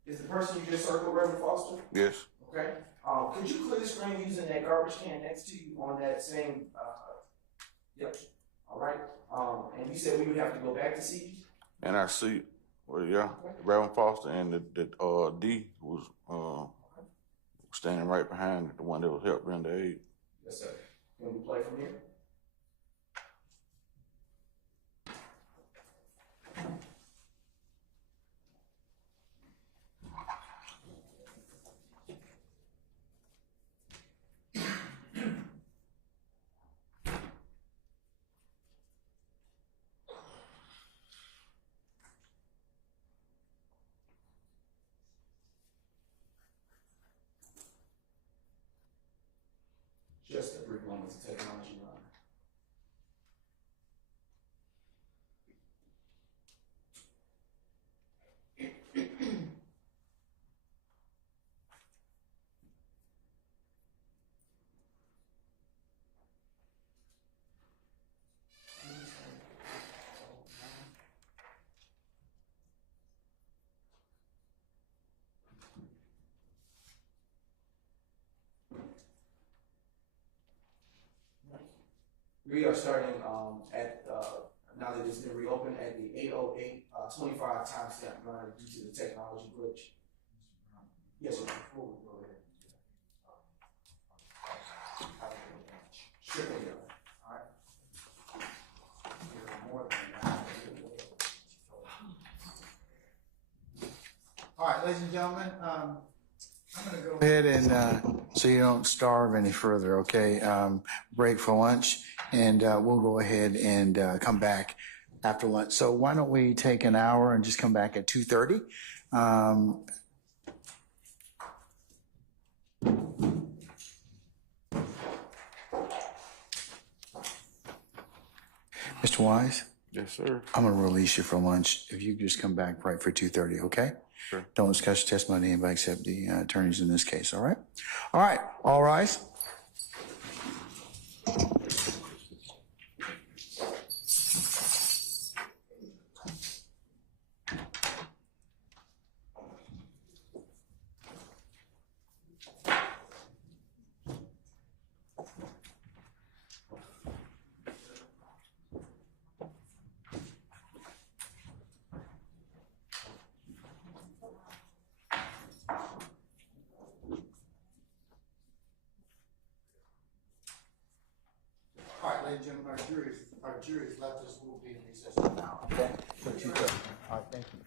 Is the person you just circled Reverend Foster? Yes. Okay. Could you clear the screen using that garbage can next to you on that same? Yep. All right. And you said we would have to go back to see you. And I see. Well, yeah, Reverend Foster and the D was standing right behind the one that was helped render aid. Yes, sir. Can we play from here? Just a brief moment to technology run. We are starting at now that it's been reopened at the 8:08 25 timestamp run due to the technology glitch. Yes, sir. Before we go ahead. Sure. All right. All right, ladies and gentlemen, I'm going to go ahead and so you don't starve any further, okay? Break for lunch, and we'll go ahead and come back after lunch. So why don't we take an hour and just come back at 2:30? Mr. Wise? Yes, sir. I'm going to release you for lunch. If you could just come back right for 2:30, okay? Sure. Don't discuss your testimony, anybody except the attorneys in this case, all right? All right, all rise. All right, ladies and gentlemen, our jury has left us. We'll be in recess now, okay? For 2:30. All right, thank you.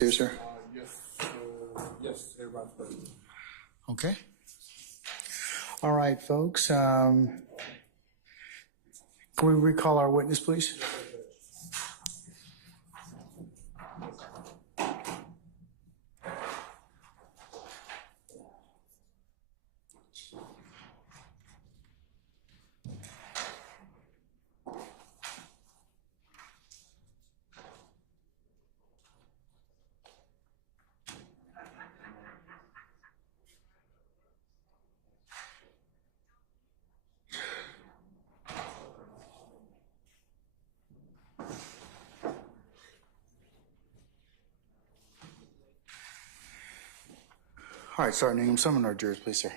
Here, sir. Yes, everybody's present. Okay. All right, folks. Can we recall our witness, please? All right, Sergeant Ingham, summon our jurors, please, sir.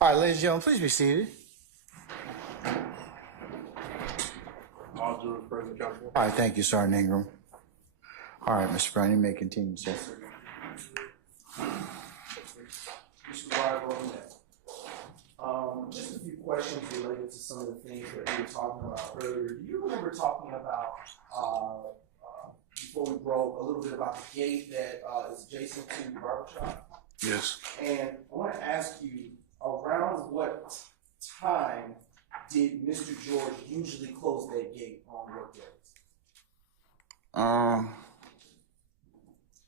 All right, ladies and gentlemen, please be seated. All jurors present, counsel. All right, thank you, Sergeant Ingram. All right, Mr. Brown, you may continue, sir. Mr. Barber, just a few questions related to some of the things that we were talking about earlier. Do you remember talking about, before we broke, a little bit about the gate that is adjacent to the barbershop? Yes. And I want to ask you, around what time did Mr. George usually close that gate on work days?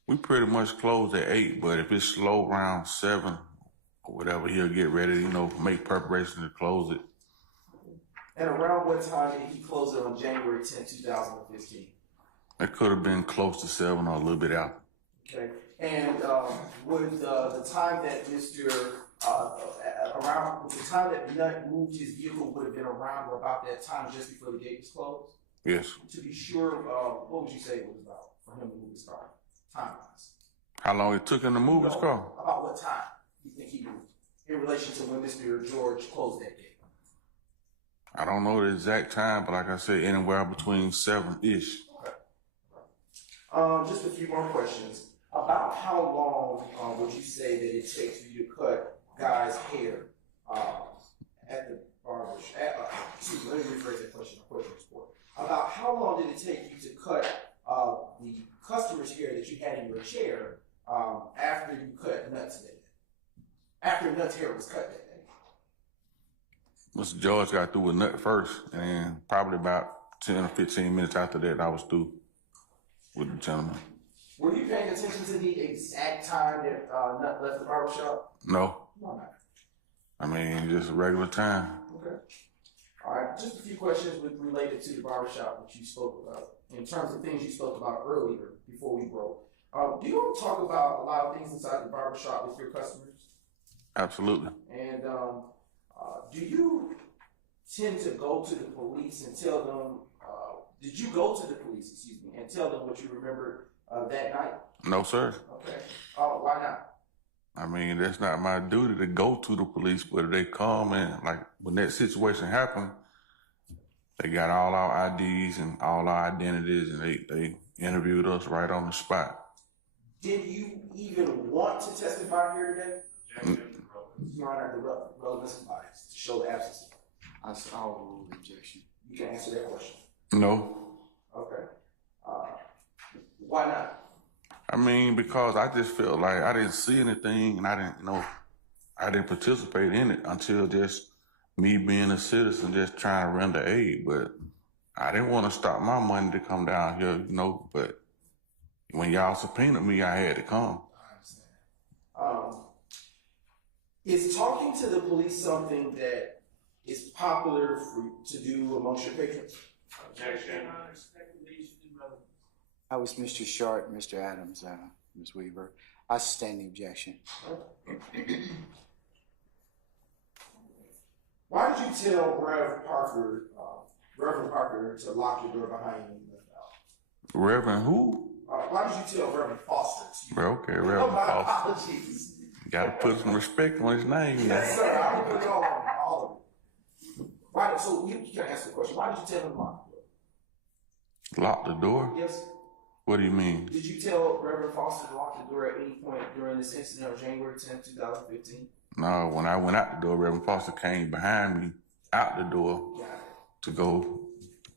We pretty much close at 8, but if it's slow around 7 or whatever, he'll get ready, make preparation to close it. And around what time did he close it on January 10, 2015? It could have been close to 7 or a little bit out. Okay. And would the time that around the time that Nutt moved his vehicle would have been around or about that time just before the gate was closed? Yes. To be sure, what would you say it was about for him to move his car, time-wise? How long it took him to move his car? About what time you think he moved in relation to when Mr. George closed that gate? I don't know the exact time, but like I said, anywhere between 7-ish. Okay. Just a few more questions. About how long would you say that it takes for you to cut guys' hair at the barber shop? Excuse me, let me rephrase that question. About how long did it take you to cut the customer's hair that you had in your chair after you cut Nutt's hair? After Mr. George got through with nut first, and probably about 10 or 15 minutes after that, I was through with the gentleman. Were you paying attention to the exact time that Nut left the barbershop? No. Why not? I mean, just a regular time. Okay. All right, just a few questions related to the barbershop that you spoke about, in terms of things you spoke about earlier before we broke. Do you want to talk about a lot of things inside the barbershop with your customers? Absolutely. And do you tend to go to the police and tell them, did you go to the police, excuse me, and tell them what you remembered that night? No, sir. Okay. Why not? I mean, that's not my duty to go to the police, but if they come and, like, when that situation happened, they got all our IDs and all our identities, and they interviewed us right on the spot. Did you even want to testify here today? Your Honor, the relevance of bias to show the absence. I'll rule the objection. You can answer that question. No. Okay. Why not? I mean, because I just felt like I didn't see anything, and I didn't participate in it until just me being a citizen, just trying to render aid. But I didn't want to stop my money to come down here, but when y'all subpoenaed me, I had to come. I understand. Is talking to the police something that is popular to do amongst your patrons? Objection. I was Mr. Short, Mr. Adams, Ms. Weaver. I sustain the objection. Why did you tell Reverend Parker to lock your door behind you and left out? Reverend who? Why did you tell Reverend Foster? Okay, Reverend my Foster. apologies. Got to put some respect on his name. Yes, sir. I will put it all of it. Why? So you can answer the question. Why did you tell him to lock the door? Lock the door? Yes. What do you mean? Did you tell Reverend Foster to lock the door at any point during this incident on January 10, 2015? No, when I went out the door, Reverend Foster came behind me out the door to go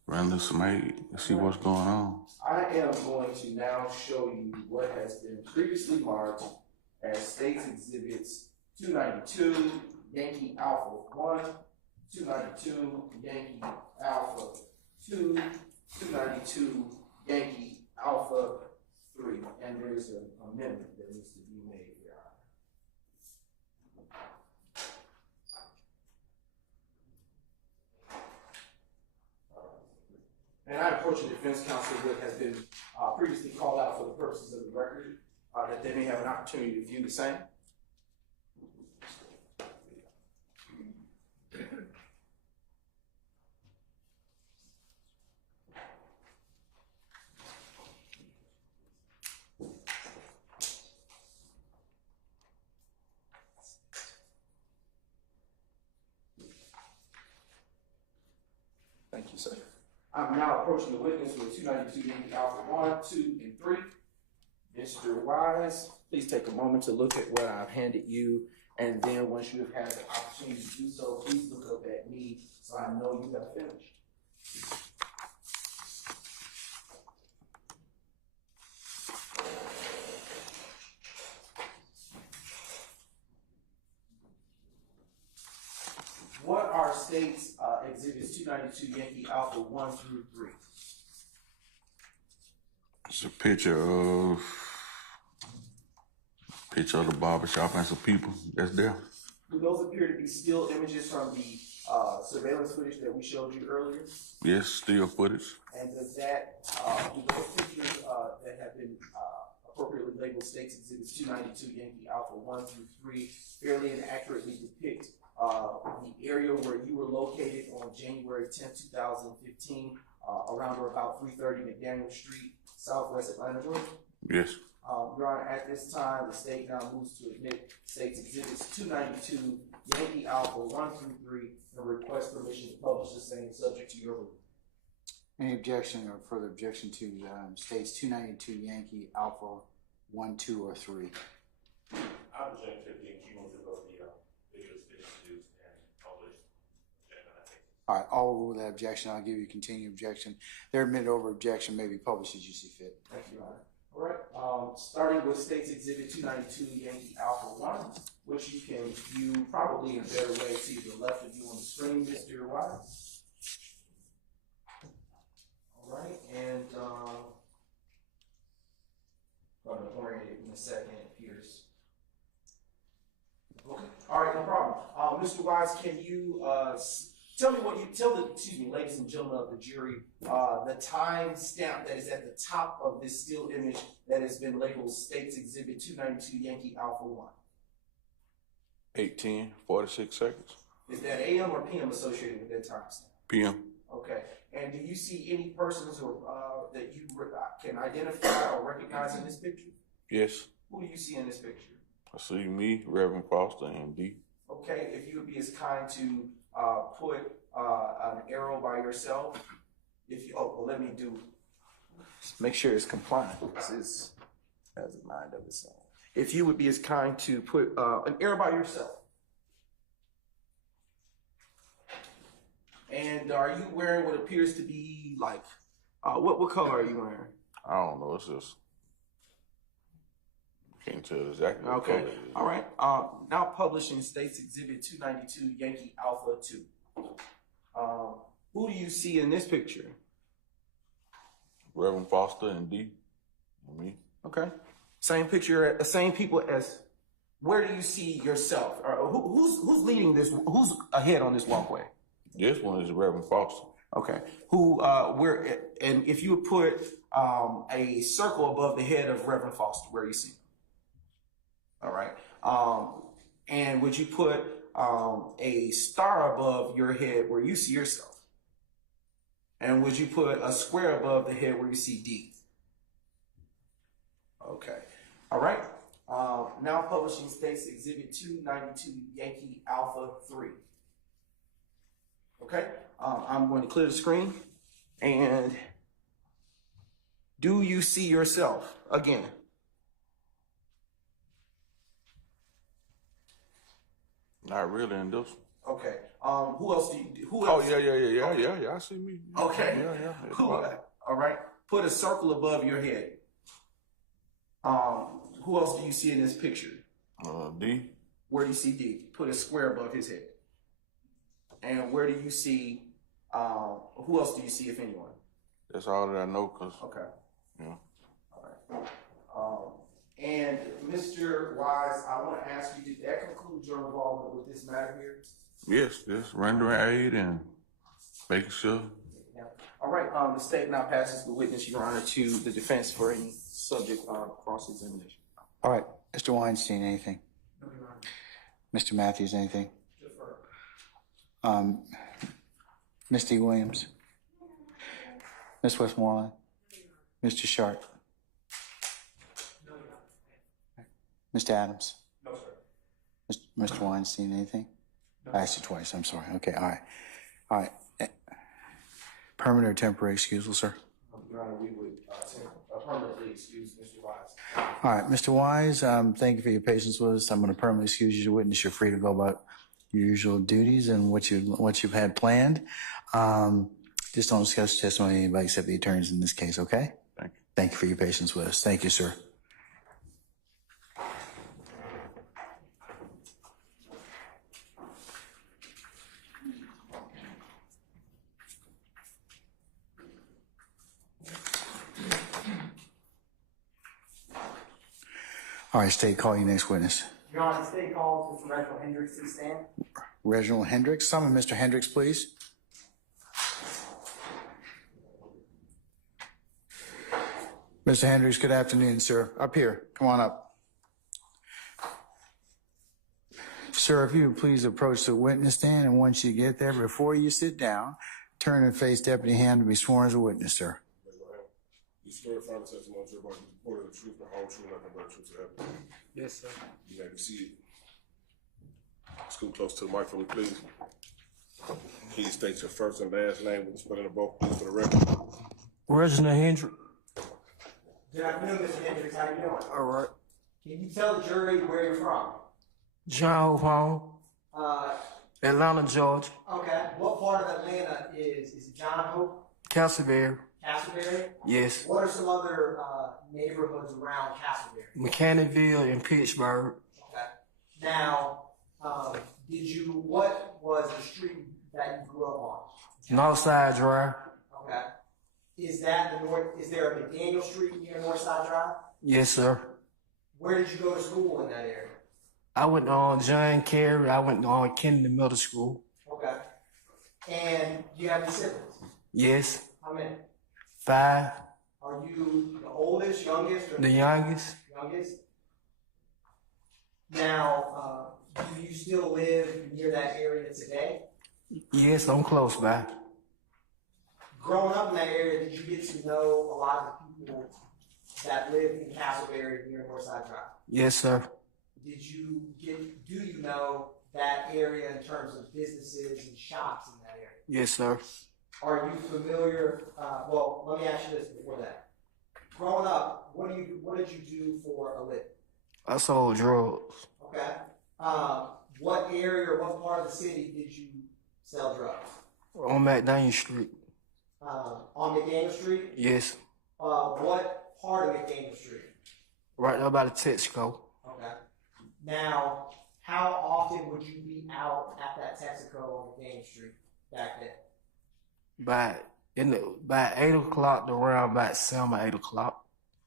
render some aid and see what's going on. I am going to now show you what has been previously marked as States Exhibits 292, Yankee Alpha 1, 292, Yankee Alpha 2, 292, Yankee Alpha 3. And there's an amendment that needs to be made here. And I approach the defense counsel that has been previously called out for the purposes of the record, that they may have an opportunity to view the same. Thank you, sir. I'm now approaching the witness with 292 Yankee Alpha 1, 2, and 3. Mr. Wise, please take a moment to look at what I've handed you, and then once you have had the opportunity to do so, please look up at me so I know you have finished. What are States Exhibits 292 Yankee Alpha 1 through 3? It's a picture of the barbershop and some people that's there. Do those appear to be still images from the surveillance footage that we showed you earlier? Yes, still footage. And does that, do those pictures that have been appropriately labeled States Exhibits 292 Yankee Alpha 1 through 3 fairly and accurately depict the area where you were located on January 10, 2015, around or about 330 McDaniel Street, Southwest Atlanta, Georgia? Yes. Your Honor, at this time, the state now moves to admit States Exhibits 292 Yankee Alpha 1 through 3 and request permission to publish the same subject to your ruling. Any objection or further objection to States 292 Yankee Alpha 1, 2, or 3? I object to being cumulative of the videos being produced and published. All right, I'll rule that objection. I'll give you continued objection. Their admitted over objection may be published as you see fit. Thank you, Your Honor. All right, starting with State's Exhibit 292, Yankee Alpha 1, which you can view probably in a better way to the left of you on the screen, Mr. Wise. All right, and going to orient it in a second, Pierce. Okay, all right, no problem. Mr. Wise, can you tell the ladies and gentlemen of the jury, the time stamp that is at the top of this still image that has been labeled State's Exhibit 292 Yankee Alpha 1. 8:10, 46 seconds. Is that AM or PM associated with that time stamp? PM. Okay. And do you see any persons or that you can identify or recognize in this picture? Yes. Who do you see in this picture? I see me, Reverend Foster, and D. Okay. If you would be as kind to put an arrow by yourself. If you, let me do. Make sure it's compliant. This has a mind of its own. If you would be as kind to put an arrow by yourself. And are you wearing what appears to be like, what color are you wearing? I don't know. It's just can't tell exactly. What Okay. color it is. All right. Now publishing State's Exhibit 292 Yankee Alpha 2. Who do you see in this picture? Reverend Foster and D. And me. Okay. Same picture, same people as. Where do you see yourself? Or who's leading this? Who's ahead on this walkway? This one is Reverend Foster. Okay. And if you would put a circle above the head of Reverend Foster, where you see him? All right. And would you put a star above your head where you see yourself? And would you put a square above the head where you see D? Okay. All right. Now publishing State's Exhibit 292 Yankee Alpha 3. Okay. I'm going to clear the screen. And do you see yourself again? Not really in this. Okay. Who else do you? Who Oh else? yeah. I see me. Okay. Yeah. Who? All right. Put a circle above your head. Who else do you see in this picture? D. Where do you see D? Put a square above his head. And where do you see? Who else do you see, if anyone? That's all that I know. Cause Okay. yeah. All right. And Mr. Wise, I want to ask you: did that conclude your involvement with this matter here? Yes. Rendering aid and making sure. Yeah. All right. The state now passes the witness, Your Honor, to the defense for any subject cross-examination. All right, Mr. Weinstein, anything? No, Your Honor. Mr. Matthews, anything? Defer. Misty Williams? Ms. Westmoreland? Mr. Sharp? No, Your Honor. Mr. Adams? No, sir. Mr. Weinstein, anything? I asked you twice, I'm sorry. Okay, all right. Permanent or temporary excusal, sir? Your Honor, we would permanently excuse Mr. Wise. All right, Mr. Wise, thank you for your patience with us. I'm going to permanently excuse you as a witness. You're free to go about your usual duties and what you've had planned. Just don't discuss testimony with anybody except the attorneys in this case, okay? Thank you. Thank you for your patience with us. Thank you, sir. All right, State, call your next witness. Your Honor, the state calls Mr. Reginald Hendricks to the stand. Reginald Hendricks. Summon Mr. Hendricks, please. Mr. Hendricks, good afternoon, sir. Up here. Come on up. Sir, if you would please approach the witness stand, and once you get there, before you sit down, turn and face Deputy Ham to be sworn as a witness, sir. You swear to follow the testimony to the report of the truth, the whole truth, nothing but the truth to evidence. Yes, sir. You may be seated. Scoot close to the microphone, please. Please state your first and last name with the spelling of both, please, for the record. Reginald Hendricks. Good afternoon, Mr. Hendricks. How you doing? All right. Can you tell the jury where you're from? John Hope Home, Atlanta, Georgia. Okay. What part of Atlanta is it John Hope? Castleberry. Castleberry? Yes. What are some other neighborhoods around Castleberry? Mechanicsville and Pittsburgh. Okay. Now, what was the street that you grew up on? Northside Drive. Okay. Is there a McDaniel Street near Northside Drive? Yes, sir. Where did you go to school in that area? I went on John Kerry. I went on Kennedy Middle School. Okay. And do you have any siblings? Yes. How many? 5. Are you the oldest, youngest? Or The youngest. youngest? Now, do you still live near that area today? Yes, I'm close by. Growing up in that area, did you get to know a lot of the people that live in Castleberry near Northside Drive? Yes, sir. Do you know that area in terms of businesses and shops in that area? Yes, sir. Are you familiar, well, let me ask you this before that. Growing up, what did you do for a living? I sold drugs. Okay. What area or what part of the city did you sell drugs? On McDaniel Street. On McDaniel Street? Yes. What part of McDaniel Street? Right there by the Texaco. Okay. Now, how often would you be out at that Texaco on McDaniel Street back then? By 8 o'clock to around about 7 or 8 o'clock.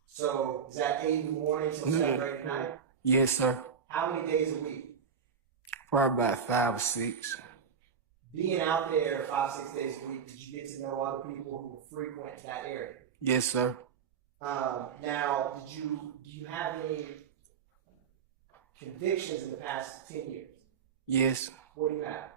So is that 8 in the morning till 7 or 8 at night? Yes, sir. How many days a week? Probably about 5 or 6. Being out there 5, 6 days a week, did you get to know other people who would frequent that area? Yes, sir. Now, do you have any convictions in the past 10 years? Yes. What do you have?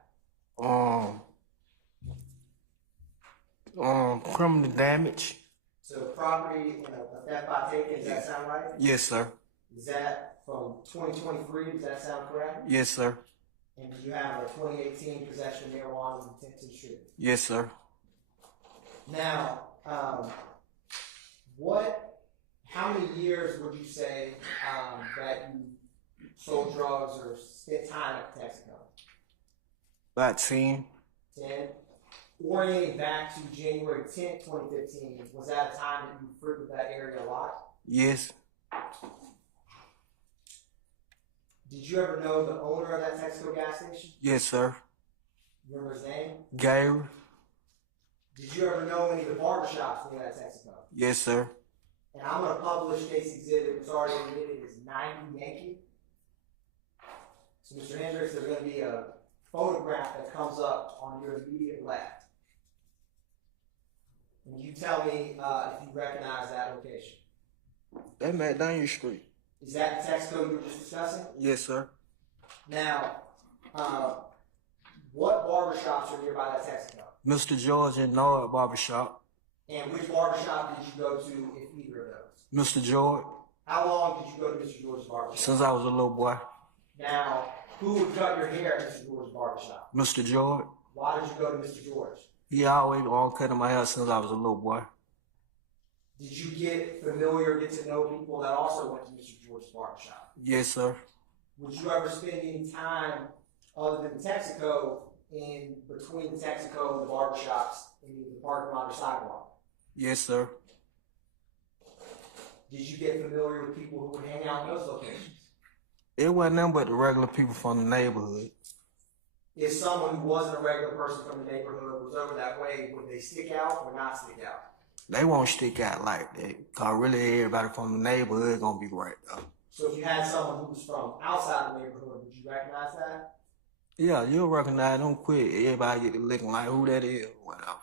Criminal damage. So property and a theft by taking, does that sound right? Yes, sir. Is that from 2023? Does that sound correct? Yes, sir. And do you have a 2018 possession of marijuana with intent to distribute? Yes, sir. Now, how many years would you say that you sold drugs or spent time at Texaco? About 10. 10. Orienting back to January 10th, 2015, was that a time that you frequented that area a lot? Yes. Did you ever know the owner of that Texaco gas station? Yes, sir. You remember his name? Gary. Did you ever know any of the barbershops near that Texaco? Yes, sir. And I'm going to publish case exhibit, which already admitted is 90 Yankee. So, Mr. Hendricks, there's going to be a photograph that comes up on your immediate left. And you tell me if you recognize that location. That McDaniel Street. Is that the Texaco you were just discussing? Yes, sir. Now, what barbershops are nearby that Texaco? Mr. George and Noah Barbershop. And which barbershop did you go to, if either of those? Mr. George. How long did you go to Mr. George's barbershop? Since I was a little boy. Now, who would cut your hair at Mr. George's barbershop? Mr. George. Why did you go to Mr. George? He always on cutting my hair since I was a little boy. Did you get familiar, get to know people that also went to Mr. George's barbershop? Yes, sir. Would you ever spend any time other than Texaco in between the Texaco and the barbershops in the parking lot or sidewalk? Yes, sir. Did you get familiar with people who would hang out in those locations? It wasn't nothing but the regular people from the neighborhood. If someone who wasn't a regular person from the neighborhood was over that way, would they stick out or not stick out? They won't stick out like that. Cause really everybody from the neighborhood gonna be right though. So if you had someone who was from outside the neighborhood, would you recognize that? Yeah, you'll recognize them quick. Everybody get to looking like who that is, whatever.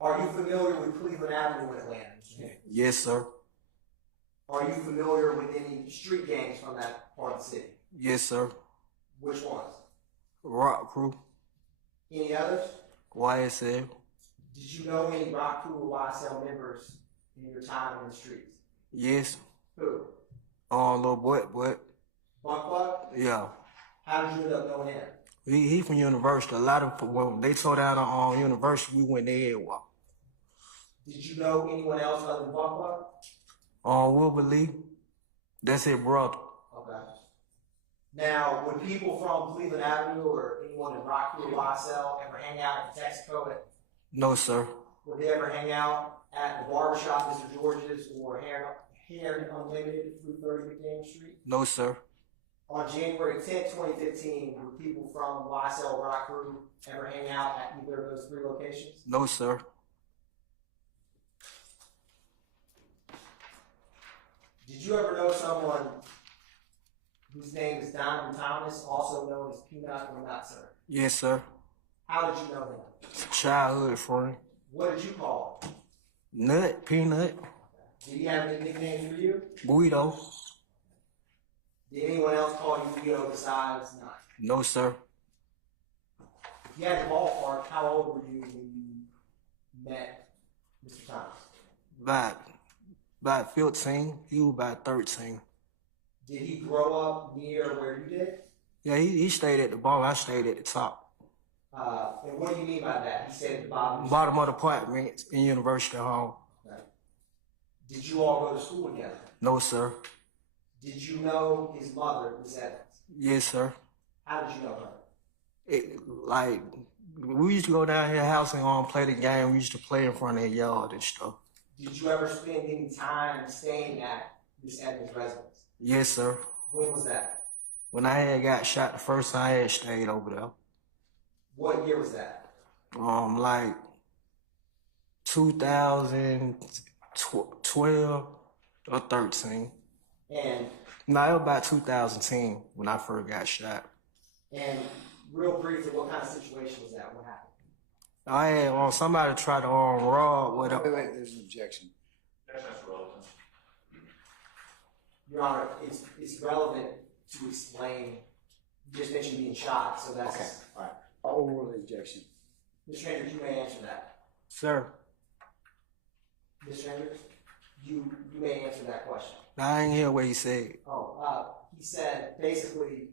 Are you familiar with Cleveland Avenue in Atlanta? Yes, sir. Are you familiar with any street gangs from that part of the city? Yes, sir. Which ones? Rock Crew. Any others? YSL. Did you know any Rock Crew or YSL members in your time in the streets? Yes. Who? Little boy. Buck? Yeah. How did you end up knowing him? He from university. A lot of when they tore down on university, we went there everywhere. Did you know anyone else other than Buck? Wilbur Lee. That's his brother. Okay. Now, would people from Cleveland Avenue or anyone in Rock Crew or YSL ever hang out at the Texaco? No, sir. Would they ever hang out at the barbershop, Mr. George's, or Hair Unlimited, 330 McDaniel Street? No, sir. On January 10th, 2015, would people from YSL Rock Crew ever hang out at either of those three locations? No, sir. Did you ever know someone whose name is Donovan Thomas, also known as Peanut or Nut, sir? Yes, sir. How did you know him? Childhood friend. What did you call him? Nut, Peanut, Did he have any nicknames for you? Guido. Did anyone else call you Guido besides Nut? No, sir. If you had the ballpark, how old were you when you met Mr. Thomas? About 15. He was about 13. Did he grow up near where you did? Yeah, he stayed at the bottom. I stayed at the top. And what do you mean by that? He stayed at the bottom. Bottom of the apartment in University Hall. Right. Did you all go to school together? No, sir. Did you know his mother, Miss Evans? Yes, sir. How did you know her? We used to go down here house and play the game. We used to play in front of the yard and stuff. Did you ever spend any time staying at Miss Evans' residence? Yes, sir. When was that? When I had got shot the first time, I had stayed over there. What year was that? Like 2012 or 13. And No, it was about 2010 when I first got shot. And real briefly, what kind of situation was that? What happened? I had somebody tried to rob with a. Wait, there's an objection. That's relevant. Your Honor, it's relevant to explain. You just mentioned being shot, so that's Okay, all right. I'll overrule the objection. Mr. Hendricks, you may answer that. Sir, Mr. Hendricks, you may answer that question. I didn't hear what he said. He said basically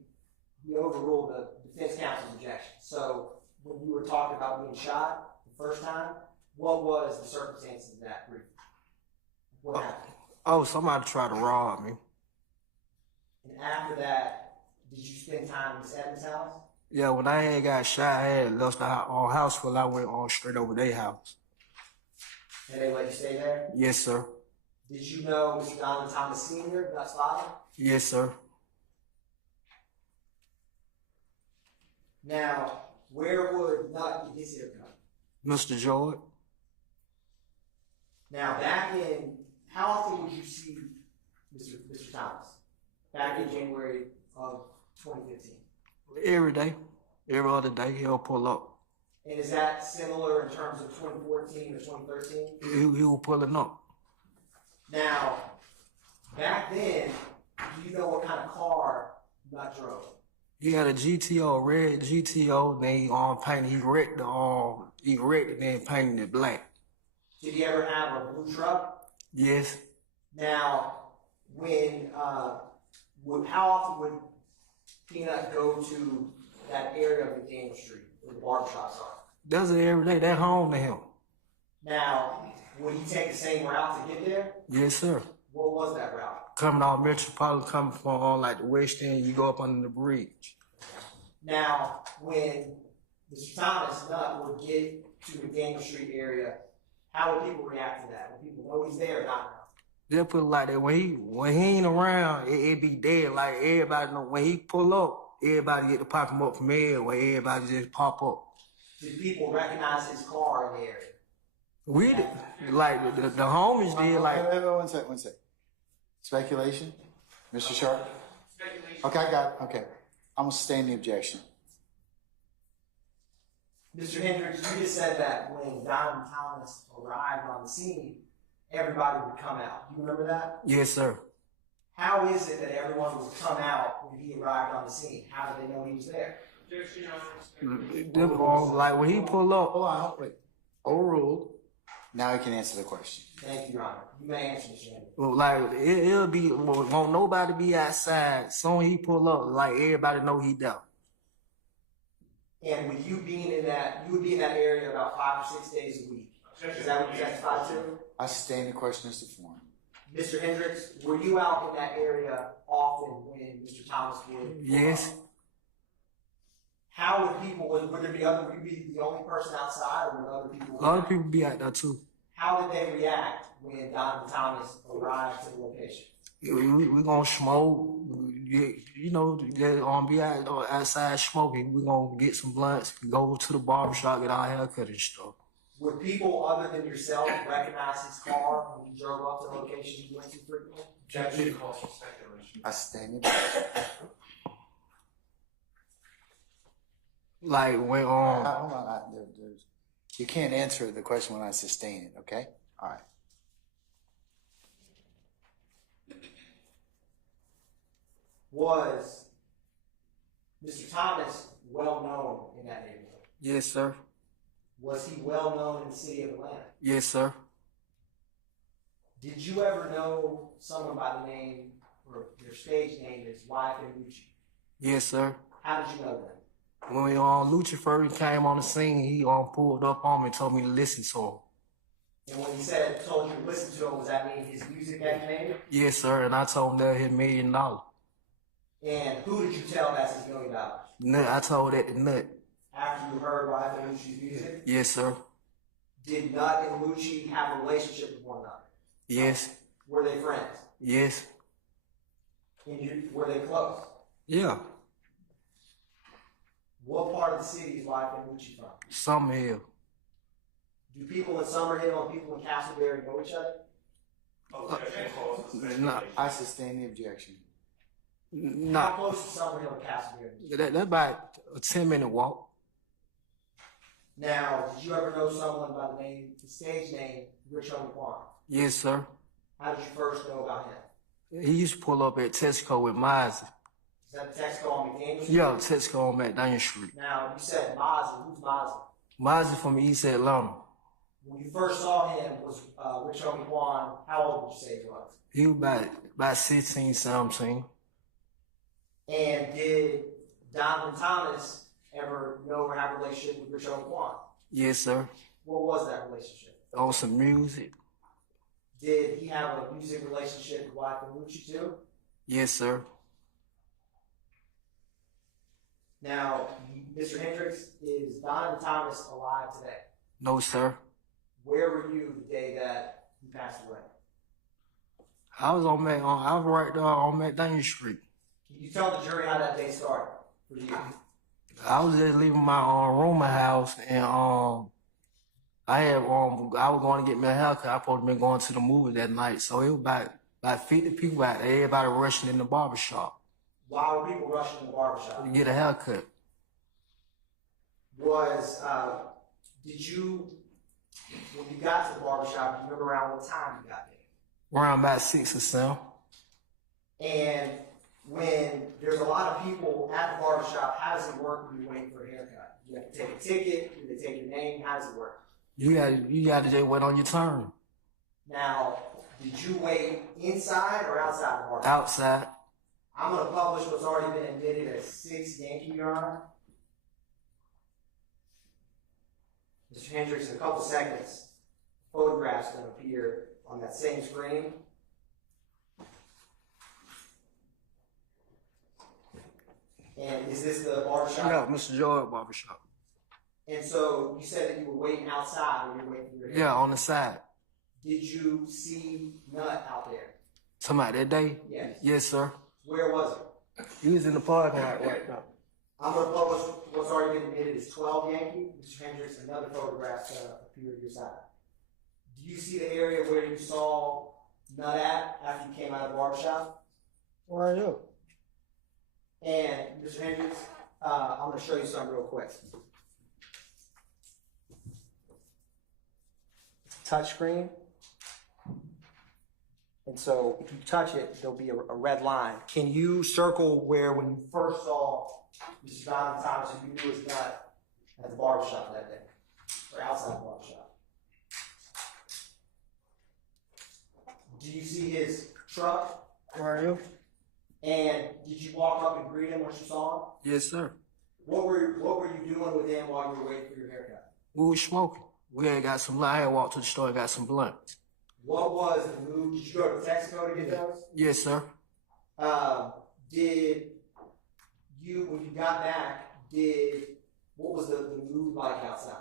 he overruled the defense counsel's objection. So when you were talking about being shot the first time, what was the circumstances of that briefly? What happened? Oh, somebody tried to rob me. And after that, did you spend time in Miss Evans' house? Yeah, when I had got shot, I had left the house while I went on straight over their house. And they let you stay there? Yes, sir. Did you know Mr. Donald Thomas Sr., Nut's father? Yes, sir. Now, where would Nut get his haircut? Mr. George. Now, how often would you see Mr. Thomas? Back in January of 2015. Every day. Every other day, he'll pull up. And is that similar in terms of 2014 or 2013? He was pulling up. Now, back then, do you know what kind of car Nut drove? He had a GTO, red GTO, then he painted, he wrecked it, then painted it black. Did he ever have a blue truck? Yes. Now, how often would Peanut go to that area of McDaniel Street where the barbershops are? Does it every day. That's home to him. Now, would he take the same route to get there? Yes, sir. What was that route? Coming off Metropolitan, coming from like the West End, you go up under the bridge. Now, when Mr. Thomas Nut would get to the McDaniel Street area, how would people react to that? Would people know he's there or not? They'll put it like that. When he ain't around, it be dead. Like everybody know when he pull up, everybody get to pop him up from everywhere. Everybody just pop up. Did people recognize his car in the area? We did, like the homies did. Like Wait, one sec. Speculation, Mr. Sharp. Speculation. Okay, I got it. Okay, I'm gonna sustain the objection. Mr. Hendricks, you just said that when Don Thomas arrived on the scene, everybody would come out. Do you remember that? yes, sir. How is it that everyone would come out when he arrived on the scene? How did they know he was there? Like when he pull up. Hold on, wait. Overruled. Now you can answer the question. Thank you, Your Honor. You may answer, Mr. Hendricks. Well, like it'll be won't nobody be outside. Soon he pull up, like everybody know he there. And with you being in that, you would be in that area about 5 or 6 days a week. Is that what you testified to? I sustain the question as to form. Mr. Hendricks, were you out in that area often when Mr. Thomas would? Yes. How would people, would there be other, would you be the only person outside or would other people? A lot of people be out there too. How did they react when Donovan Thomas arrived to the location? We gonna smoke, you know, they're gonna be outside smoking. We gonna get some blunts, go to the barbershop, get our haircut and stuff. Would people other than yourself recognize his car when you drove up to the location you went to frequently? Objection calls for speculation. I sustain it. Like when Hold on, you can't answer the question when I sustain it, okay? All right. Was Mr. Thomas well known in that neighborhood? yes, sir. Was he well known in the city of Atlanta? Yes, sir. Did you ever know someone by the name, or their stage name is YSL? Yes, sir. How did you know that? When Lucha first came on the scene, he pulled up on me and told me to listen to him. And when he told you to listen to him, was that mean his music that he made? Yes, sir. And I told him that his $1 million. And who did you tell that's his $1 million? Nut, I told that to Nut. After you heard YSL's music? Yes, sir. Did Nut and Lucci have a relationship with one another? Yes. Were they friends? Yes. And were they close? Yeah. What part of the city is YSL and Lucci from? Summerhill. Do people in Summerhill and people in Castleberry know each other? Objection calls for speculation. Nah. I sustain the objection. How Nah. close is Summerhill to Castleberry? That's about a 10-minute walk. Now, did you ever know someone by the stage name, Rich Homie? Yes, sir. How did you first know about him? He used to pull up at Tesco with Mozzie. Is that the Texaco on McDaniel Street? Yeah, Tesco on McDaniel Street. Now, you said Mozzie. Who's Mozzie? Mozzie from East Atlanta. When you first saw him, was Rich Homie Quan, how old would you say he was? He was about 16, 17. And did Donovan Thomas ever know or have a relationship with Rich Homie Quan? Yes, sir. What was that relationship? On some music. Did he have a music relationship with Wycliffe Lucci too? Yes, sir. Now, Mr. Hendricks, is Donovan Thomas alive today? No, sir. Where were you the day that he passed away? I was right there on McDaniel Street. Can you tell the jury how that day started for you? I was just leaving my rooming house, and I was going to get me a haircut. I supposed to be going to the movie that night, so it was about 50 people out there. Everybody rushing in the barbershop Why were people rushing in the barbershop? to get a haircut. When you got to the barbershop, do you remember around what time you got there? Around about 6 or 7. And when there's a lot of people at the barbershop, how does it work when you're waiting for a haircut? You have to take a ticket, do they take your name? How does it work? You got to just wait on your turn. Now, did you wait inside or outside the barbershop? Outside. I'm going to publish what's already been admitted as 6 Yankee, Your Honor. Mr. Hendricks, in a couple seconds, photographs going to appear on that same screen. And is this the barbershop? Yeah, Mr. George barbershop. And so you said that you were waiting outside or you were waiting for your hair? Yeah, on the side. Did you see Nut out there? Somebody that day? Yes. Yes, sir. Where was it? He was in the parking lot right now. I'm going to publish what's already been admitted as 12 Yankee. Mr. Hendricks, another photograph's going to appear at your side. Do you see the area where you saw Nut at after you came out of the barbershop? Where are you? And Mr. Hendricks, I'm going to show you something real quick. It's a touch screen. And so if you touch it, there'll be a red line. Can you circle where when you first saw Mr. Donovan Thomas, you knew his nut at the barbershop that day? Or outside the barbershop? Do you see his truck? Where are you? And did you walk up and greet him once you saw him? Yes, sir. What were you doing with him while you were waiting for your haircut? We were smoking. We had got some blunt. I had walked to the store and got some blunts. What was the move? Did you go to Texaco to get those? Yes, sir. Did you, when you got back, what was the mood like outside?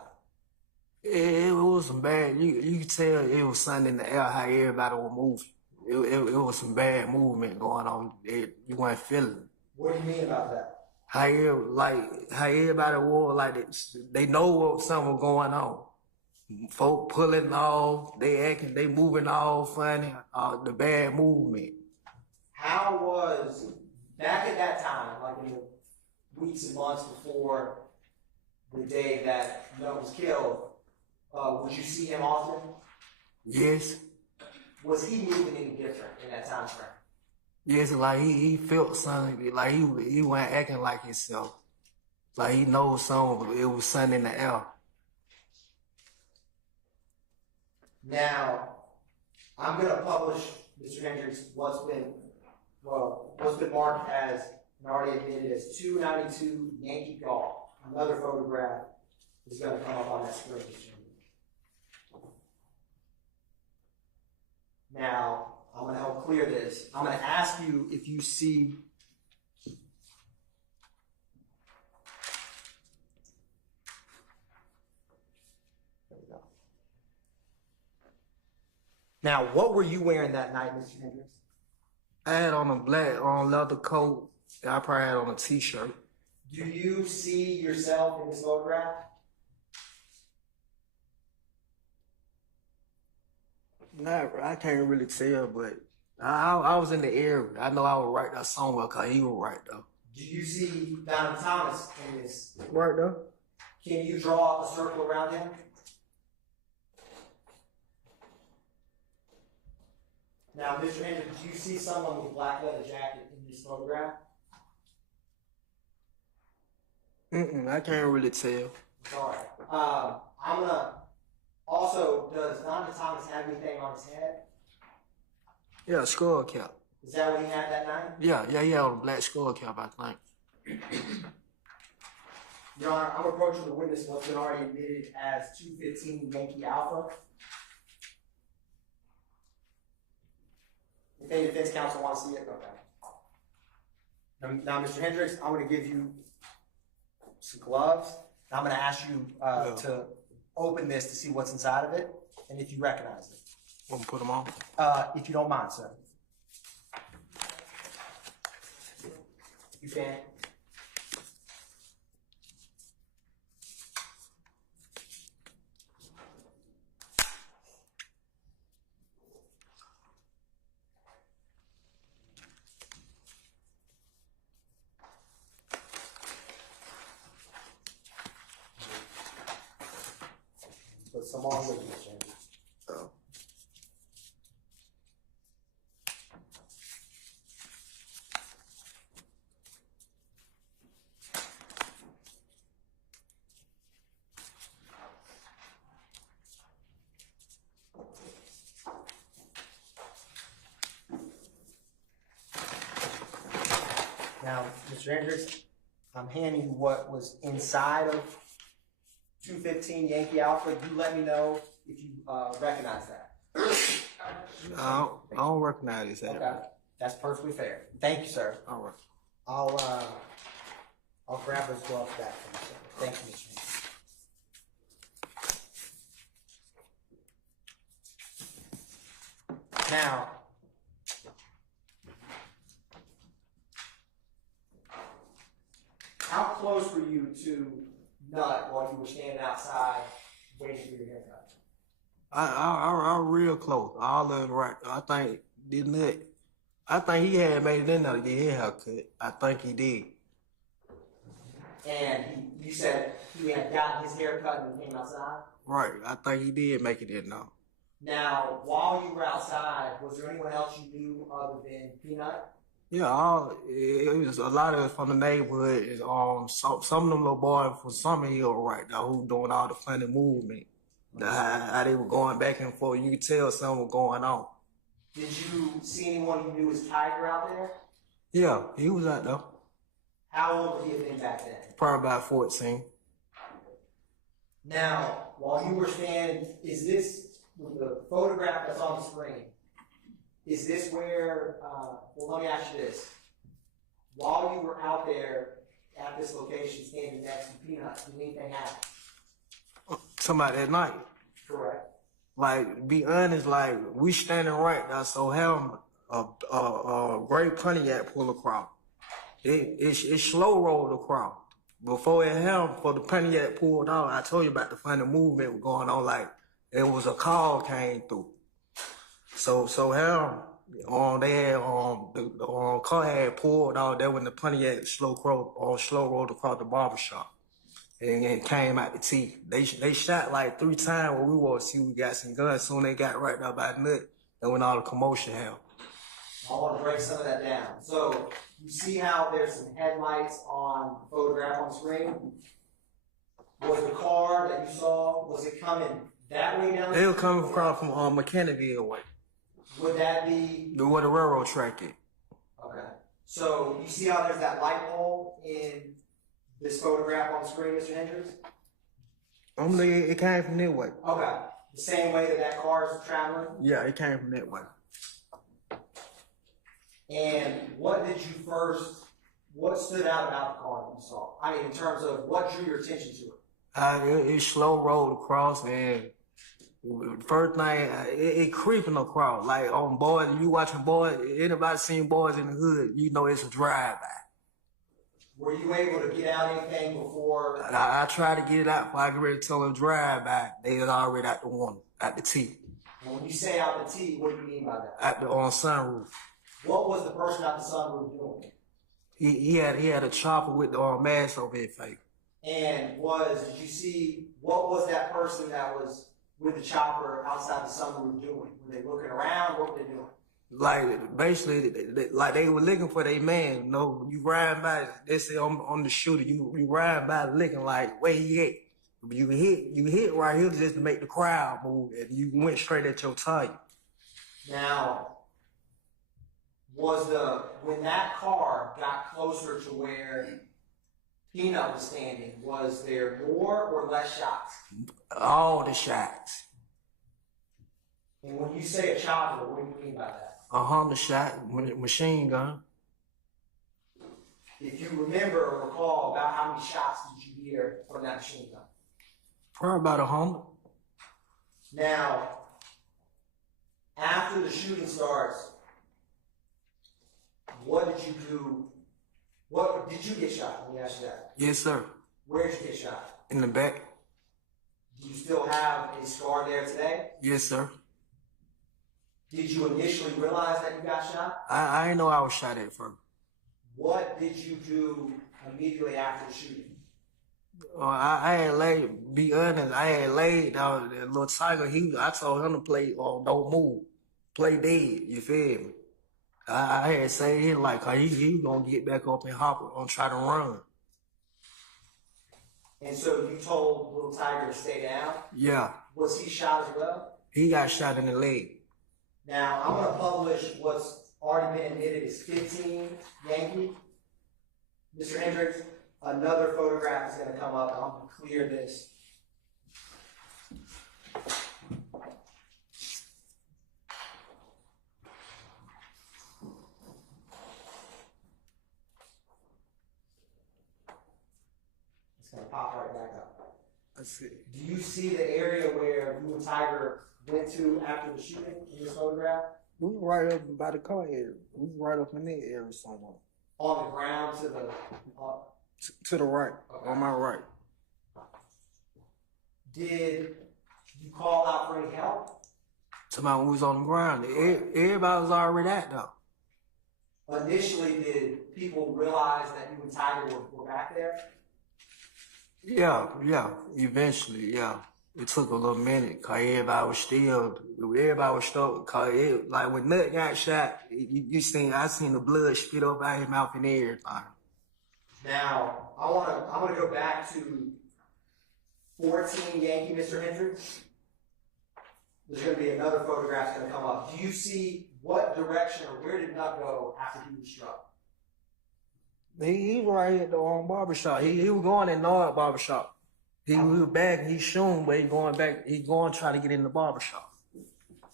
It was some bad. You could tell it was something in the air how everybody was moving. It was some bad movement going on. You weren't feeling it. What do you mean about that? How everybody was like they know what something was going on. Folk pulling off, they moving all funny. The bad movement. How was back at that time, like in the weeks and months before the day that Nutt was killed? Would you see him often? Yes. Was he moving any different in that time frame? Yes, like he felt something, like he wasn't acting like himself. Like he knows something, it was something in the air. Now, I'm gonna publish, Mr. Hendricks, what's been marked as and already admitted as 292 Yankee Golf. Another photograph is gonna come up on that screen. Now, I'm going to help clear this. I'm going to ask you if you see there we go. Now, what were you wearing that night, Mr. Hendricks? I had on a black leather coat. I probably had on a t-shirt. Do you see yourself in this photograph? I can't really tell, but I was in the area. I know I was right there somewhere because he was right there. Do you see Donald Thomas in this? Right there. Can you draw a circle around him? Now, Mr. Hendricks, do you see someone with a black leather jacket in this photograph? I can't really tell. Sorry. I'm gonna. Also, does Donald Thomas have anything on his head? Yeah, skull cap. Is that what he had that night? Yeah, he had on a black skull cap, I think. Your Honor, I'm approaching the witness what's been already admitted as 215 Yankee Alpha. If any defense counsel wants to see it, okay. Now, Mr. Hendricks, I'm going to give you some gloves. I'm going to ask you to open this to see what's inside of it, and if you recognize it. Want to put them on? If you don't mind, sir. You can. Put some on with you, James. Oh. Now, Mr. Hendricks, I'm handing you what was inside of 215 Yankee Alpha. You let me know if you recognize that. I don't recognize that. Okay, that's perfectly fair. Thank you, sir. All right. I'll grab those gloves back from you, sir. Thank you, Mr. Hendricks. Now, how close were you to Nutt while you were standing outside waiting for your haircut? I real close. All of it right. I think he had made it in there to get his haircut. I think he did. And you said he had gotten his haircut and came outside? Right. I think he did make it in there. Now, while you were outside, was there anyone else you knew other than Peanut? Yeah, it was a lot of us from the neighborhood. Some of them little boys from Summer Hill right there who doing all the funny movement. How they were going back and forth. You could tell something was going on. Did you see anyone you knew as Tiger out there? Yeah, he was out there. How old would he have been back then? Probably about 14. Now, while you were standing, is this the photograph that's on the screen? Is this where, well, let me ask you this. While you were out there at this location standing next to Peanuts? Did anything happen? Somebody that night. Correct. Like, to be honest, like, we standing right now, so have a great Pontiac pull across. It slow rolled across. Before the Pontiac pulled out, I told you about the funny movement going on, like, it was a call came through. So they had, the car had pulled out there when the Pontiac slow rolled across the barbershop. And it came out the teeth. They shot like 3 times when we wanted to see we got some guns. Soon they got right up by the nut, and when all the commotion happened. I want to break some of that down. So you see how there's some headlights on the photograph on the screen? Was the car that you saw, was it coming that way down? They were coming across from Mechanicsville way. Would that be? Where the railroad track is. Okay. So you see how there's that light pole in this photograph on the screen, Mr. Hendricks? It came from that way. Okay. The same way that car is traveling? Yeah, it came from that way. And what stood out about the car that you saw? I mean, in terms of what drew your attention to it? It slow rolled across, and first thing, it creeping across. Like on boys, you watching boys, anybody seen boys in the hood, you know it's a drive-by. Were you able to get out anything before? I tried to get it out before I get ready to tell them drive-by. They was already out the one, out the T. And when you say out the T, what do you mean by that? On sunroof. What was the person out the sunroof doing? He had a chopper with the mask over his face. And did you see, what was that person that was with the chopper outside the sunroof doing? Were they looking around? What were they doing? Like, basically, they were looking for their man. You know, you ride by, they say on the shooter, you ride by looking like, where he at? You hit right here just to make the crowd move, and you went straight at your target. Now, when that car got closer to where Peanut was standing, was there more or less shots? All the shots. And when you say a chopper, what do you mean by that? A Honda shot, machine gun. If you remember or recall, about how many shots did you hear from that machine gun? Probably about 100. Now, after the shooting starts, what did you do? What did you get shot? Let me ask you that. Yes, sir. Where did you get shot? In the back. Do you still have a scar there today? Yes, sir. Did you initially realize that you got shot? I didn't know I was shot at first. What did you do immediately after the shooting? I had laid, be honest, I had laid down that little tiger. I told him to play, don't move, play dead, you feel me? I had said him like, he gonna get back up and hop on, try to run. And so you told little tiger to stay down? Yeah. Was he shot as well? He got shot in the leg. Now, I'm going to publish what's already been admitted as 15 Yankee. Mr. Hendricks, another photograph is going to come up. I'm going to clear this. It's going to pop right back up. Let's see. Do you see the area where you and Tiger went to after the shooting in this photograph? We were right up by the car area. We were right up in that area somewhere. On the ground to the... To the right, Okay. on my right. Did you call out for any help? Somebody was on the ground. Everybody was already at though. Initially, did people realize that you and Tiger were back there? Yeah. Eventually, yeah. It took a little minute, cause everybody was stuck. Cause like when Nut got shot, I seen the blood spit up out his mouth and everything. Now, I'm gonna go back to 14 Yankee, Mr. Hendricks. There's gonna be another photograph that's gonna come up. Do you see what direction or where did Nut go after he was struck? He was right at the barbershop. He was going in North barbershop. He was back and he shooting, but he going back. He going to try to get in the barbershop.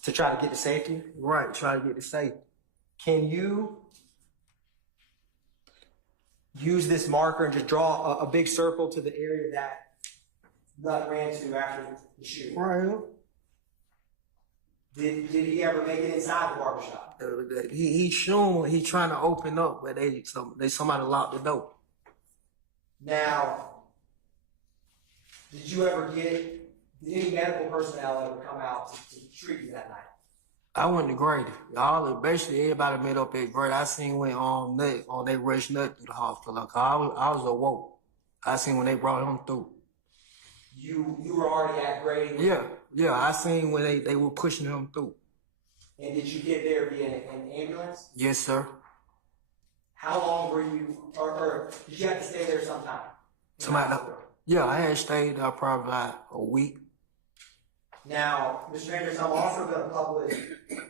To try to get to safety? Right, try to get to safety. use this marker and just draw a big circle to the area that Nut ran to after the shooting? Right here. Did he ever make it inside the barbershop? He showing he trying to open up, but somebody locked the door. Now, did any medical personnel ever come out to treat you that night? I went to Grady. Basically everybody met up at Grady. I seen when they rushed Nut through the hospital. Like, I was awoke. I seen when they brought him through. You were already at Grady? Yeah, I seen when they were pushing him through. And did you get there via an ambulance? Yes, sir. How long were you, or did you have to stay there sometime? I had stayed there probably like a week. Now, Mr. Hendricks, I'm also going to publish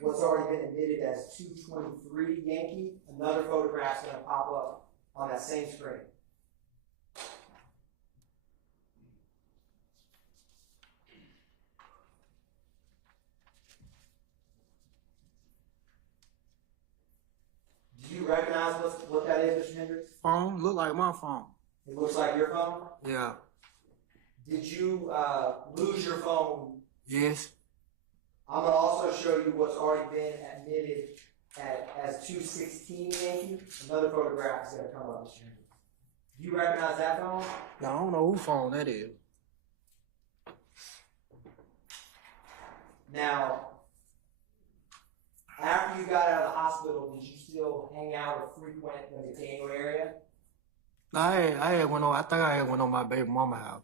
what's already been admitted as 223 Yankee. Another photograph's going to pop up on that same screen. Do you recognize what that is, Mr. Hendricks? Phone? Look like my phone. It looks like your phone? Yeah. Did you lose your phone? Yes. I'm going to also show you what's already been admitted as 216 Yankee. Another photograph is going to come up, Mr. Hendricks. Do you recognize that phone? No, I don't know whose phone that is. Now, after you got out of the hospital, did you still hang out or frequent the McDaniel area? I think I had went on my baby mama house.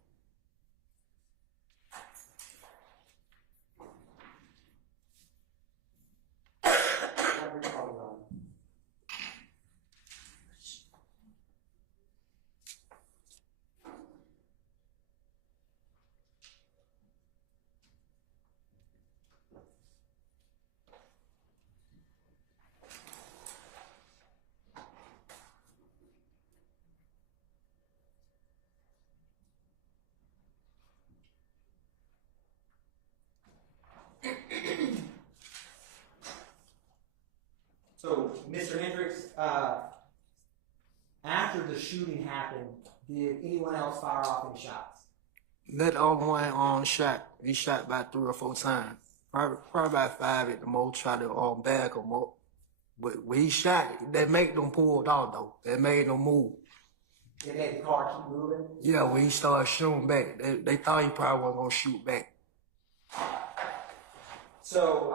So, Mr. Hendricks, after the shooting happened, did anyone else fire off any shots? That other one shot. He shot about 3 or 4 times. Probably about 5 at the most. Tried to bag him up. But when he shot it, that made them pull it off though. That made them move. It made the car keep moving? Yeah, when he started shooting back, they thought he probably wasn't gonna shoot back. So,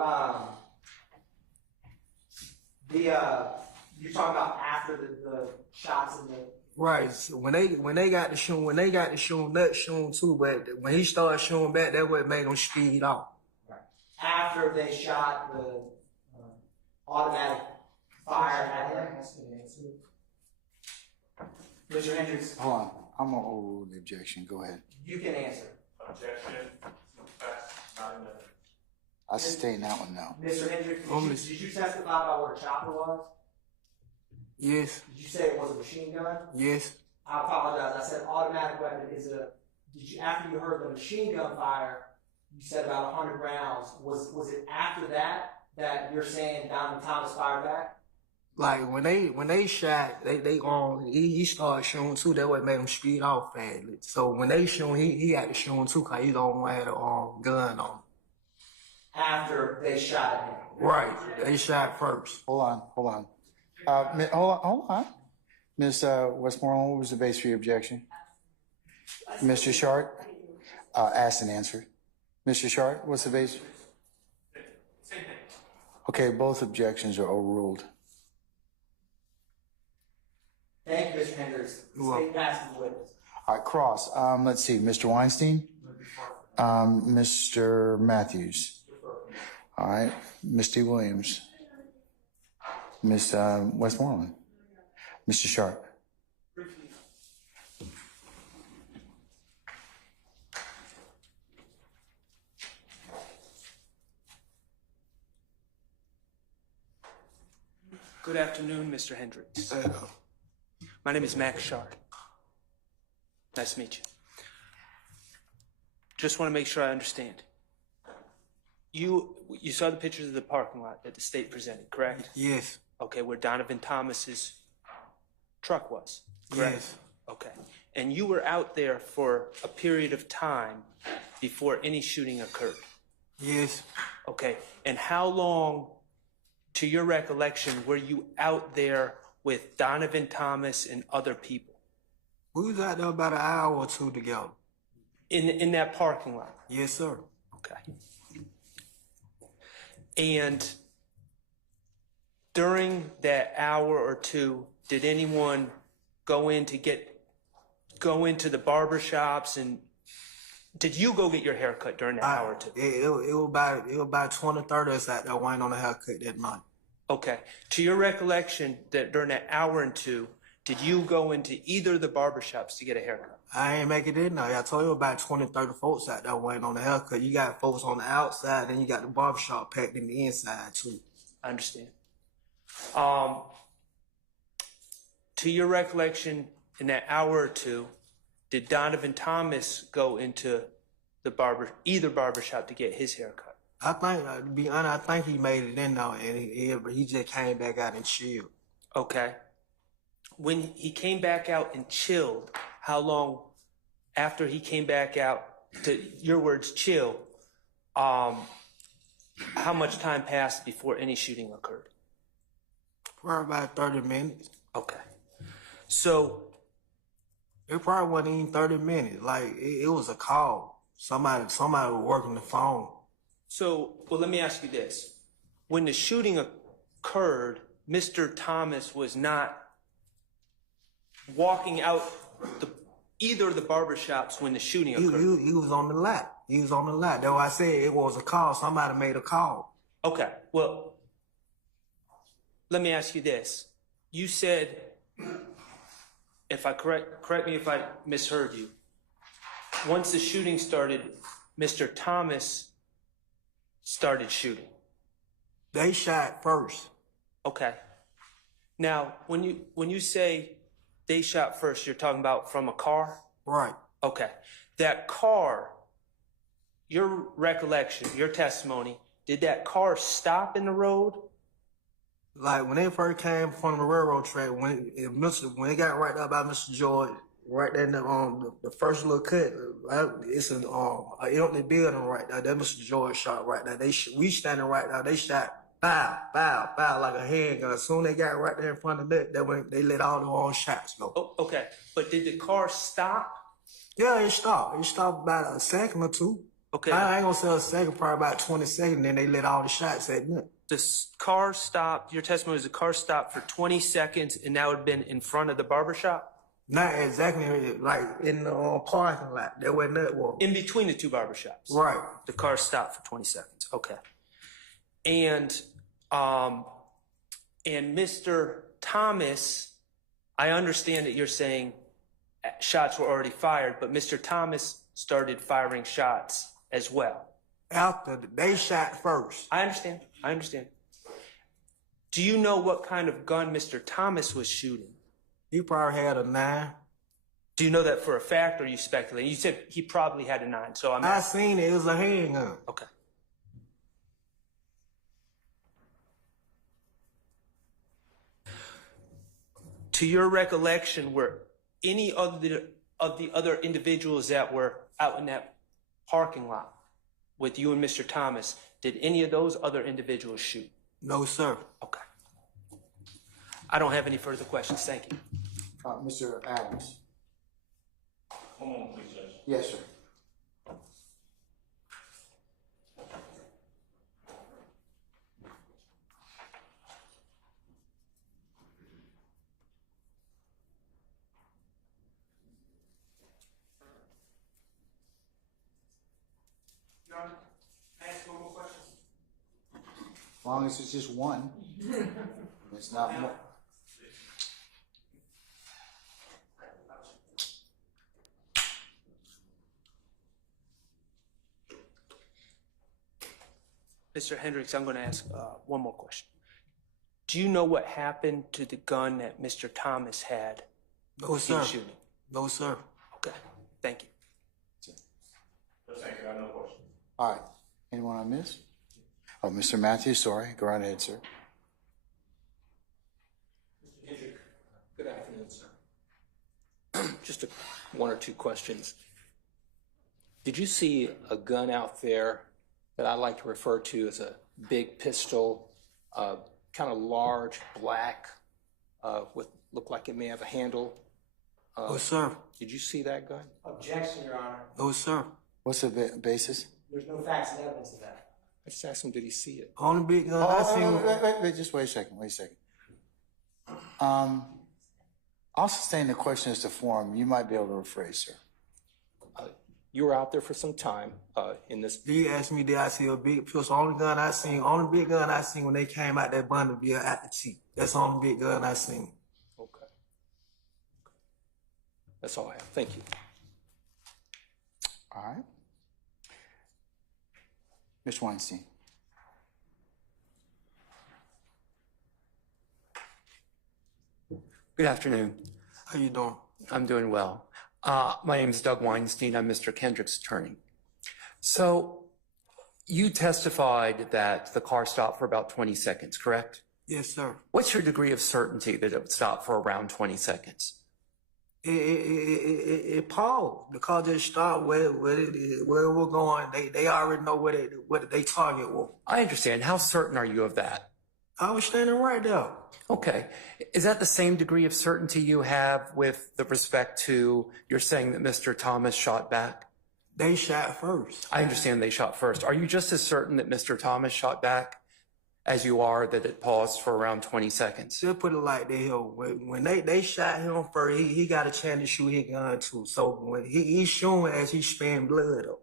you're talking about after the shots in the... Right. So when they got to shooting, Nut shooting too, but when he started shooting back, that what made him speed off. Right. After they shot the automatic fire at him. Mr. Hendricks. Hold on, I'm gonna overrule the objection, go ahead. You can answer. Objection. Not in the... I sustain that one now. Mr. Hendricks, did you testify about what a chopper was? Yes. Did you say it was a machine gun? Yes. I apologize. I said automatic weapon is a. Did you, after you heard the machine gun fire, you said about 100 rounds. Was it after that you're saying Donald Thomas fired back? Like when they shot, he started shooting too. That what made him speed off fast. So when they shoot, he had to shoot too, cause he don't have a gun on him. After they shot at him. Right. They shot first. Hold on. Hold on. Ms. Westmoreland, what was the base for your objection? Mr. Short? Asked and answered. Mr. Short, what's the base? Same thing. Okay, both objections are overruled. Thank you, Mr. Hendricks. State passes the witness. All right, cross. Let's see, Mr. Weinstein? Mr. Matthews? All right, Mr. Williams? Ms. Westmoreland? Mr. Sharp? Good afternoon, Mr. Hendricks. My name is Max Sharp. Nice to meet you. Just want to make sure I understand. You saw the pictures of the parking lot that the state presented, correct? Yes. Okay, where Donovan Thomas's truck was, correct? Yes. Okay. And you were out there for a period of time before any shooting occurred? Yes. Okay. And how long, to your recollection, were you out there with Donovan Thomas and other people? We was out there about an hour or two together. In that parking lot? Yes, sir. Okay. And during that hour or two, did anyone go into the barber shops, and did you go get your hair cut during that hour or two? It was about 20, 30 of us out there waiting on a haircut that night. Okay. To your recollection, that during that hour and two, did you go into either of the barber shops to get a haircut? I ain't make it in there. I told you about 20, 30 folks out there waiting on the haircut. You got folks on the outside, and you got the barbershop packed in the inside too. I understand. To your recollection, in that hour or two, did Donovan Thomas go into either barbershop to get his haircut? I think, to be honest, I think he made it in there, and he just came back out and chilled. Okay. When he came back out and chilled, how long after he came back out, to your words, chill, how much time passed before any shooting occurred? Probably about 30 minutes. Okay. So it probably wasn't even 30 minutes. Like, it was a call. Somebody was working the phone. So, well, let me ask you this. When the shooting occurred, Mr. Thomas was not walking out either of the barbershops when the shooting occurred? He was on the lot. He was on the lot. That's why I said it was a call. Somebody made a call. Okay. Well, let me ask you this. You said, if I correct me if I misheard you, once the shooting started, Mr. Thomas started shooting. They shot first. Okay. Now, when you say they shot first, you're talking about from a car? Right. Okay. That car, your recollection, your testimony, did that car stop in the road? Like, when they first came from the railroad track, when they got right up by Mr. George, right there in the first little cut, it's an empty building right there. That Mr. George shot right there. We standing right there. They shot bow, bow, bow like a handgun. As soon as they got right there in front of that, they let all the own shots go. Oh, okay. But did the car stop? Yeah, it stopped. It stopped about a second or two. Okay. I ain't gonna say a second, probably about 20 seconds, then they let all the shots at me. The car stopped, your testimony is the car stopped for 20 seconds and that would have been in front of the barbershop? Not exactly, like in the parking lot. That wasn't that one. In between the two barbershops? Right. The car stopped for 20 seconds. Okay. And Mr. Thomas, I understand that you're saying shots were already fired, but Mr. Thomas started firing shots as well. After they shot first. I understand. Do you know what kind of gun Mr. Thomas was shooting? He probably had a 9. Do you know that for a fact, or are you speculating? You said he probably had a 9, so I'm I seen it. It was a handgun. Okay. To your recollection, were any of the other individuals that were out in that parking lot with you and Mr. Thomas, did any of those other individuals shoot? No, sir. Okay. I don't have any further questions. Thank you. Mr. Adams. One moment, please, Judge. Yes, sir. Your Honor, can I ask one more question? As long as it's just one. It's not more. Mr. Hendricks, I'm going to ask one more question. Do you know what happened to the gun that Mr. Thomas had? No, sir. Shooting? No, sir. Okay. Thank you. Thank you. I have no questions. All right. Anyone I miss? Oh, Mr. Matthews, sorry. Go right ahead, sir. Mr. Hendrick, good afternoon, sir. just one or two questions. Did you see a gun out there that I like to refer to as a big pistol, kind of large, black, with look like it may have a handle? Oh, sir. Did you see that gun? Objection, Your Honor. Oh, sir. What's the basis? There's no facts and evidence of that. I just asked him, did he see it? Only big gun I seen. Wait, just wait a second. I'll sustain the question as to form. You might be able to rephrase, sir. You were out there for some time in this. He asked me, did I see a big pistol? Only big gun I seen when they came out that Bonneville at the Chief. That's the only big gun I seen. Okay. That's all I have. Thank you. All right. Mr. Weinstein. Good afternoon. How you doing? I'm doing well. My name is Doug Weinstein. I'm Mr. Hendricks' attorney. So you testified that the car stopped for about 20 seconds, correct? Yes, sir. What's your degree of certainty that it would stop for around 20 seconds? It paused. The car just stopped where it was going. They already know what they target was. I understand. How certain are you of that? I was standing right there. Okay. Is that the same degree of certainty you have with the respect to you're saying that Mr. Thomas shot back? They shot first. I understand they shot first. Are you just as certain that Mr. Thomas shot back as you are that it paused for around 20 seconds? Just put it like that here. When they shot him first, he got a chance to shoot his gun too. So when he's showing as he's spraying blood up.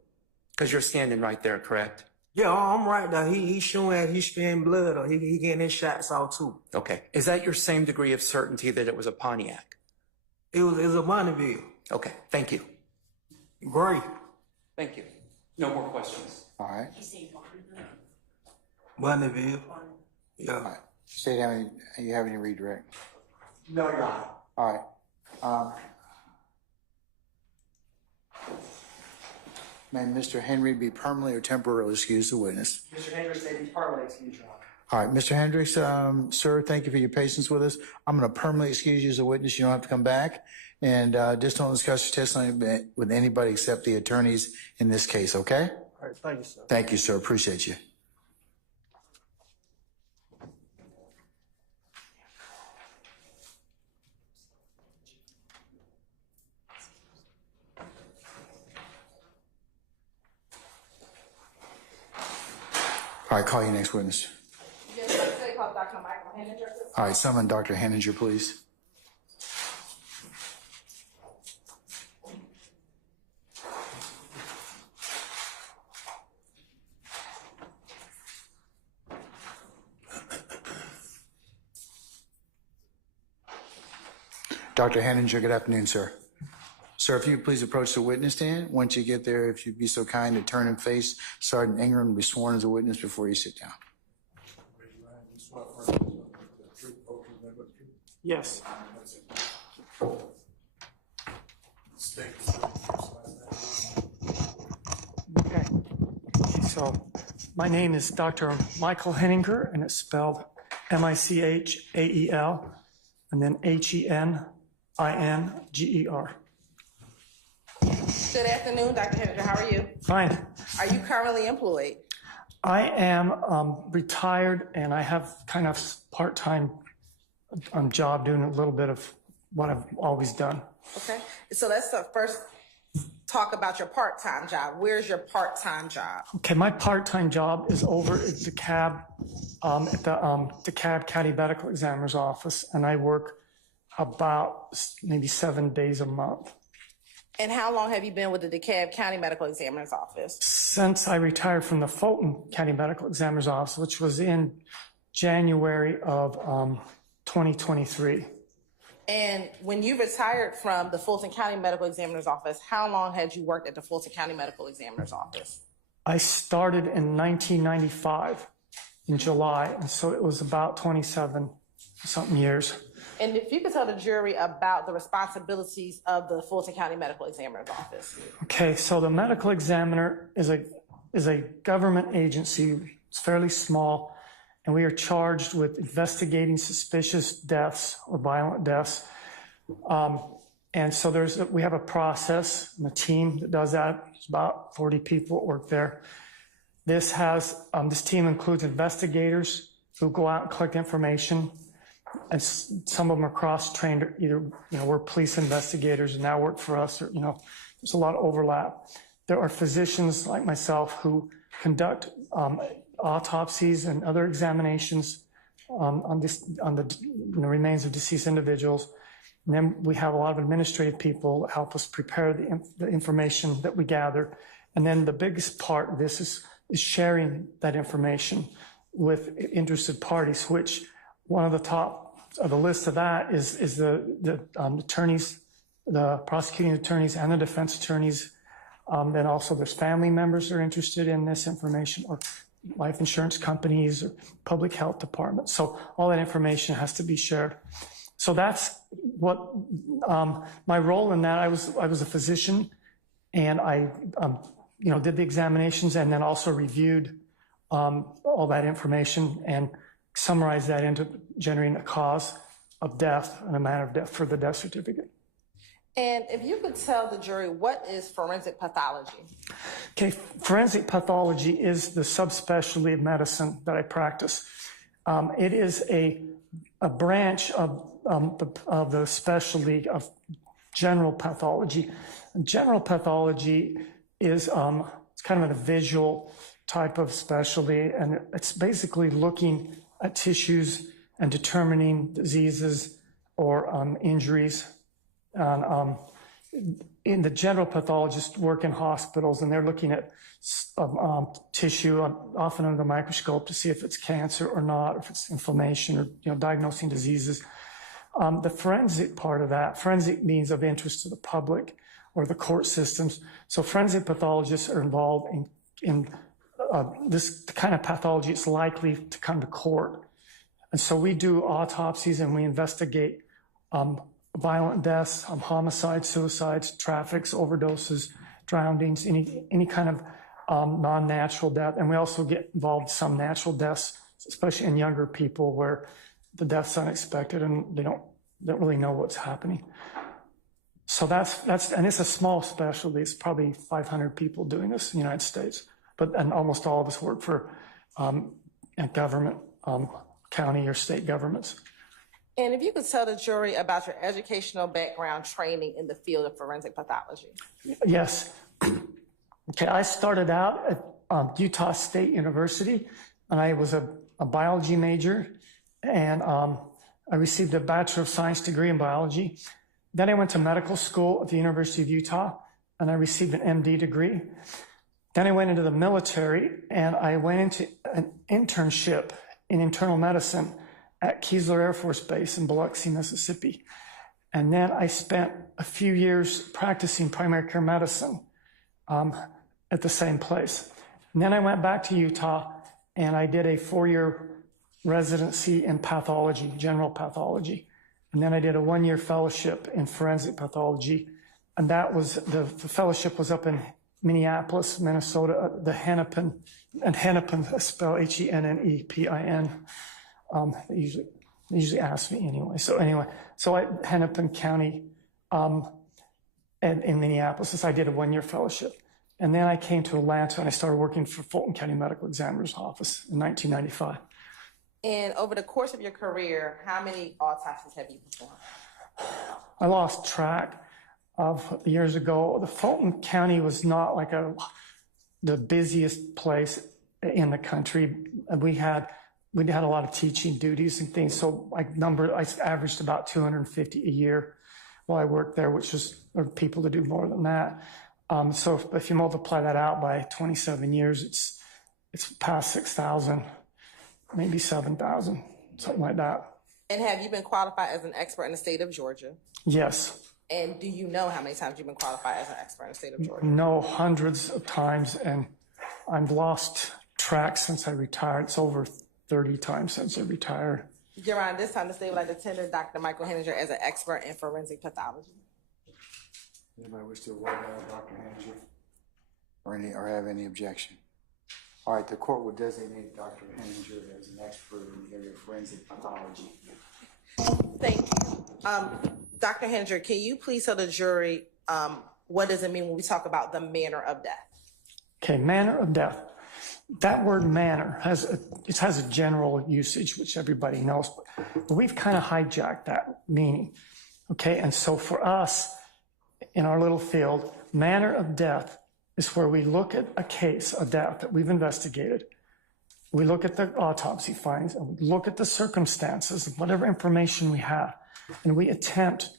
Because you're standing right there, correct? Yeah, I'm right now. He's showing as he's spraying blood up. He getting his shots out too. Okay. Is that your same degree of certainty that it was a Pontiac? It was a Bonneville. Okay. Thank you. Great. Thank you. No more questions. All right. Bonneville. Yeah. All right. State, you have any redirect? No, Your Honor. All right. May Mr. Henry be permanently or temporarily excused the witness? Mr. Hendricks may be permanently excused, Your Honor. All right, Mr. Hendricks, sir, thank you for your patience with us. I'm going to permanently excuse you as a witness. You don't have to come back. And just don't discuss your testimony with anybody except the attorneys in this case, okay? All right, thank you, sir. Thank you, sir. Appreciate you. All right, call your next witness. All right, summon Dr. Heninger, please. Dr. Heninger, good afternoon, sir. Sir, if you please approach the witness stand. Once you get there, if you'd be so kind to turn and face Sergeant Ingram and be sworn as a witness before you sit down. Yes. Okay. So my name is Dr. Michael Heninger, and it's spelled M-I-C-H-A-E-L, and then H-E-N-I-N-G-E-R. Good afternoon, Dr. Heninger. How are you? Fine. Are you currently employed? I am retired, and I have kind of part-time job doing a little bit of what I've always done. Okay. So let's first talk about your part-time job. Where's your part-time job? Okay, my part-time job is over at DeKalb, at the DeKalb County Medical Examiner's office, and I work about maybe 7 days a month. And how long have you been with the DeKalb County Medical Examiner's office? Since I retired from the Fulton County Medical Examiner's office, which was in January of 2023. And when you retired from the Fulton County Medical Examiner's office, how long had you worked at the Fulton County Medical Examiner's office? I started in 1995 in July, and so it was about 27-something years. And if you could tell the jury about the responsibilities of the Fulton County Medical Examiner's office. Okay, so the medical examiner is a government agency. It's fairly small, and we are charged with investigating suspicious deaths or violent deaths. And so we have a process and a team that does that. There's about 40 people that work there. This team includes investigators who go out and collect information. And some of them are cross-trained, either, we're police investigators and now work for us, or, there's a lot of overlap. There are physicians like myself who conduct autopsies and other examinations on the remains of deceased individuals. And then we have a lot of administrative people that help us prepare the information that we gather. And then the biggest part of this is sharing that information with interested parties, which one of the top of the list of that is the attorneys, the prosecuting attorneys and the defense attorneys. Then also there's family members that are interested in this information, or life insurance companies or public health departments. So all that information has to be shared. So that's what my role in that. I was a physician, and I did the examinations and then also reviewed all that information and summarized that into generating a cause of death and a manner of death for the death certificate. And if you could tell the jury, what is forensic pathology? Okay, forensic pathology is the subspecialty of medicine that I practice. It is a branch of the specialty of general pathology. General pathology is it's kind of a visual type of specialty, and it's basically looking at tissues and determining diseases or injuries. And in the general pathologists work in hospitals, and they're looking at tissue, often under the microscope, to see if it's cancer or not, or if it's inflammation, or diagnosing diseases. The forensic part of that, forensic means of interest to the public or the court systems. So forensic pathologists are involved in this kind of pathology. It's likely to come to court. And so we do autopsies and we investigate violent deaths, homicides, suicides, traffics, overdoses, drownings, any kind of non-natural death. And we also get involved in some natural deaths, especially in younger people where the death's unexpected and they don't really know what's happening. So that's and it's a small specialty. It's probably 500 people doing this in the United States, and almost all of us work for government, county or state governments. And if you could tell the jury about your educational background training in the field of forensic pathology. Yes. Okay, I started out at Utah State University, and I was a biology major, and I received a Bachelor of Science degree in biology. Then I went to medical school at the University of Utah, and I received an MD degree. Then I went into the military, and I went into an internship in internal medicine at Keesler Air Force Base in Biloxi, Mississippi. And then I spent a few years practicing primary care medicine at the same place. And then I went back to Utah, and I did a 4-year residency in pathology, general pathology. And then I did a 1-year fellowship in forensic pathology. And that was, the fellowship was up in Minneapolis, Minnesota, the Hennepin, and Hennepin is spelled Hennepin. They usually ask me anyway. So at Hennepin County in Minneapolis, I did a 1-year fellowship. And then I came to Atlanta, and I started working for Fulton County Medical Examiner's Office in 1995. And over the course of your career, how many autopsies have you performed? I lost track of years ago. The Fulton County was not like the busiest place in the country. We had a lot of teaching duties and things. So I averaged about 250 a year while I worked there, which was there were people to do more than that. So if you multiply that out by 27 years, it's past 6,000, maybe 7,000, something like that. And have you been qualified as an expert in the state of Georgia? Yes. And do you know how many times you've been qualified as an expert in the state of Georgia? No, hundreds of times, and I've lost track since I retired. It's over 30 times since I retired. Your Honor, this time the state would like to tender Dr. Michael Heninger as an expert in forensic pathology. Anybody wish to award Dr. Heninger or have any objection? All right, the court will designate Dr. Heninger as an expert in the area of forensic pathology. Thank you. Dr. Hendricks, can you please tell the jury what does it mean when we talk about the manner of death? Okay, manner of death. That word manner has a general usage, which everybody knows, but we've kind of hijacked that meaning. Okay, and so for us, in our little field, manner of death is where we look at a case, a death that we've investigated. We look at the autopsy findings and we look at the circumstances and whatever information we have, and we attempt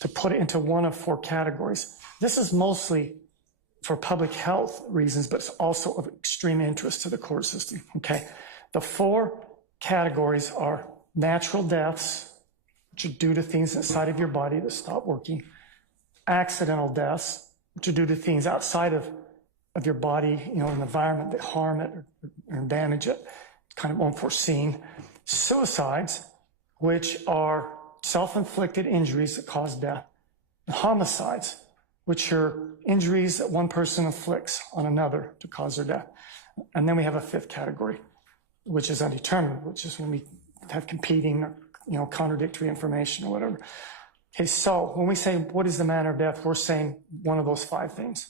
to put it into one of four categories. This is mostly for public health reasons, but it's also of extreme interest to the court system, okay? The four categories are natural deaths, which are due to things inside of your body that stop working, accidental deaths, which are due to things outside of your body, an environment that harm it or damage it, kind of unforeseen, suicides, which are self-inflicted injuries that cause death, and homicides, which are injuries that one person inflicts on another to cause their death. And then we have a fifth category, which is undetermined, which is when we have competing, contradictory information or whatever. Okay, so when we say what is the manner of death, we're saying one of those five things,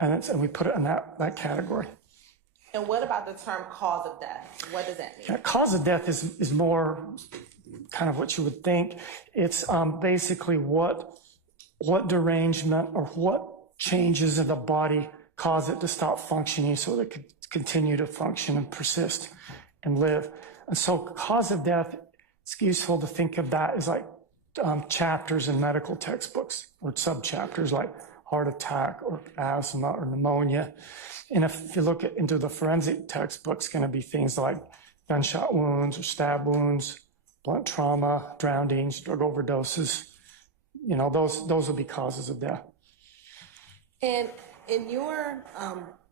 and we put it in that category. And what about the term cause of death? What does that mean? Yeah, cause of death is more kind of what you would think. It's basically what derangement or what changes in the body cause it to stop functioning so that it could continue to function and persist and live. And so cause of death, it's useful to think of that as like chapters in medical textbooks or subchapters like heart attack or asthma or pneumonia. And if you look into the forensic textbooks, it's going to be things like gunshot wounds or stab wounds, blunt trauma, drownings, drug overdoses. Those will be causes of death. And in your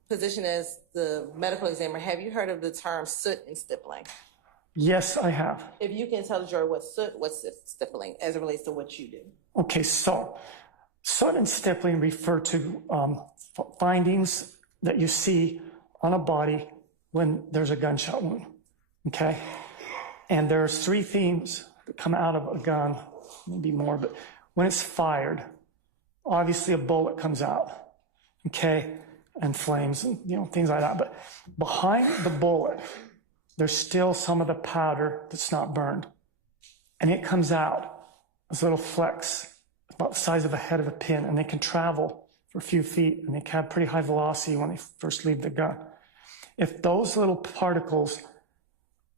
position as the medical examiner, have you heard of the term soot and stippling? Yes, I have. If you can tell the jury what's stippling as it relates to what you do. Okay, so soot and stippling refer to findings that you see on a body when there's a gunshot wound, okay? And there's three themes that come out of a gun, maybe more, but when it's fired, obviously a bullet comes out, okay, and flames and things like that. But behind the bullet, there's still some of the powder that's not burned, and it comes out as little flecks about the size of a head of a pin, and they can travel for a few feet, and they can have pretty high velocity when they first leave the gun. If those little particles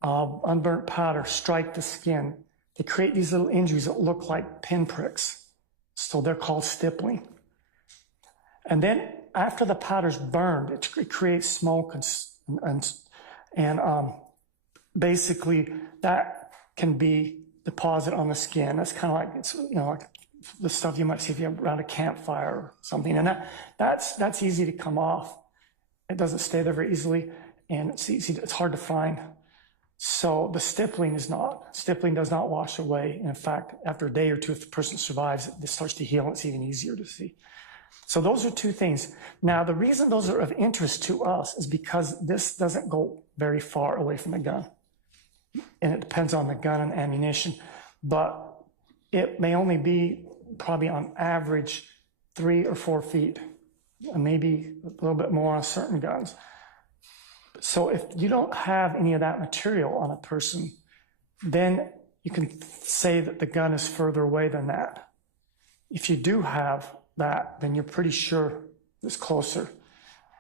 of unburnt powder strike the skin, they create these little injuries that look like pinpricks. So they're called stippling. And then after the powder's burned, it creates smoke and basically that can be deposited on the skin. That's kind of like, like the stuff you might see if you're around a campfire or something. And that's easy to come off. It doesn't stay there very easily, and it's hard to find. So the stippling does not wash away. And in fact, after a day or two, if the person survives, it starts to heal and it's even easier to see. So those are two things. Now, the reason those are of interest to us is because this doesn't go very far away from the gun. And it depends on the gun and ammunition, but it may only be probably on average 3 or 4 feet, and maybe a little bit more on certain guns. So if you don't have any of that material on a person, then you can say that the gun is further away than that. If you do have that, then you're pretty sure it's closer.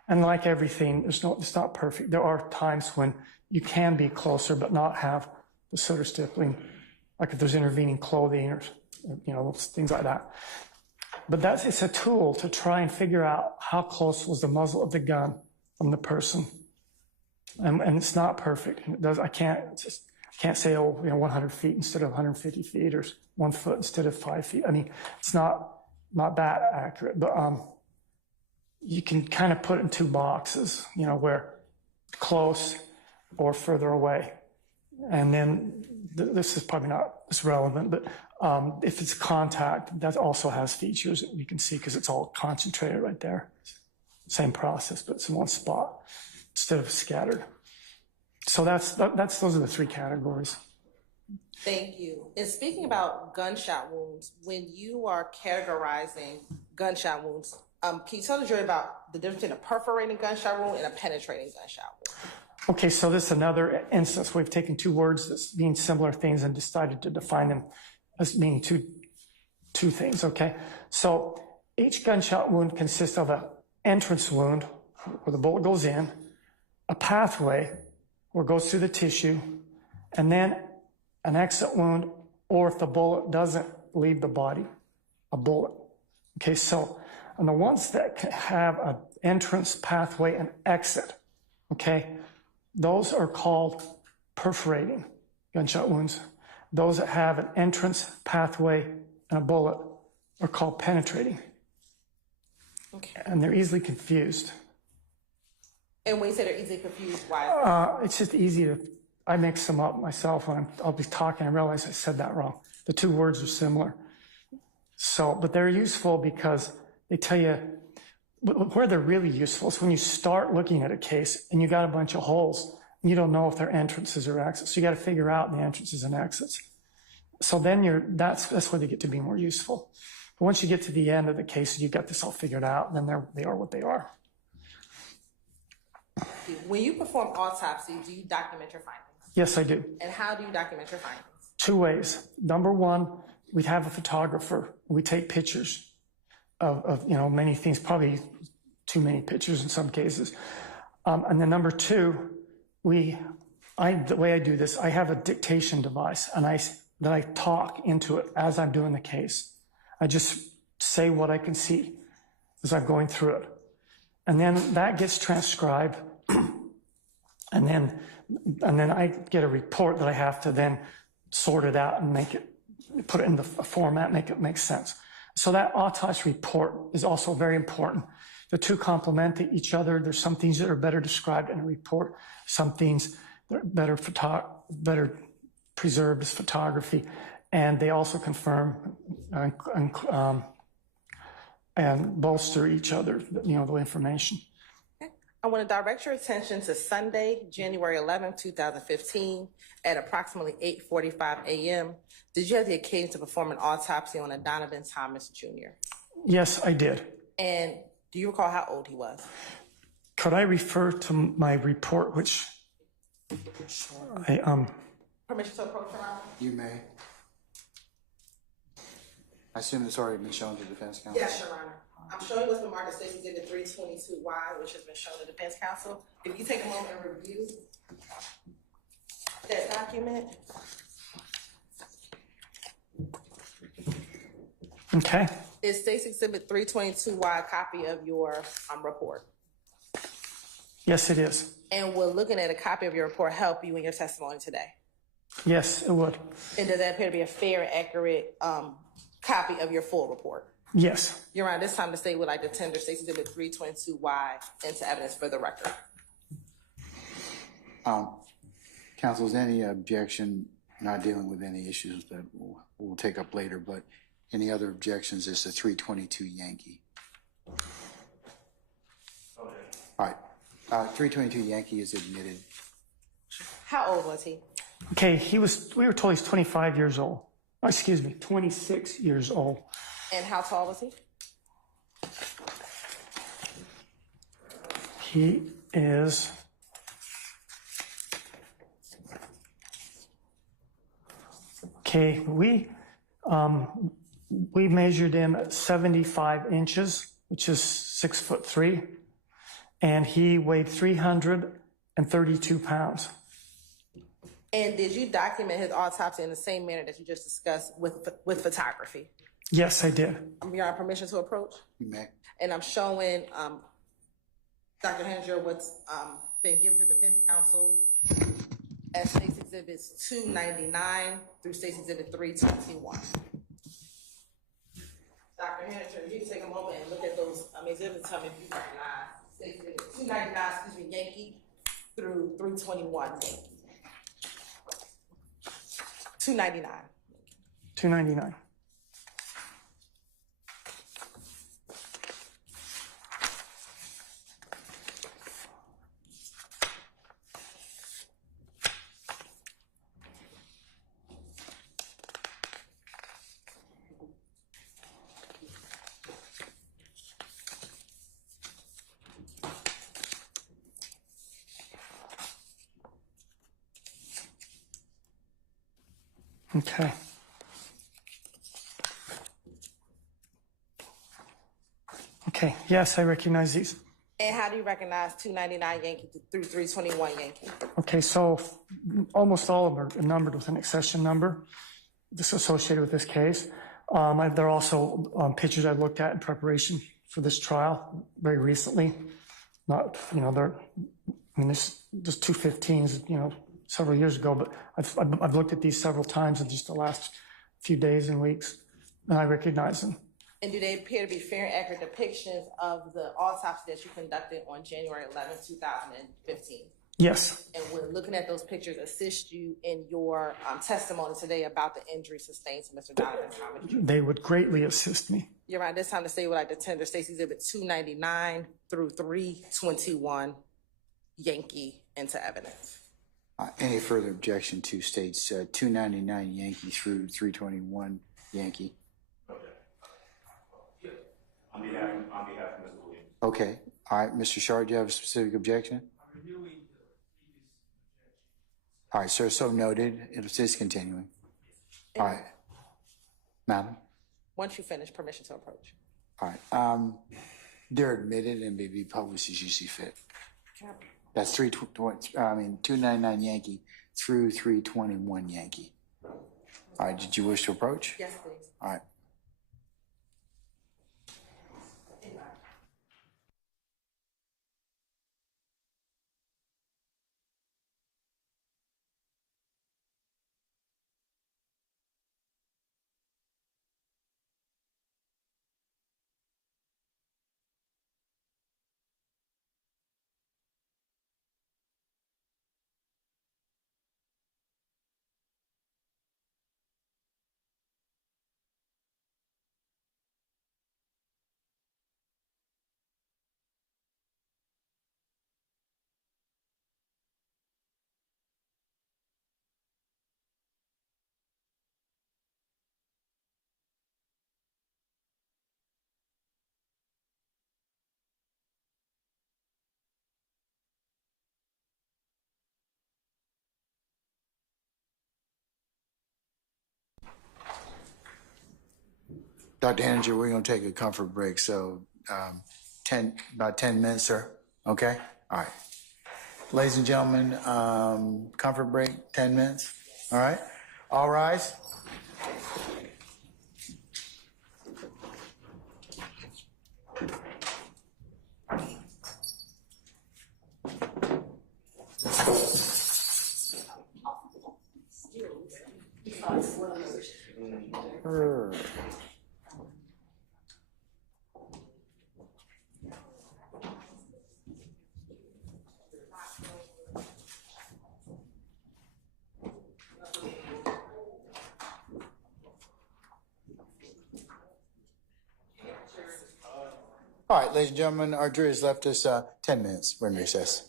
And like everything, it's not perfect. There are times when you can be closer but not have the soot or stippling, like if there's intervening clothing or things like that. But it's a tool to try and figure out how close was the muzzle of the gun from the person. And it's not perfect. I can't say 100 feet instead of 150 feet or 1 foot instead of 5 feet. I mean, it's not that accurate, but you can kind of put it in 2 boxes, where close or further away. And then this is probably not as relevant, but if it's contact, that also has features that we can see because it's all concentrated right there. Same process, but it's in one spot instead of scattered. So those are the 3 categories. Thank you. And speaking about gunshot wounds, when you are categorizing gunshot wounds, can you tell the jury about the difference between a perforating gunshot wound and a penetrating gunshot wound? Okay, so this is another instance. We've taken two words that mean similar things and decided to define them as meaning two things, okay? So each gunshot wound consists of an entrance wound where the bullet goes in, a pathway where it goes through the tissue, and then an exit wound, or if the bullet doesn't leave the body, a bullet. Okay, so and the ones that have an entrance, pathway, and exit, okay, those are called perforating gunshot wounds. Those that have an entrance, pathway, and a bullet are called penetrating. Okay. And they're easily confused. And when you say they're easily confused, why is that? It's just easy to, I mix them up myself when I'll be talking. I realize I said that wrong. The two words are similar. So, but they're useful because they tell you where they're really useful is when you start looking at a case and you got a bunch of holes and you don't know if they're entrances or exits. So you got to figure out the entrances and exits. So then that's where they get to be more useful. But once you get to the end of the case and you've got this all figured out, then they are what they are. When you perform autopsy, do you document your findings? Yes, I do. And how do you document your findings? Two ways. Number one, we'd have a photographer. We take pictures of many things, probably too many pictures in some cases. And then number two, the way I do this, I have a dictation device and that I talk into it as I'm doing the case. I just say what I can see as I'm going through it. And then that gets transcribed. And then I get a report that I have to then sort it out and put it in the format, make it make sense. So that autopsy report is also very important. The two complement each other. There's some things that are better described in a report, some things that are better preserved as photography, and they also confirm and bolster each other, the information. I want to direct your attention to Sunday, January 11th, 2015, at approximately 8:45 a.m. Did you have the occasion to perform an autopsy on a Donovan Thomas Jr.? Yes, I did. And do you recall how old he was? Could I refer to my report, which Permission to approach, Your Honor? You may. I assume it's already been shown to defense counsel? Yes, Your Honor. I'm showing what's been marked as State's Exhibit 322Y, which has been shown to defense counsel. If you take a moment and review that document. Okay. Is State's Exhibit 322Y a copy of your report? Yes, it is. And will looking at a copy of your report help you in your testimony today? Yes, it would. And does that appear to be a fair and accurate copy of your full report? Yes. Your Honor, this time the state would like to tender State's Exhibit 322Y into evidence for the record. Counsel, is there any objection, not dealing with any issues that we'll take up later, but any other objections as to 322 Yankee? All right. 322 Yankee is admitted. How old was he? Okay, we were told he's 25 years old. Oh, excuse me, 26 years old. And how tall was he? He is okay. We measured him at 75 inches, which is 6'3", and he weighed 332 pounds. And did you document his autopsy in the same manner that you just discussed with photography? Yes, I did. Your Honor, permission to approach? You may. And I'm showing Dr. Hendricks what's been given to defense counsel as State's Exhibits 299 through State's Exhibit 321. Dr. Hendricks, if you can take a moment and look at those exhibits, tell me if you recognize State's Exhibit 299, Yankee, through 321, Yankee. 299. 299. Okay. Okay, yes, I recognize these. And how do you recognize 299 Yankee through 321 Yankee? Okay, so almost all of them are numbered with an accession number. This associated with this case. There are also pictures I looked at in preparation for this trial very recently. Not, you know, this just 215s, you know, several years ago, but I've looked at these several times in just the last few days and weeks, and I recognize them. And do they appear to be fair and accurate depictions of the autopsy that you conducted on January 11, 2015? Yes. And will looking at those pictures assist you in your testimony today about the injury sustained to Mr. Donovan Thomas? They would greatly assist me. You're right. This time to say what I tender State's Exhibit 299 through 321 Yankee into evidence. Any further objection to states 299 Yankee through 321 Yankee? On behalf of Mr. Williams. Okay. All right, Mr. Sharp, do you have a specific objection? I'm reviewing the previous objection. All right, sir, so noted. It is continuing. All right. Madam? Once you finish, permission to approach. All right. They're admitted and may be published as you see fit. That's 299 Yankee through 321 Yankee. All right, did you wish to approach? Yes, please. All right. Dr. Hendricks, we're going to take a comfort break. So about 10 minutes, sir. Okay? All right. Ladies and gentlemen, comfort break, 10 minutes. All right? All rise. All right, ladies and gentlemen, our jury has left us 10 minutes. We're in recess.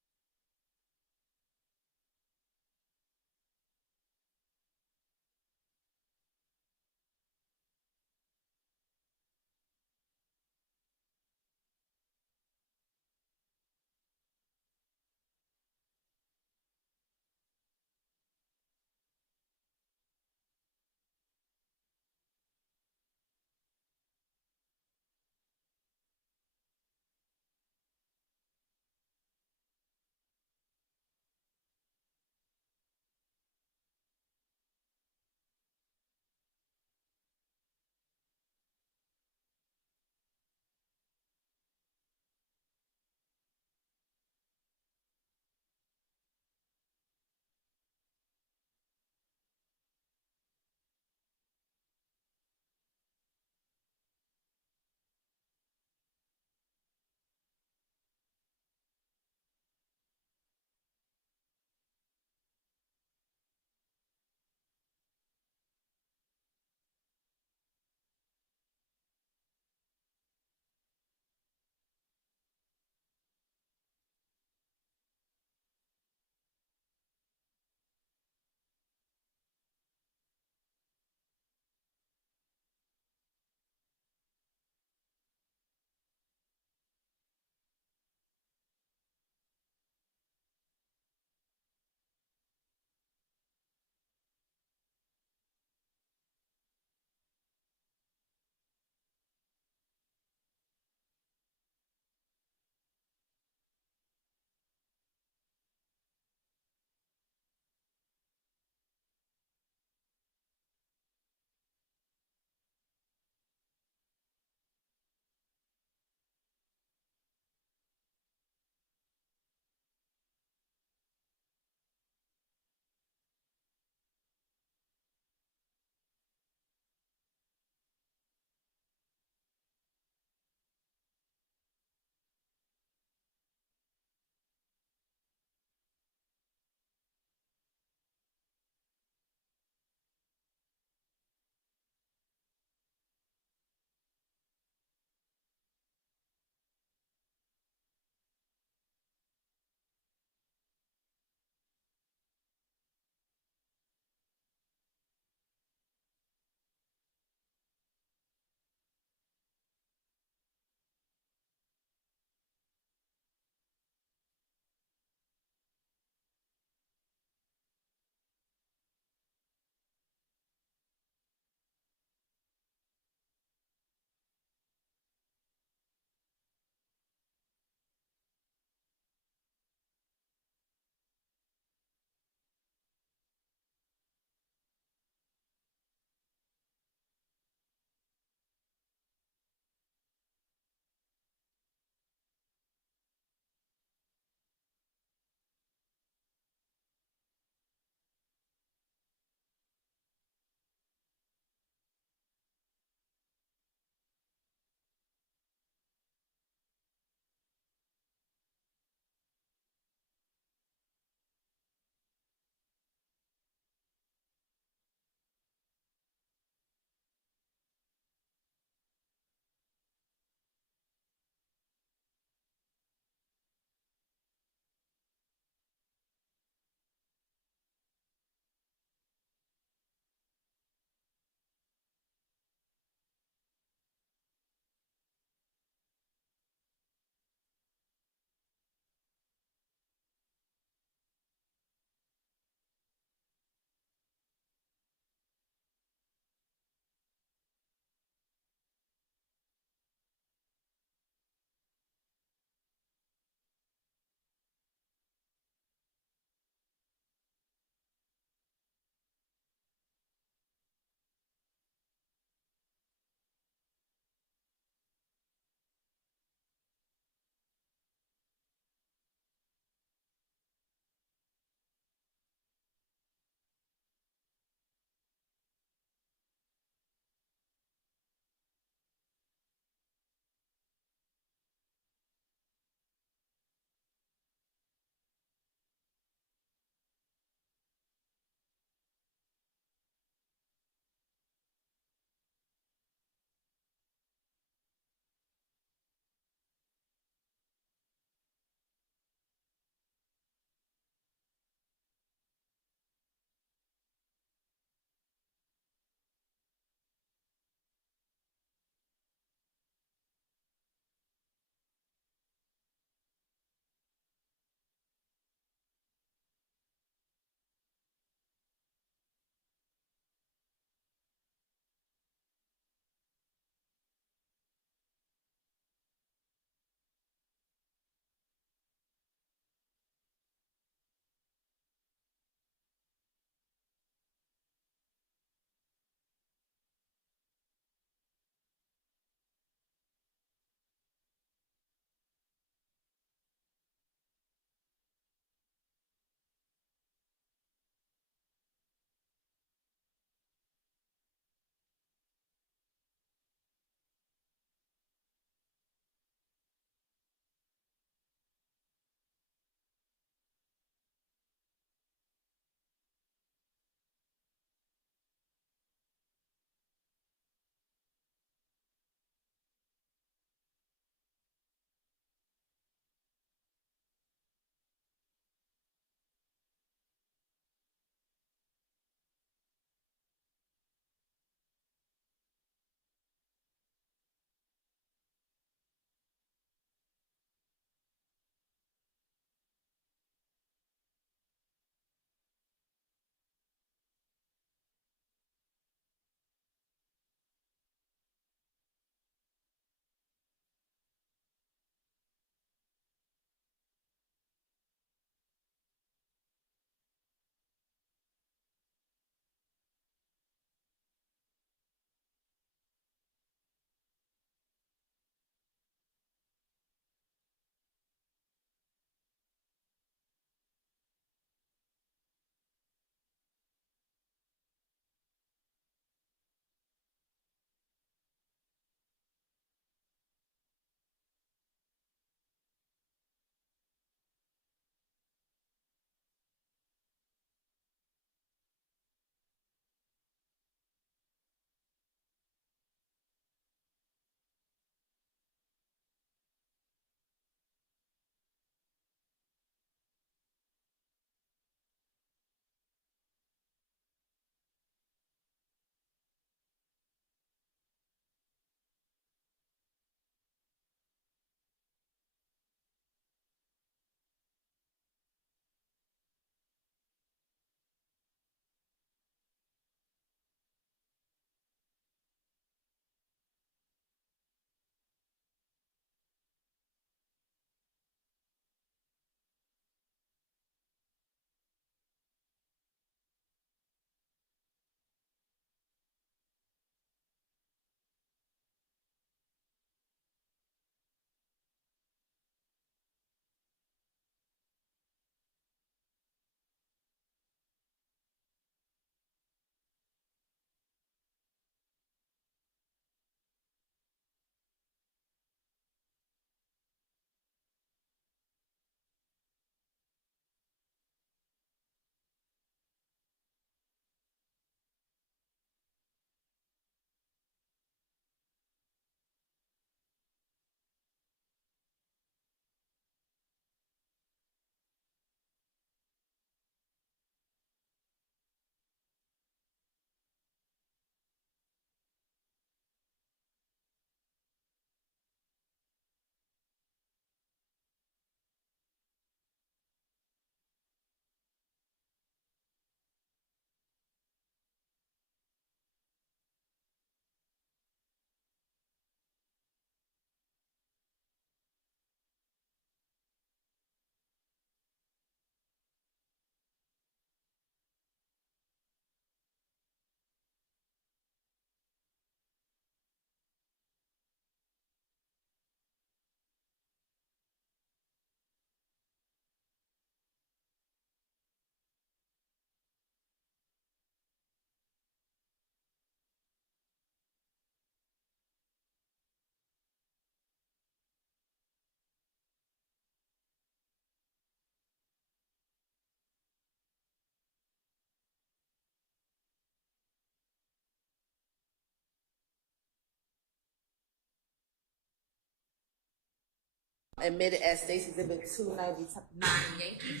admitted as Stacy Exhibit 299 Yankee.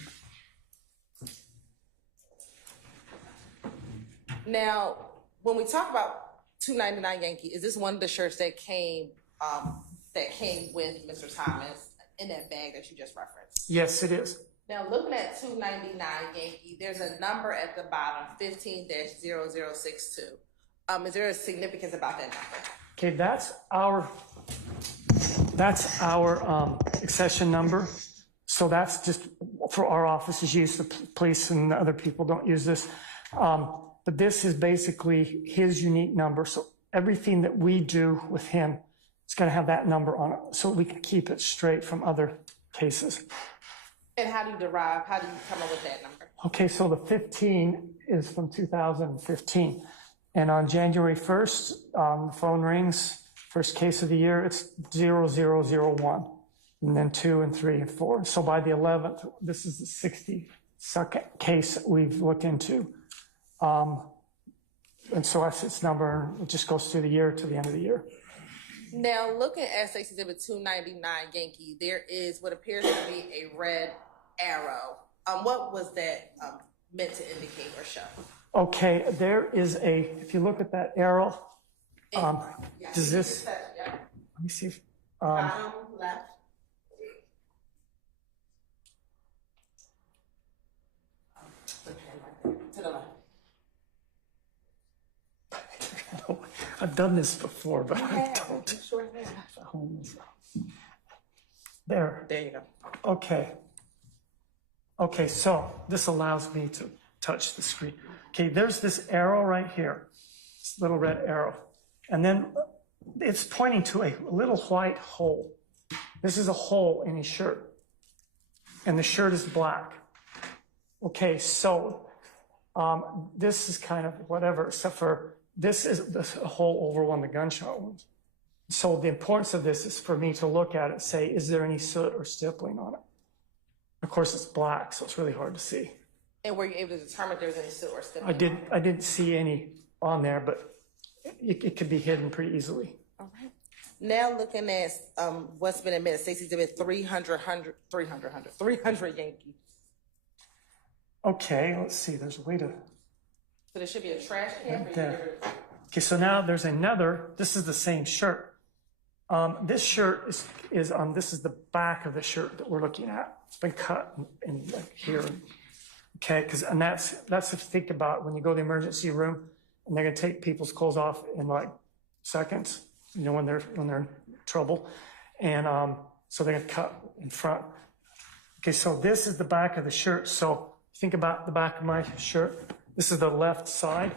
Now, when we talk about 299 Yankee, is this one of the shirts that came with Mr. Thomas in that bag that you just referenced? Yes, it is. Now, looking at 299 Yankee, there's a number at the bottom, 15-0062. Is there a significance about that number? Okay, that's our accession number. So that's just for our office's use. The police and other people don't use this. But this is basically his unique number. So everything that we do with him, it's got to have that number on it so we can keep it straight from other cases. And how do you come up with that number? Okay, so the 15 is from 2015. And on January 1st, the phone rings, first case of the year, it's 0001. And then 2 and 3 and 4. So by the 11th, this is the 62nd case that we've looked into. And so that's its number. It just goes through the year to the end of the year. Now, looking at Stacy Exhibit 299 Yankee, there is what appears to be a red arrow. What was that meant to indicate or show? Okay, there is if you look at that arrow, does this, let me see. Bottom left. To the left. I've done this before, but I don't. Sure There. There you go. Okay. Okay, so this allows me to touch the screen. Okay, there's this arrow right here, this little red arrow. And then it's pointing to a little white hole. This is a hole in his shirt. And the shirt is black. Okay, so this is kind of whatever, except for this is a hole over one of the gunshot wounds. So the importance of this is for me to look at it and say, is there any soot or stippling on it? Of course, it's black, so it's really hard to see. And were you able to determine if there was any soot or stippling? I didn't see any on there, but it could be hidden pretty easily. All right. Now looking at what's been admitted, Stacy Exhibit 300 Yankee. Okay, let's see. There's a way to. So there should be a trash can Right for you there. to. Okay, so now there's another. This is the same shirt. This shirt is this is the back of the shirt that we're looking at. It's been cut in like here. Okay, and that's if you think about when you go to the emergency room and they're gonna take people's clothes off in like seconds, you know, when they're in trouble, and so they're gonna cut in front. Okay, so this is the back of the shirt. So think about the back of my shirt. This is the left side,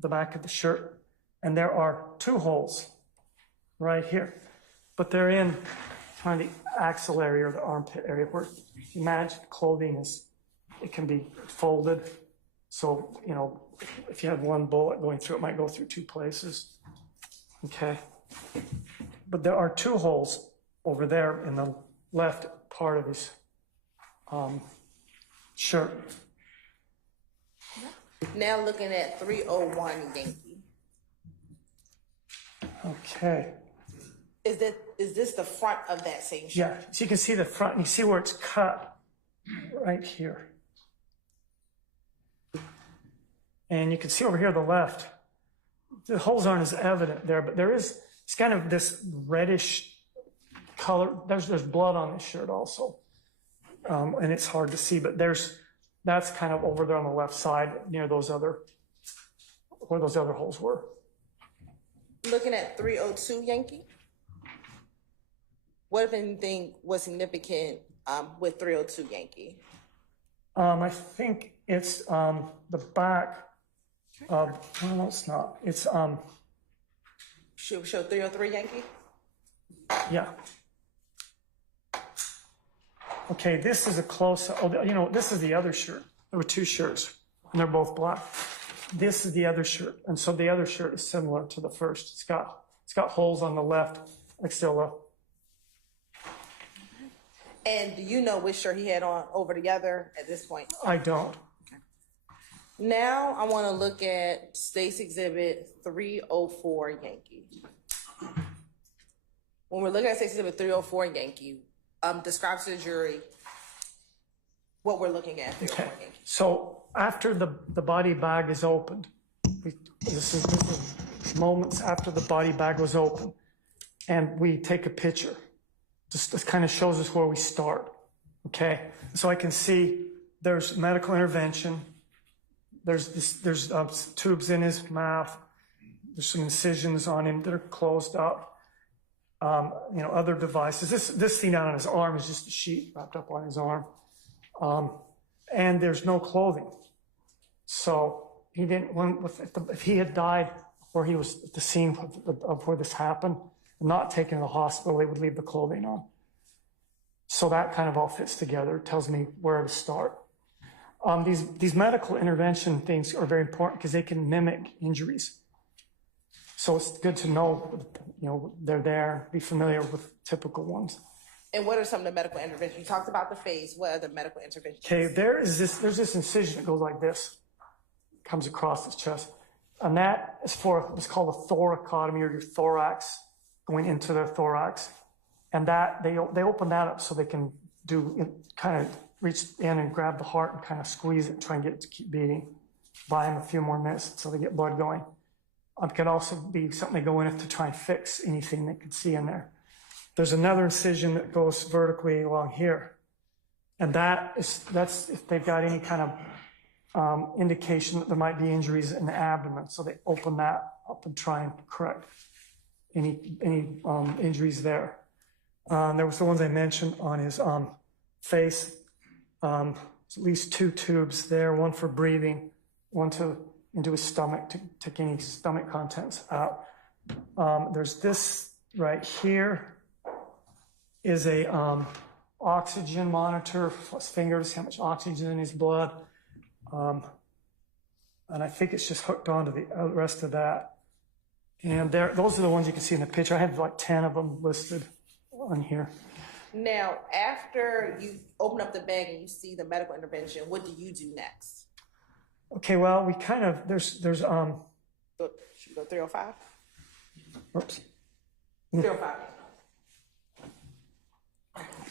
the back of the shirt, and there are 2 holes right here, but they're in kind of the axillary or the armpit area where you imagine clothing it can be folded. So, you know, if you have one bullet going through, it might go through 2 places. Okay. But there are 2 holes over there in the left part of his shirt. Now looking at 301 Yankee. Okay. Is this the front of that same shirt? Yeah, so you can see the front, and you see where it's cut right here. And you can see over here the left, the holes aren't as evident there, but it's kind of this reddish color. There's blood on this shirt also. And it's hard to see, but that's kind of over there on the left side near where those other holes were. Looking at 302 Yankee. What, if anything, was significant with 302 Yankee? I think it's the back of, well, no, it's not. It's, Show 303 Yankee? yeah. Okay, this is a close-up. Oh, you know, this is the other shirt. There were 2 shirts, and they're both black. This is the other shirt, and so the other shirt is similar to the first. It's got holes on the left, like still. And do you know which shirt he had on over the other at this point? I don't. Okay. Now I want to look at State's Exhibit 304 Yankee. When we're looking at State's Exhibit 304 Yankee, describe to the jury what we're looking at. Okay. So after the body bag is opened, this is moments after the body bag was opened, and we take a picture. This kind of shows us where we start. Okay. So I can see there's medical intervention. There's tubes in his mouth. There's some incisions on him that are closed up. Other devices. This thing out on his arm is just a sheet wrapped up on his arm. And there's no clothing. So he didn't, if he had died where he was at the scene of where this happened, not taken to the hospital, they would leave the clothing on. So that kind of all fits together. It tells me where to start. These medical intervention things are very important because they can mimic injuries. So it's good to know, they're there, be familiar with typical ones. And what are some of the medical interventions? You talked about the face. What are the medical interventions? Okay, there's this incision that goes like this, comes across his chest. And that is for what's called a thoracotomy, or your thorax, going into the thorax. And that they open that up so they can kind of reach in and grab the heart and kind of squeeze it and try and get it to keep beating. Buy them a few more minutes until they get blood going. It could also be something they go in to try and fix anything they could see in there. There's another incision that goes vertically along here. And that's if they've got any kind of indication that there might be injuries in the abdomen. So they open that up and try and correct any injuries there. There was the ones I mentioned on his face. There's at least 2 tubes there, one for breathing, one into his stomach to take any stomach contents out. There's this right here is a oxygen monitor for his fingers, how much oxygen in his blood. And I think it's just hooked onto the rest of that. And those are the ones you can see in the picture. I have like 10 of them listed on here. Now, after you open up the bag and you see the medical intervention, what do you do next? Okay, well, we kind of, there's Should we go 305? Oops. 305.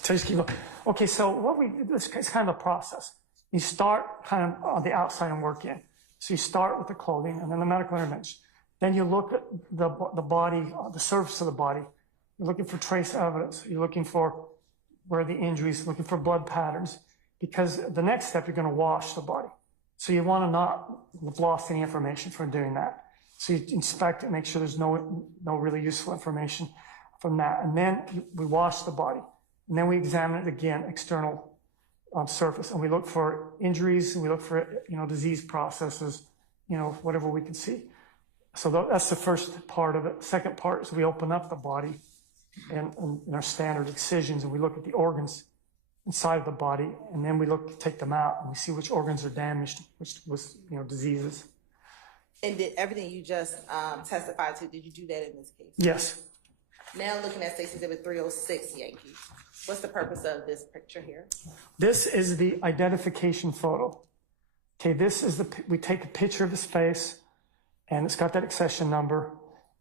So just keep going. Okay, so it's kind of a process. You start kind of on the outside and work in. So you start with the clothing and then the medical intervention. Then you look at the body, the surface of the body. You're looking for trace evidence. You're looking for where the injuries, looking for blood patterns, because the next step, you're going to wash the body. So you want to not have lost any information from doing that. So you inspect it, make sure there's no really useful information from that. And then we wash the body. And then we examine it again, external surface. And we look for injuries, and we look for, disease processes, whatever we can see. So that's the first part of it. Second part is we open up the body and our standard excisions, and we look at the organs inside of the body, and then we take them out, and we see which organs are damaged, which was, diseases. And did everything you just testified to, did you do that in this case? Yes. Now looking at Stacey Exhibit 306, Yankee, what's the purpose of this picture here? This is the identification photo. Okay, we take a picture of his face, and it's got that accession number.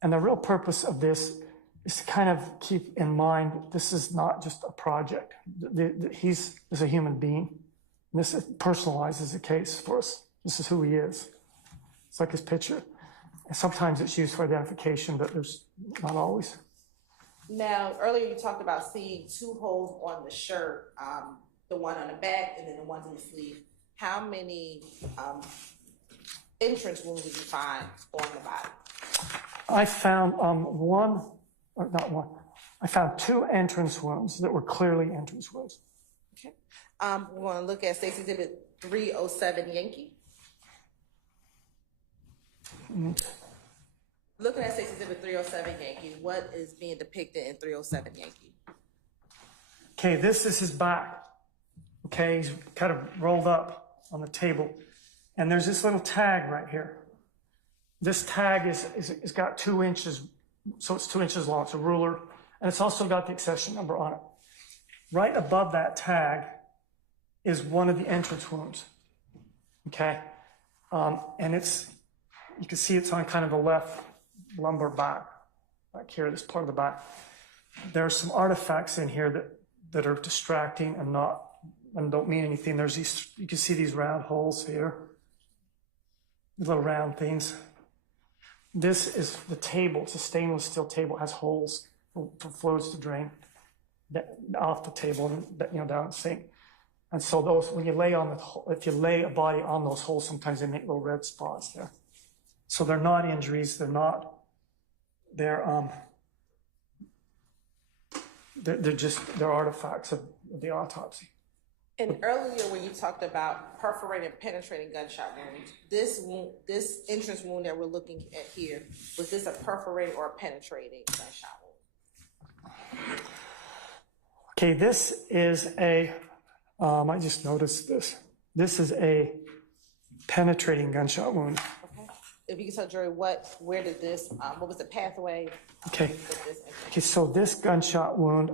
And the real purpose of this is to kind of keep in mind, this is not just a project. He's a human being. And this personalizes the case for us. This is who he is. It's like his picture. And sometimes it's used for identification, but there's not always. Now, earlier you talked about seeing 2 holes on the shirt, the one on the back and then the ones in the sleeve. How many entrance wounds did you find on the body? I found I found 2 entrance wounds that were clearly entrance wounds. Okay. We're going to look at Stacey Exhibit 307, Yankee. Looking at Stacey Exhibit 307, Yankee, what is being depicted in 307, Yankee? Okay, this is his back. Okay, he's kind of rolled up on the table. And there's this little tag right here. This tag is got 2 inches, so it's 2 inches long. It's a ruler, and it's also got the accession number on it. Right above that tag is one of the entrance wounds. Okay, and you can see it's on kind of the left lumbar back here, this part of the back. There are some artifacts in here that are distracting and don't mean anything. There's these, you can see these round holes here, these little round things. This is the table. It's a stainless steel table. It has holes for fluids to drain off the table and down the sink. And so those, when you lay if you lay a body on those holes, sometimes they make little red spots there. So they're not injuries. They're artifacts of the autopsy. And earlier when you talked about perforating and penetrating gunshot wounds, this entrance wound that we're looking at here, was this a perforating or a penetrating gunshot wound? Okay, this is I just noticed this. This is a penetrating gunshot wound. Okay. If you could tell jury what was the pathway? Okay, so this gunshot wound,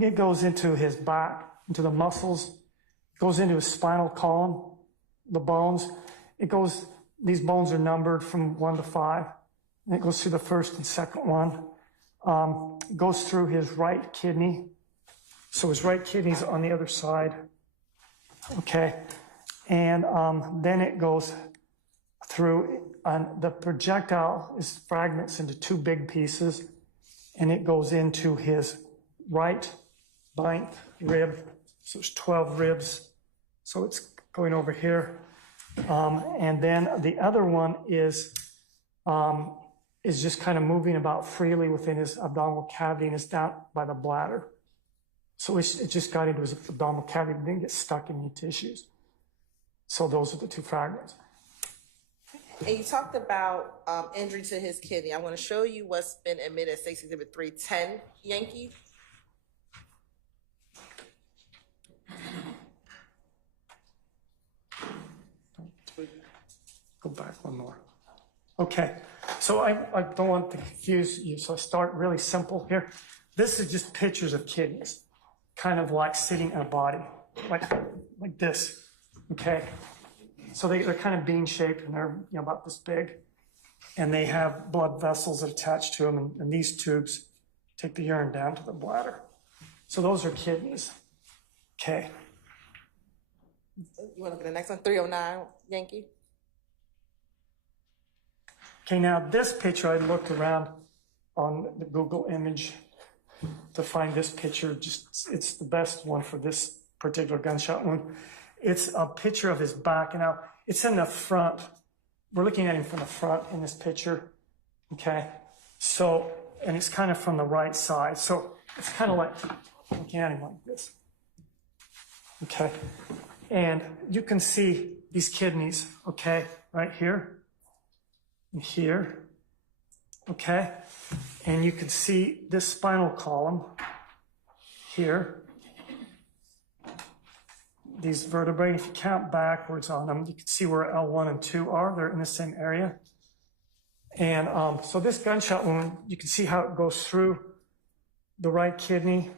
it goes into his back, into the muscles, it goes into his spinal column, the bones. These bones are numbered from 1 to 5, and it goes through the first and second one. It goes through his right kidney. So his right kidney's on the other side. Okay. And then it goes through, the projectile is fragments into 2 big pieces, and it goes into his right 9th rib. So there's 12 ribs. So it's going over here. And then the other one is just kind of moving about freely within his abdominal cavity and is down by the bladder. So it just got into his abdominal cavity, it didn't get stuck in any tissues. So those are the 2 fragments. And you talked about injury to his kidney. I'm going to show you what's been admitted as State's Exhibit 310, Yankee. Go back one more. Okay, so I don't want to confuse you, so I start really simple here. This is just pictures of kidneys, kind of like sitting in a body, like this, okay? So they're kind of bean-shaped, and they're about this big, and they have blood vessels that attach to them, and these tubes take the urine down to the bladder. So those are kidneys, okay? You want to look at the next one, 309, Yankee? Okay, now this picture, I looked around on the Google image to find this picture. It's the best one for this particular gunshot wound. It's a picture of his back. And now it's in the front. We're looking at him from the front in this picture. Okay, so, and it's kind of from the right side. So it's kind of like looking at him like this. Okay, and you can see these kidneys, okay, right here. And here, okay? And you can see this spinal column here. These vertebrae, if you count backwards on them, you can see where L1 and 2 are. They're in the same area. And so this gunshot wound, you can see how it goes through the right kidney.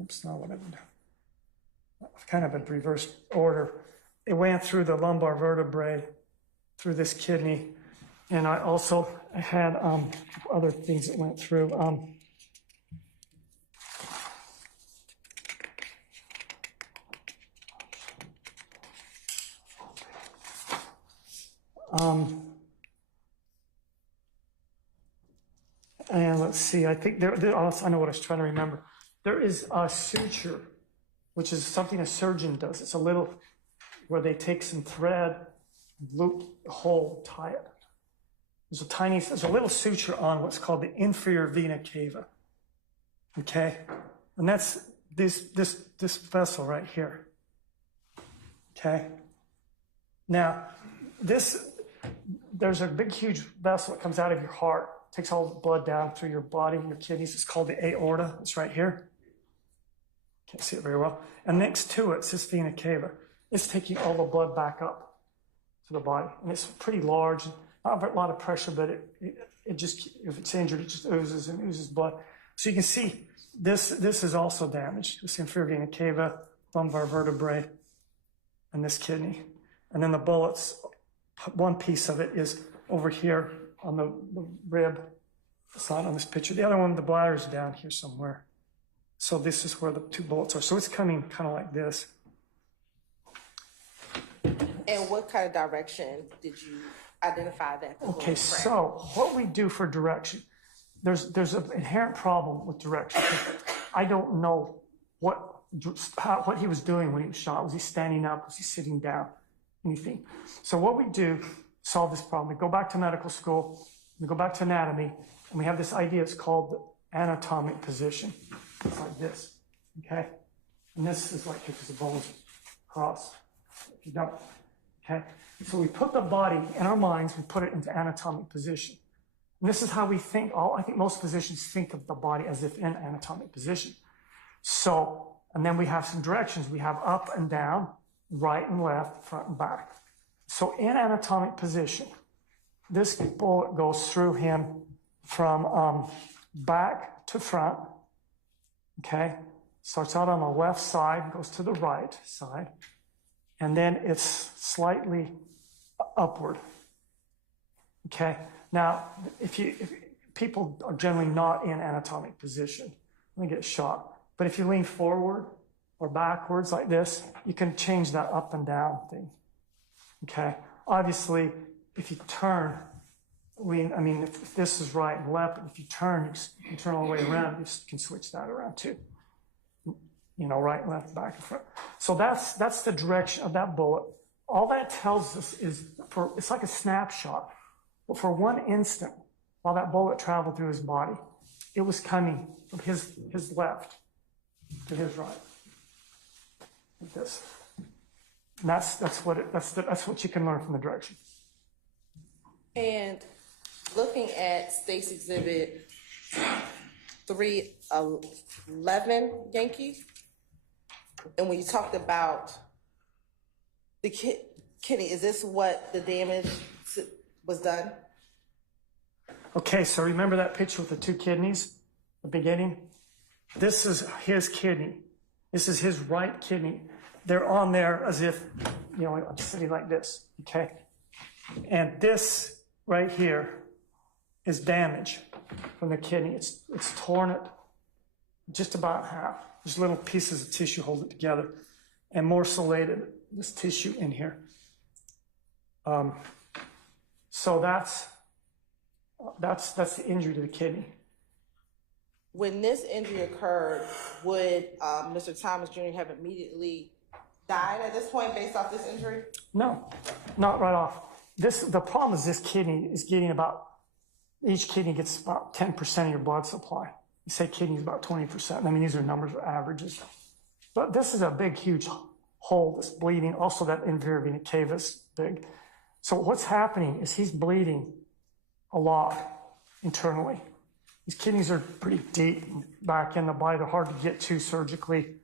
Oops, not what I've done. Kind of in reverse order. It went through the lumbar vertebrae, through this kidney, and I also had other things that went through. And let's see, I think there also, I know what I was trying to remember. There is a suture, which is something a surgeon does. It's a little, where they take some thread, loop the hole, tie it. There's a little suture on what's called the inferior vena cava. Okay, and that's this vessel right here. Okay, now there's a big huge vessel that comes out of your heart, takes all the blood down through your body and your kidneys. It's called the aorta. It's right here. Can't see it very well. And next to it's this vena cava. It's taking all the blood back up to the body, and it's pretty large, not a lot of pressure, but it just, if it's injured, it just oozes and oozes blood. So you can see this is also damaged. This inferior vena cava, lumbar vertebrae, and this kidney. And then the bullets, one piece of it is over here on the rib. It's not on this picture. The other one, the bladder is down here somewhere. So this is where the 2 bullets are. So it's coming kind of like this. And what kind of direction did you identify that? Okay, so what we do for direction, there's an inherent problem with direction. I don't know what he was doing when he was shot. Was he standing up? Was he sitting down? Anything. So what we do to solve this problem, we go back to medical school, we go back to anatomy, and we have this idea, it's called the anatomic position. It's like this, okay? And this is like because the bones cross. If you don't, okay? So we put the body in our minds, we put it into anatomic position. And this is how we think. I think most physicians think of the body as if in anatomic position. So, and then we have some directions. We have up and down, right and left, front and back. So in anatomic position, this bullet goes through him from back to front, okay? Starts out on the left side, goes to the right side, and then it's slightly upward, okay? Now, if people are generally not in anatomic position when they get shot, but if you lean forward or backwards like this, you can change that up and down thing, okay? Obviously, if you turn, if this is right and left, if you turn all the way around, you can switch that around too. You know, right, left, back, and front. So that's the direction of that bullet. All that tells us is, it's like a snapshot. But for 1 instant, while that bullet traveled through his body, it was coming from his left to his right, like this. And that's what you can learn from the direction. And looking at State's Exhibit 311, Yankee, and when you talked about the kidney, is this what the damage was done? Okay, so remember that picture with the 2 kidneys, the beginning? This is his kidney. This is his right kidney. They're on there as if, you know, I'm sitting like this, okay? And this right here is damage from the kidney. It's torn it just about in half. There's little pieces of tissue hold it together, and morcellated this tissue in here. So that's the injury to the kidney. When this injury occurred, would Mr. Thomas Jr. have immediately died at this point based off this injury? No, not right off. The problem is this kidney is getting each kidney gets about 10% of your blood supply. You say kidney is about 20%. I mean, these are numbers or averages. But this is a big, huge hole that's bleeding. Also, that inferior vena cava is big. So what's happening is he's bleeding a lot internally. These kidneys are pretty deep back in the body. They're hard to get to surgically.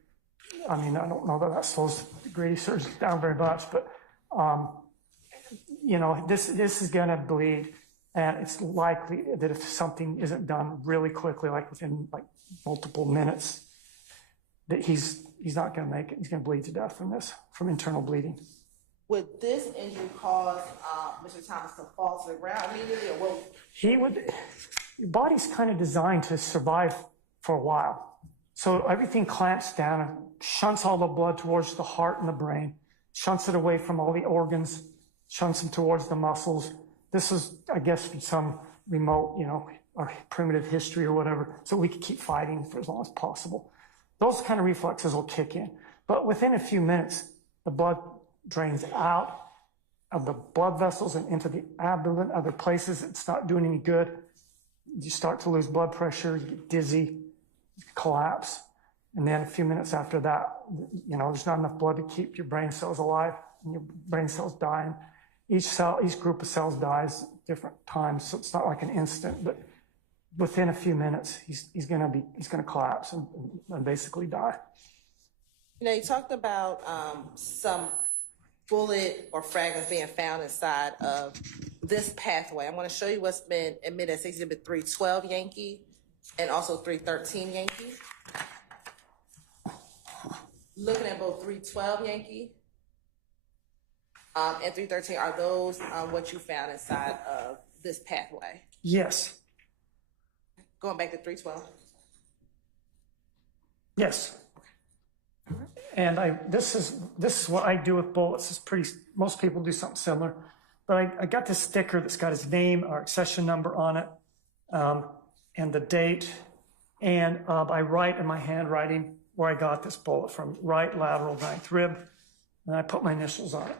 I mean, I don't know that slows the Grady surgery down very much, but you know, this is going to bleed, and it's likely that if something isn't done really quickly, like within multiple minutes, that he's not going to make it. He's going to bleed to death from internal bleeding. Would this injury cause Mr. Thomas to fall to the ground immediately, or what? He would. Your body's kind of designed to survive for a while, so everything clamps down and shunts all the blood towards the heart and the brain, shunts it away from all the organs, shunts them towards the muscles. This is, I guess, from some remote, our primitive history or whatever, so we could keep fighting for as long as possible. Those kind of reflexes will kick in, but within a few minutes, the blood drains out of the blood vessels and into the abdomen, other places. It's not doing any good. You start to lose blood pressure, you get dizzy, you collapse. And then a few minutes after that, there's not enough blood to keep your brain cells alive, and your brain cells die. And each group of cells dies at different times, so it's not like an instant, but within a few minutes, he's gonna collapse and basically die. You talked about some bullet or fragments being found inside of this pathway. I'm going to show you what's been admitted as Exhibit 312 Yankee and also 313 Yankee. Looking at both 312 Yankee and 313, are those what you found inside of this pathway? Yes. Going back to 312. Yes. And this is what I do with bullets. It's pretty, most people do something similar. But I got this sticker that's got his name or accession number on it, and the date. And I write in my handwriting where I got this bullet from, right lateral 9th rib, and I put my initials on it.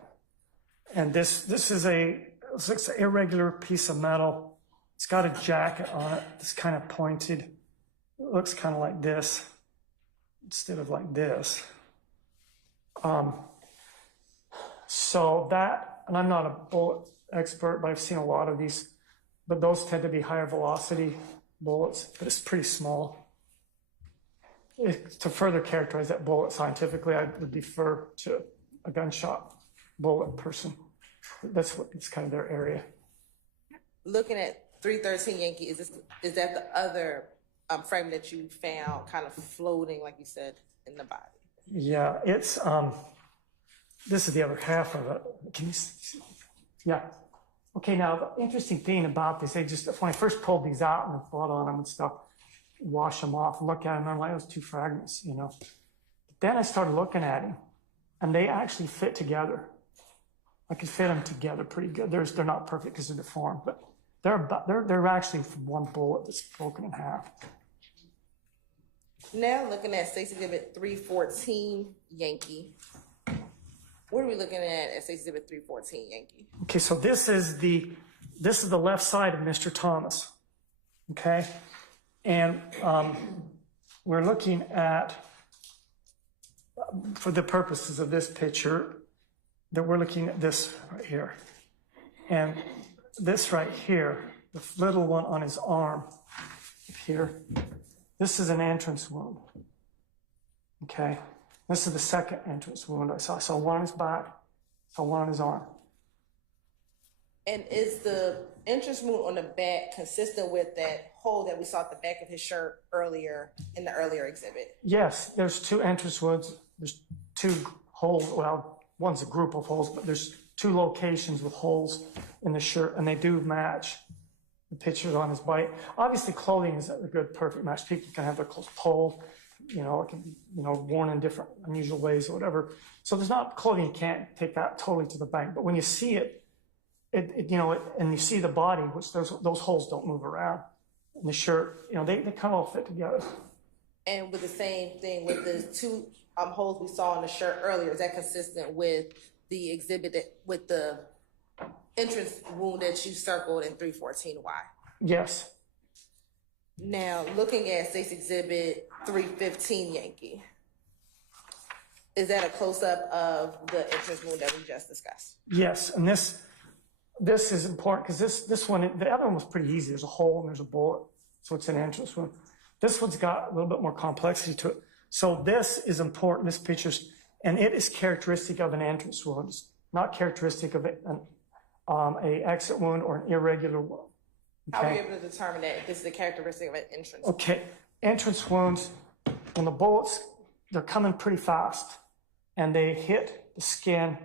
And this is it's an irregular piece of metal. It's got a jacket on it that's kind of pointed. It looks kind of like this instead of like this. So that, and I'm not a bullet expert, but I've seen a lot of these, but those tend to be higher velocity bullets, but it's pretty small. To further characterize that bullet scientifically, I would defer to a gunshot bullet person. It's kind of their area. Looking at 313 Yankee, is that the other frame that you found kind of floating, like you said, in the body? Yeah, it's this is the other half of it. Can you see? Yeah. Okay, now the interesting thing about this, when I first pulled these out and the blood on them and stuff, wash them off, look at them, I'm like, those two fragments, you know. But then I started looking at them, and they actually fit together. I could fit them together pretty good. They're not perfect because they're deformed, but they're actually from one bullet that's broken in half. Now looking at State's Exhibit 314 Yankee. What are we looking at State's Exhibit 314 Yankee? Okay, so this is the left side of Mr. Thomas. Okay, and we're looking at, for the purposes of this picture, that we're looking at this right here, and this right here, the little one on his arm here. This is an entrance wound. Okay, this is the second entrance wound I saw. I saw one on his back, saw one on his arm. And is the entrance wound on the back consistent with that hole that we saw at the back of his shirt earlier in the earlier exhibit? Yes, there's two entrance wounds. There's two holes. Well, one's a group of holes, but there's two locations with holes in the shirt, and they do match the pictures on his bite. Obviously, clothing is a good, perfect match. People can have their clothes pulled, you know, it can be, you know, worn in different, unusual ways or whatever. So there's not, clothing can't take that totally to the bank. But when you see it, and you see the body, which those holes don't move around in the shirt, you know, they kind of all fit together. And with the same thing with the two holes we saw in the shirt earlier, is that consistent with the exhibit with the entrance wound that you circled in 314Y? Yes. Now, looking at State's Exhibit 315 Yankee, is that a close-up of the entrance wound that we just discussed? Yes, and this is important because this one, the other one was pretty easy. There's a hole and there's a bullet, so it's an entrance wound. This one's got a little bit more complexity to it. So this is important, this picture's, and it is characteristic of an entrance wound. It's not characteristic of a exit wound or an irregular wound. Okay? How are you able to determine that this is a characteristic of an entrance? Okay, entrance wounds, when the bullets, they're coming pretty fast, and they hit the skin,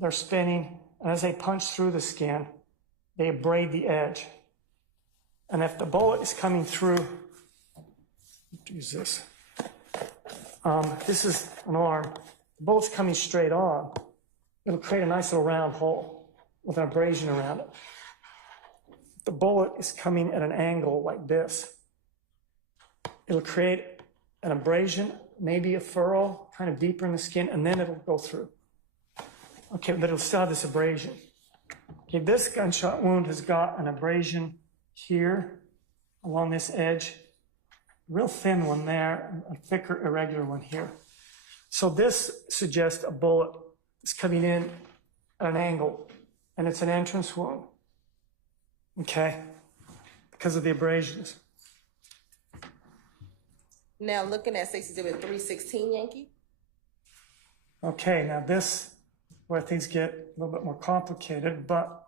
they're spinning, and as they punch through the skin, they abrade the edge. And if the bullet is coming through, use this. This is an arm. The bullet's coming straight on. It'll create a nice little round hole with an abrasion around it. The bullet is coming at an angle like this. It'll create an abrasion, maybe a furrow, kind of deeper in the skin, and then it'll go through. Okay, but it'll still have this abrasion. Okay, this gunshot wound has got an abrasion here along this edge, real thin one there, a thicker, irregular one here. So this suggests a bullet is coming in at an angle, and it's an entrance wound. Okay, because of the abrasions. Now, looking at State's Exhibit 316 Yankee. Okay, now this, where things get a little bit more complicated, but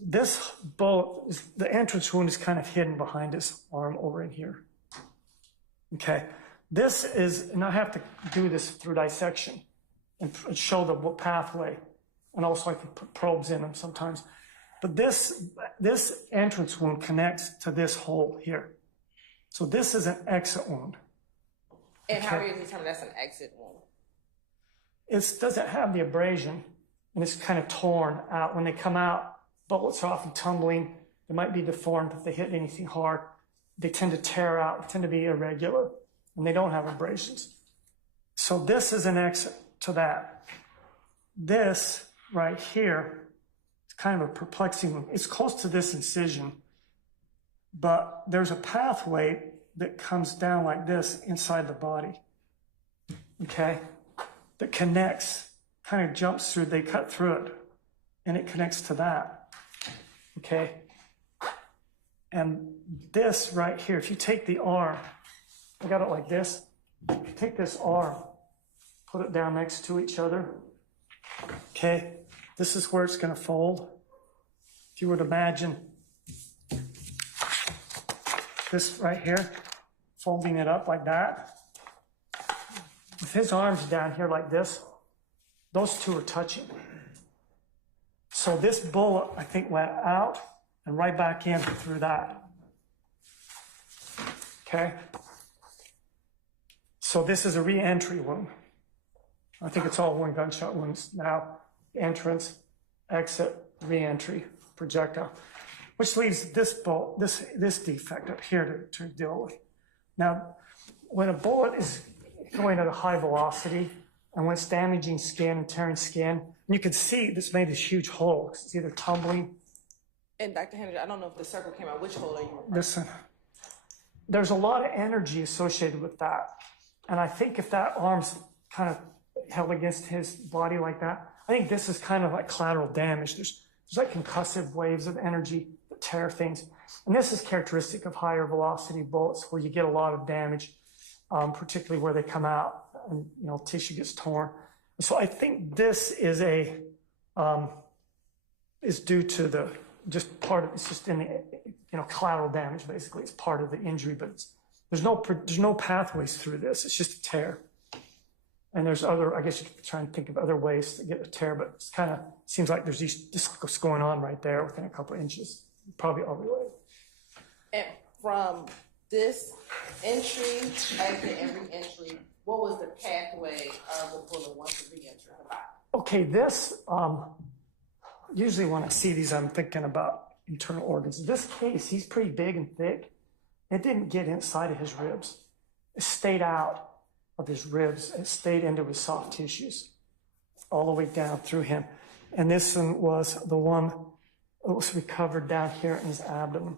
this bullet, the entrance wound is kind of hidden behind his arm over in here. Okay, this is, and I have to do this through dissection and show the pathway, and also I can put probes in them sometimes. But this entrance wound connects to this hole here. So this is an exit wound. And how are you determining that's an exit wound? It doesn't have the abrasion, and it's kind of torn out. When they come out, bullets are often tumbling. They might be deformed if they hit anything hard. They tend to tear out, tend to be irregular, and they don't have abrasions. So this is an exit to that. This right here is kind of a perplexing one. It's close to this incision, but there's a pathway that comes down like this inside the body, okay, that connects, kind of jumps through, they cut through it, and it connects to that, okay? And this right here, if you take the arm, I got it like this, if you take this arm, put it down next to each other, okay, this is where it's going to fold. If you were to imagine this right here, folding it up like that. With his arms down here like this, those two are touching. So this bullet, I think, went out and right back in through that. Okay? So this is a re-entry wound. I think it's all one gunshot wounds now. Entrance, exit, re-entry, projectile. Which leaves this bullet, this defect up here to deal with. Now, when a bullet is going at a high velocity and when it's damaging skin and tearing skin, you can see this made this huge hole. It's either tumbling. And Dr. Hendricks, I don't know if the circle came out. Which hole are you referring to? Listen, there's a lot of energy associated with that. And I think if that arm's kind of held against his body like that, I think this is kind of like collateral damage. There's like concussive waves of energy that tear things. And this is characteristic of higher velocity bullets where you get a lot of damage, particularly where they come out and, you know, tissue gets torn. So I think this is is due to the, just part of, it's just in the, you know, collateral damage, basically. It's part of the injury, but there's no pathways through this. It's just a tear. And there's other, I guess you could try and think of other ways to get a tear, but it's kind of seems like there's this going on right there within a couple of inches, probably all related. And from this entry, exit, and re-entry, what was the pathway of the bullet once it re-entered the body? Okay, this, usually when I see these, I'm thinking about internal organs. In this case, he's pretty big and thick. It didn't get inside of his ribs. It stayed out of his ribs. It stayed into his soft tissues all the way down through him. And this one was the one that was recovered down here in his abdomen.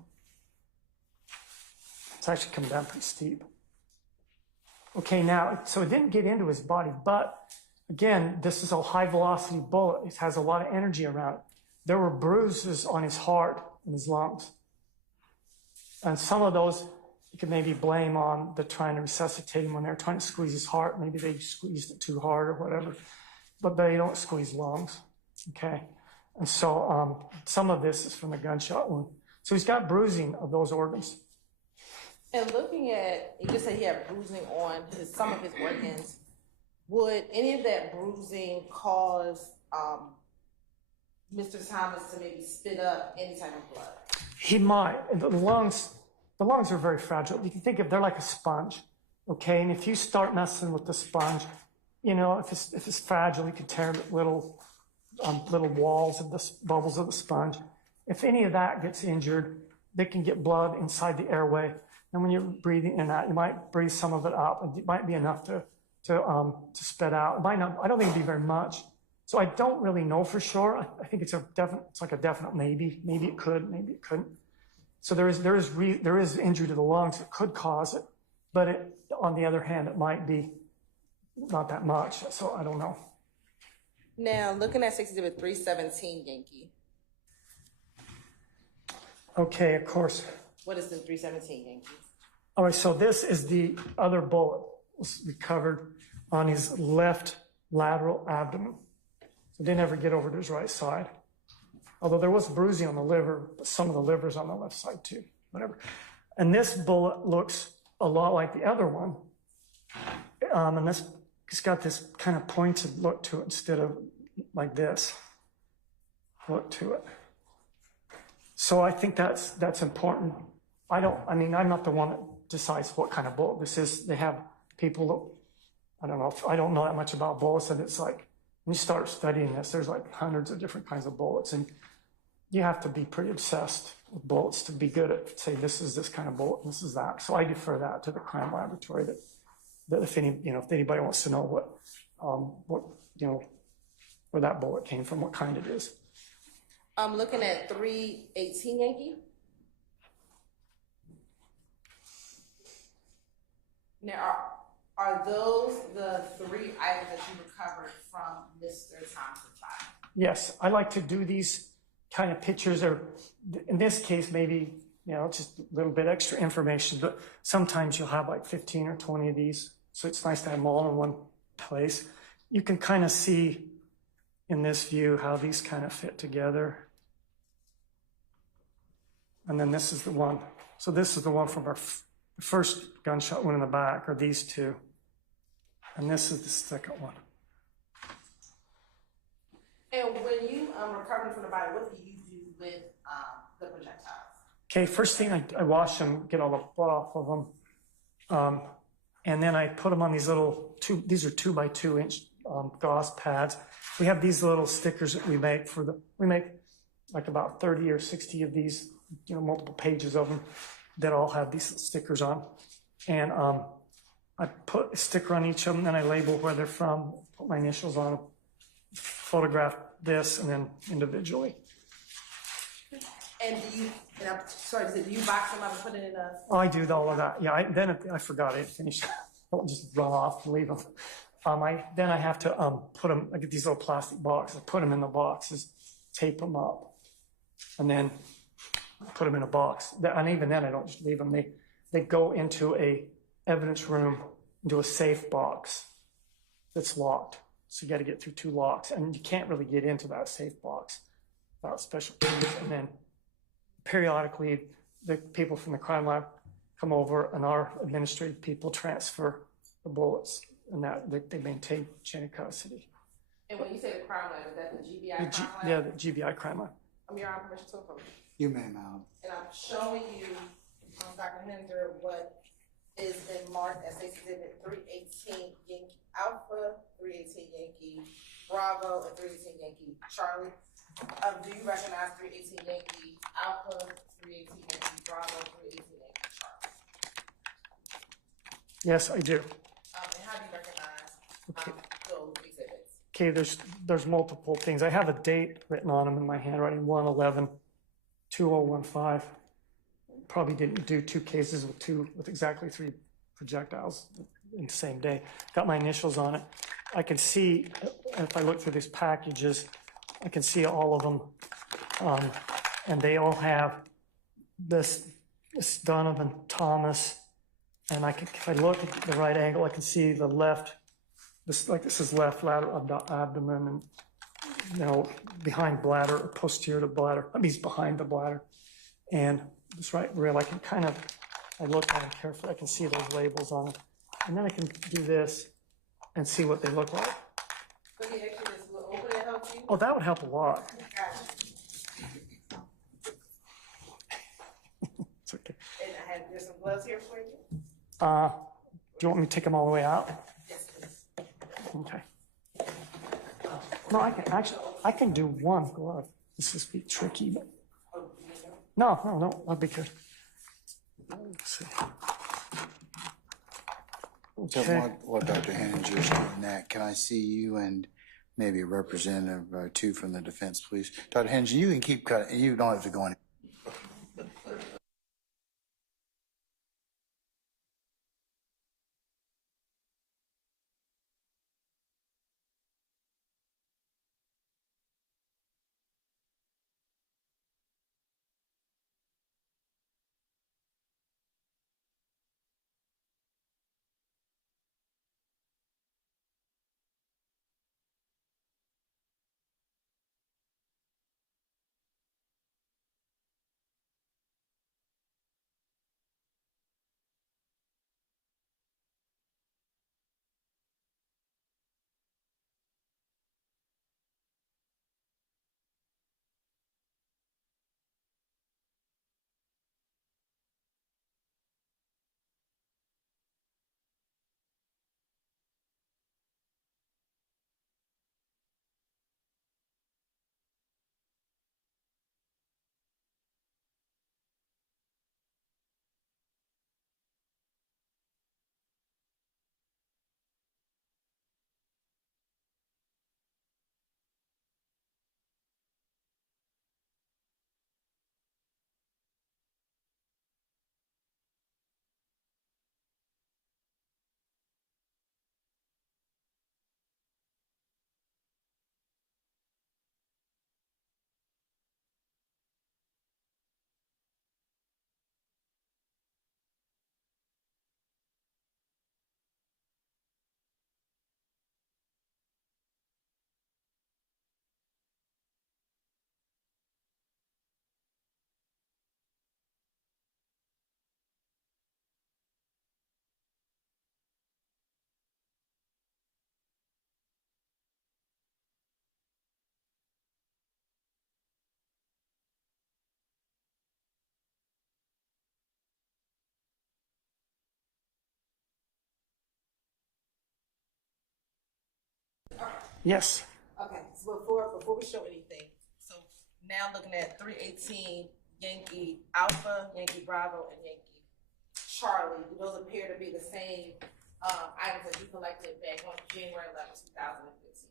It's actually come down pretty steep. Okay, now, so it didn't get into his body, but again, this is a high velocity bullet. It has a lot of energy around it. There were bruises on his heart and his lungs. And some of those you could maybe blame on the trying to resuscitate him when they're trying to squeeze his heart. Maybe they squeezed it too hard or whatever, but they don't squeeze lungs, okay? And so some of this is from a gunshot wound. So he's got bruising of those organs. And looking at, you just said he had bruising on some of his organs. Would any of that bruising cause Mr. Thomas to maybe spit up any type of blood? He might. The lungs are very fragile. You can think of, they're like a sponge, okay? And if you start messing with the sponge, you know, if it's fragile, you can tear little walls of the bubbles of the sponge. If any of that gets injured, they can get blood inside the airway. And when you're breathing in that, you might breathe some of it up. It might be enough to spit out. It might not. I don't think it'd be very much. So I don't really know for sure. I think it's like a definite maybe. Maybe it could, maybe it couldn't. So there is injury to the lungs that could cause it, but on the other hand, it might be not that much. So I don't know. Now, looking at 6 Exhibit 317, Yankee. Okay, of course. What is the 317, Yankee? All right, so this is the other bullet was recovered on his left lateral abdomen. So it didn't ever get over to his right side. Although there was bruising on the liver, but some of the liver's on the left side too, whatever. And this bullet looks a lot like the other one. And it's got this kind of pointed look to it instead of like this look to it. So I think that's important. I'm not the one that decides what kind of bullet this is. They have people, I don't know, I don't know that much about bullets, and it's like, when you start studying this, there's like hundreds of different kinds of bullets, and you have to be pretty obsessed with bullets to be good at, say, this is this kind of bullet, and this is that. So I defer that to the crime laboratory, that if anybody wants to know what, where that bullet came from, what kind it is. I'm looking at 318 Yankee. Now, are those the 3 items that you recovered from Mr. Thompson's file? Yes, I like to do these kind of pictures, or in this case, maybe, just a little bit extra information, but sometimes you'll have like 15 or 20 of these. So it's nice to have them all in one place. You can kind of see in this view how these kind of fit together. And then this is the one. So this is the one from our first gunshot wound in the back, or these two. And this is the second one. And when you recover from the body, what do you do with the projectiles? Okay, first thing I wash them, get all the blood off of them. And then I put them on these little these are 2x2 inch gauze pads. We have these little stickers that we make we make like about 30 or 60 of these, multiple pages of them that all have these stickers on. And I put a sticker on each of them, then I label where they're from, put my initials on them, photograph this, and then individually. And do you box them up and put it in a? Oh, I do all of that. Yeah, I forgot it. Finished. Don't just run off and leave them. Then I have to put them. I get these little plastic boxes. I put them in the boxes, tape them up, and then put them in a box. And even then, I don't just leave them. They go into a evidence room, into a safe box that's locked. So you got to get through 2 locks, and you can't really get into that safe box without special keys. And then periodically, the people from the crime lab come over, and our administrative people transfer the bullets, and that they maintain chain of custody. And when you say the crime lab, is that the GBI crime lab? Yeah, the GBI crime lab. Your Honor, permission to approach. You may, ma'am. And I'm showing you, Dr. Heninger, what is been marked as Exhibit 318 Yankee Alpha, 318 Yankee Bravo, and 318 Yankee Charlie. Do you recognize 318 Yankee Alpha, 318 Yankee Bravo, 318 Yankee Charlie? Yes, I do. And how do you recognize those exhibits? Okay, there's multiple things. I have a date written on them in my handwriting, 1/11/2015. Probably didn't do 2 cases with exactly 3 projectiles in the same day. Got my initials on it. I can see, if I look through these packages, I can see all of them. And they all have this Donovan Thomas. And if I look at the right angle, I can see the left, this is left lateral abdomen, and behind bladder, or posterior to bladder. That means behind the bladder. And this right rib, I look at them carefully, I can see those labels on it. And then I can do this and see what they look like. So you actually just will open it help you? Oh, that would help a lot. It's okay. And there's some gloves here for you? Do you want me to take them all the way out? Yes, please. Okay. No, I can do one glove. This is be tricky, but no, I'll be good. Let's see. So while Dr. Heninger is doing that, can I see you and maybe a representative or 2 from the defense, please? Dr. Heninger, you can keep cutting. You don't have to go any. Yes. Okay, so before we show anything, so now looking at 318 Yankee Alpha, Yankee Bravo, and Yankee Charlie, do those appear to be the same items that you collected back on January 11, 2015?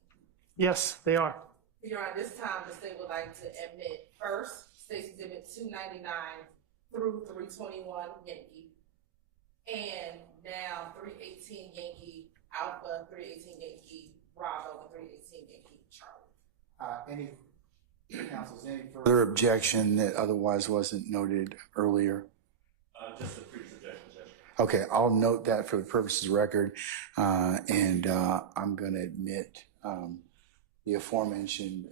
Yes, they are. Your Honor, this time the state would like to admit first State's Exhibit 299 through 321 Yankee, and now 318 Yankee Alpha, 318 Yankee Bravo, and 318 Yankee Charlie. Any counsels, any further objection that otherwise wasn't noted earlier? Just the previous objection, Judge. Okay, I'll note that for the purposes of record, and I'm going to admit the aforementioned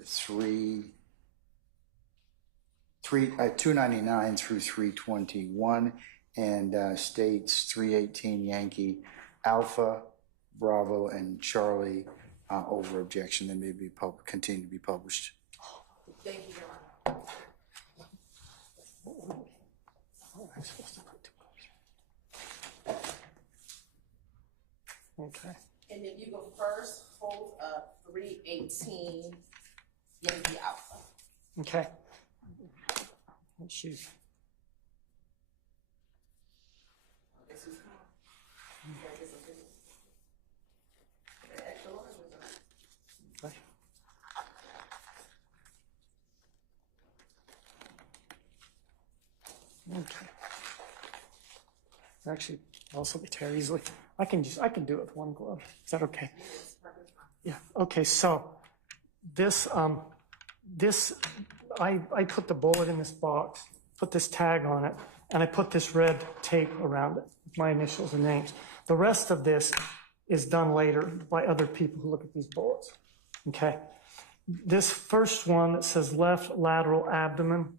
299 through 321 and States 318 Yankee Alpha, Bravo, and Charlie over objection that may be continue to be published. Thank you, Your Honor. Okay. And if you go first, hold up 318 Yankee Alpha. Okay. Shoot. Okay. Actually, also be tear easily. I can do it with one glove. Is that okay? Yeah. Okay. So this I put the bullet in this box, put this tag on it, and I put this red tape around it with my initials and names. The rest of this is done later by other people who look at these bullets. Okay. This first one that says left lateral abdomen,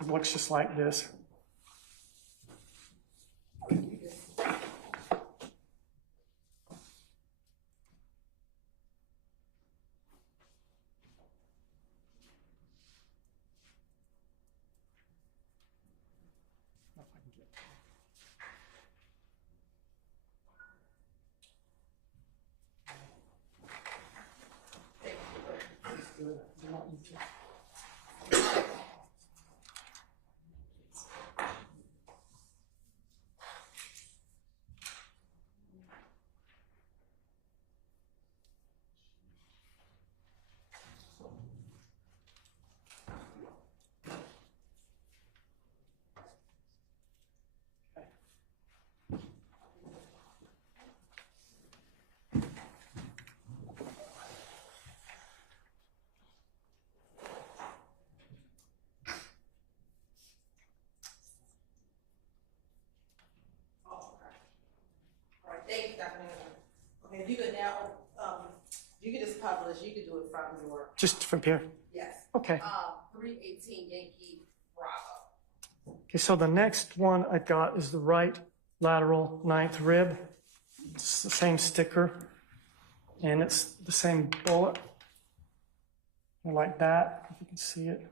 it looks just like this. Thank you, Dr. Manager. Okay, if you could now, you could just publish, you could do it from your. Just from here? Yes. Okay. 318 Yankee Bravo. Okay, so the next one I've got is the right lateral ninth rib. It's the same sticker, and it's the same bullet. Like that, if you can see it.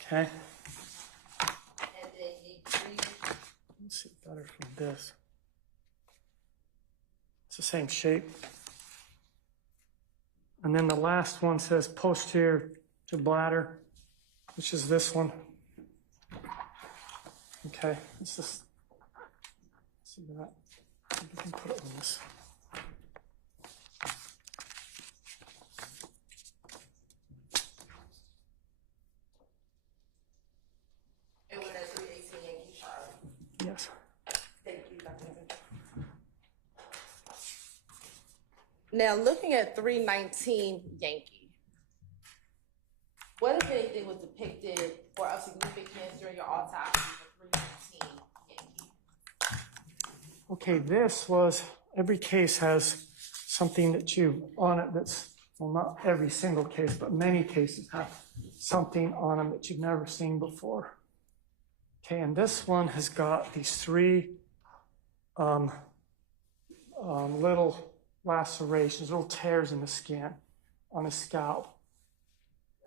Okay. And then Yankee. Let's see it better from this. It's the same shape. And then the last one says posterior to bladder, which is this one. Okay, it's just, see that? You can put it on this. And with that 318 Yankee Charlie. Yes. Thank you, Dr. Manager. Now, looking at 319 Yankee, what, if anything, was depicted or of significance during your autopsy for 319 Yankee? Okay, this was, every case has something that you, on it that's, well, not every single case, but many cases have something on them that you've never seen before. Okay, and this one has got these three little lacerations, little tears in the skin on his scalp.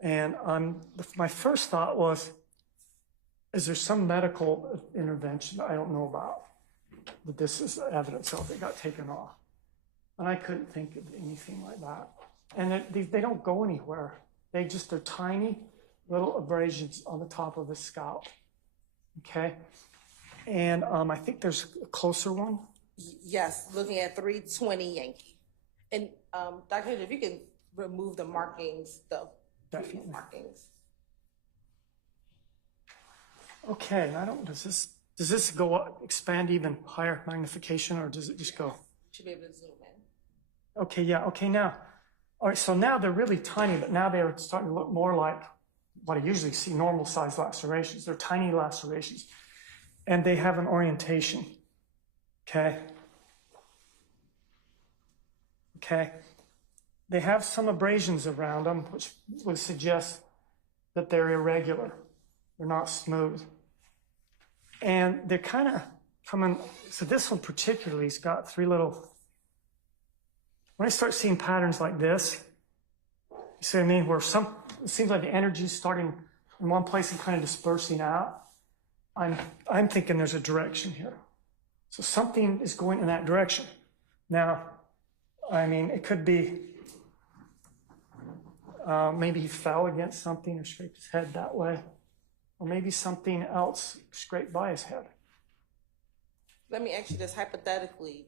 And my first thought was, is there some medical intervention I don't know about that this is evidence of that got taken off? And I couldn't think of anything like that. And they don't go anywhere. They're tiny little abrasions on the top of his scalp. Okay? And I think there's a closer one. Yes, looking at 320 Yankee. And Dr. Hendricks, if you can remove the markings, the Definitely. markings. Okay, does this go up, expand even higher magnification, or does it just go? Should be able to zoom in. Okay, yeah, okay, now. All right, so now they're really tiny, but now they're starting to look more like what I usually see, normal size lacerations. They're tiny lacerations. And they have an orientation, okay? Okay. They have some abrasions around them, which would suggest that they're irregular. They're not smooth. And they're kind of coming, so this one particularly has got three little, when I start seeing patterns like this, you see what I mean, where it seems like the energy's starting in one place and kind of dispersing out, I'm thinking there's a direction here. So something is going in that direction. Now, I mean, it could be maybe he fell against something or scraped his head that way, or maybe something else scraped by his head. Let me ask you this hypothetically.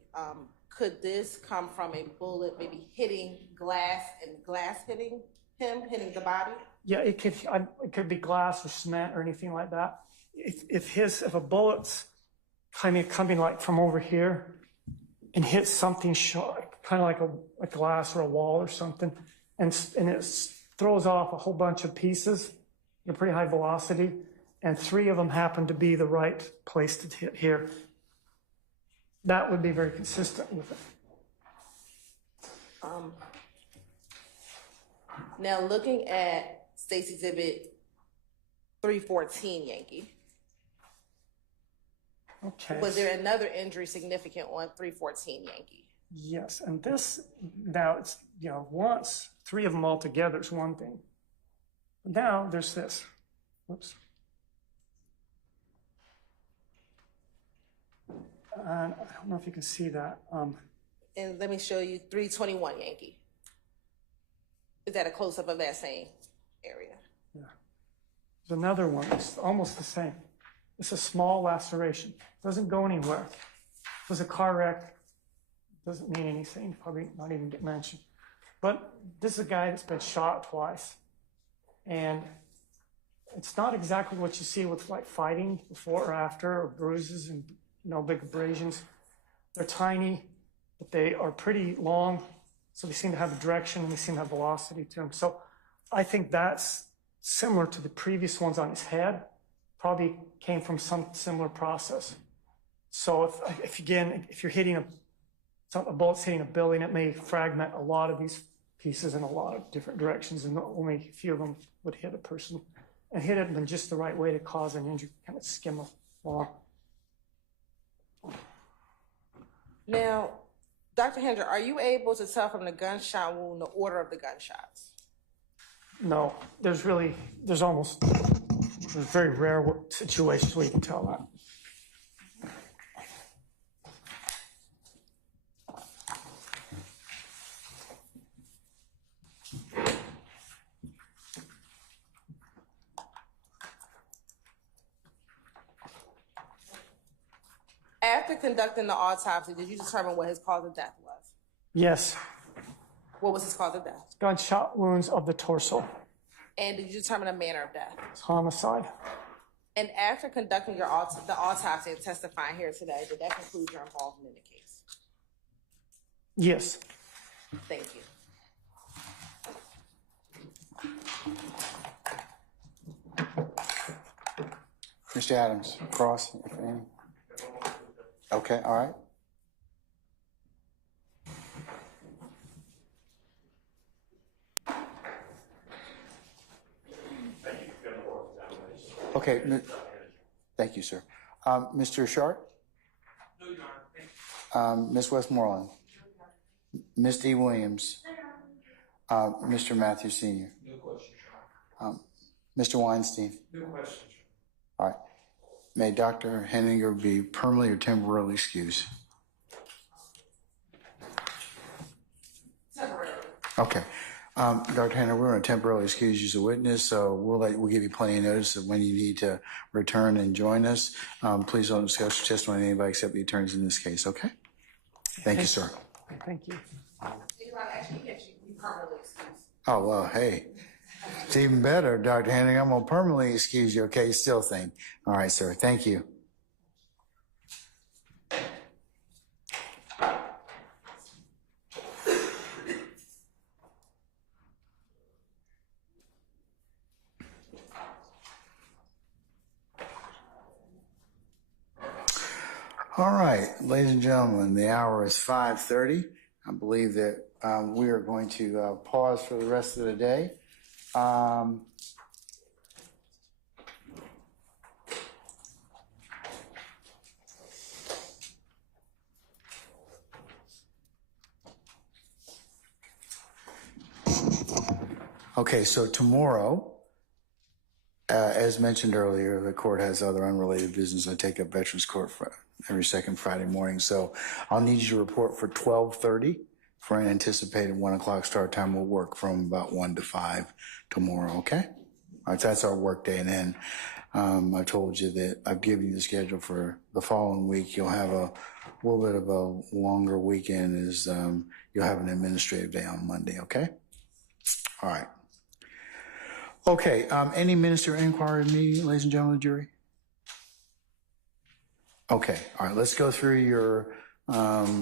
Could this come from a bullet maybe hitting glass and glass hitting him, hitting the body? Yeah, it could be glass or cement or anything like that. If a bullet's kind of coming like from over here and hits something sharp, kind of like a glass or a wall or something, and it throws off a whole bunch of pieces at a pretty high velocity, and three of them happen to be the right place to hit here, that would be very consistent with it. Now looking at State's Exhibit 314 Yankee. Okay. Was there another injury significant on 314 Yankee? Yes, and this, now it's, once, three of them all together is one thing. Now there's this. Whoops. And I don't know if you can see that. And let me show you 321 Yankee. Is that a close-up of that same area? Yeah. There's another one. It's almost the same. It's a small laceration. Doesn't go anywhere. It was a car wreck. Doesn't mean anything. Probably not even get mentioned. But this is a guy that's been shot twice. And it's not exactly what you see with like fighting before or after, or bruises and big abrasions. They're tiny, but they are pretty long. So they seem to have a direction and they seem to have velocity to them. So I think that's similar to the previous ones on his head. Probably came from some similar process. So if you're hitting a bullet's hitting a building, it may fragment a lot of these pieces in a lot of different directions, and only a few of them would hit a person, and hit it in just the right way to cause an injury, kind of skim along. Now, Dr. Hendricks, are you able to tell from the gunshot wound the order of the gunshots? No, there's very rare situations where you can tell that. After conducting the autopsy, did you determine what his cause of death was? Yes. What was his cause of death? Gunshot wounds of the torso. And did you determine the manner of death? It's homicide. And after conducting the autopsy and testifying here today, did that conclude your involvement in the case? Yes. Thank you. Mr. Adams, cross, if any. Okay, all right. Okay, thank you, sir. Mr. Sharp? No, Your Honor. Ms. Westmoreland? Ms. D. Williams? Mr. Matthews Sr.? No question, Your Honor. Mr. Weinstein? No question. All right. May Dr. Heninger be permanently or temporarily excused? Okay. Dr. Hannah, we're going to temporarily excuse you as a witness, so we'll give you plenty of notice of when you need to return and join us. Please don't discuss your testimony with anybody except the attorneys in this case, okay? Thank you, sir. Thank you. Oh, well, hey, it's even better, Dr. Henning. I'm going to permanently excuse you, okay? Still thing. All right, sir. Thank you. All right, ladies and gentlemen, the hour is 5:30. I believe that we are going to pause for the rest of the day. Okay, so tomorrow, as mentioned earlier, the court has other unrelated business. I take up Veterans Court for every second Friday morning. So I'll need you to report for 12:30 for an anticipated 1 o'clock start time. We'll work from about 1 to 5 tomorrow, okay? All right, so that's our work day. And then I told you that I've given you the schedule for the following week. You'll have a little bit of a longer weekend as you'll have an administrative day on Monday, okay? All right. Okay, any minister inquiry of me, ladies and gentlemen of the jury? Okay, all right, let's go through your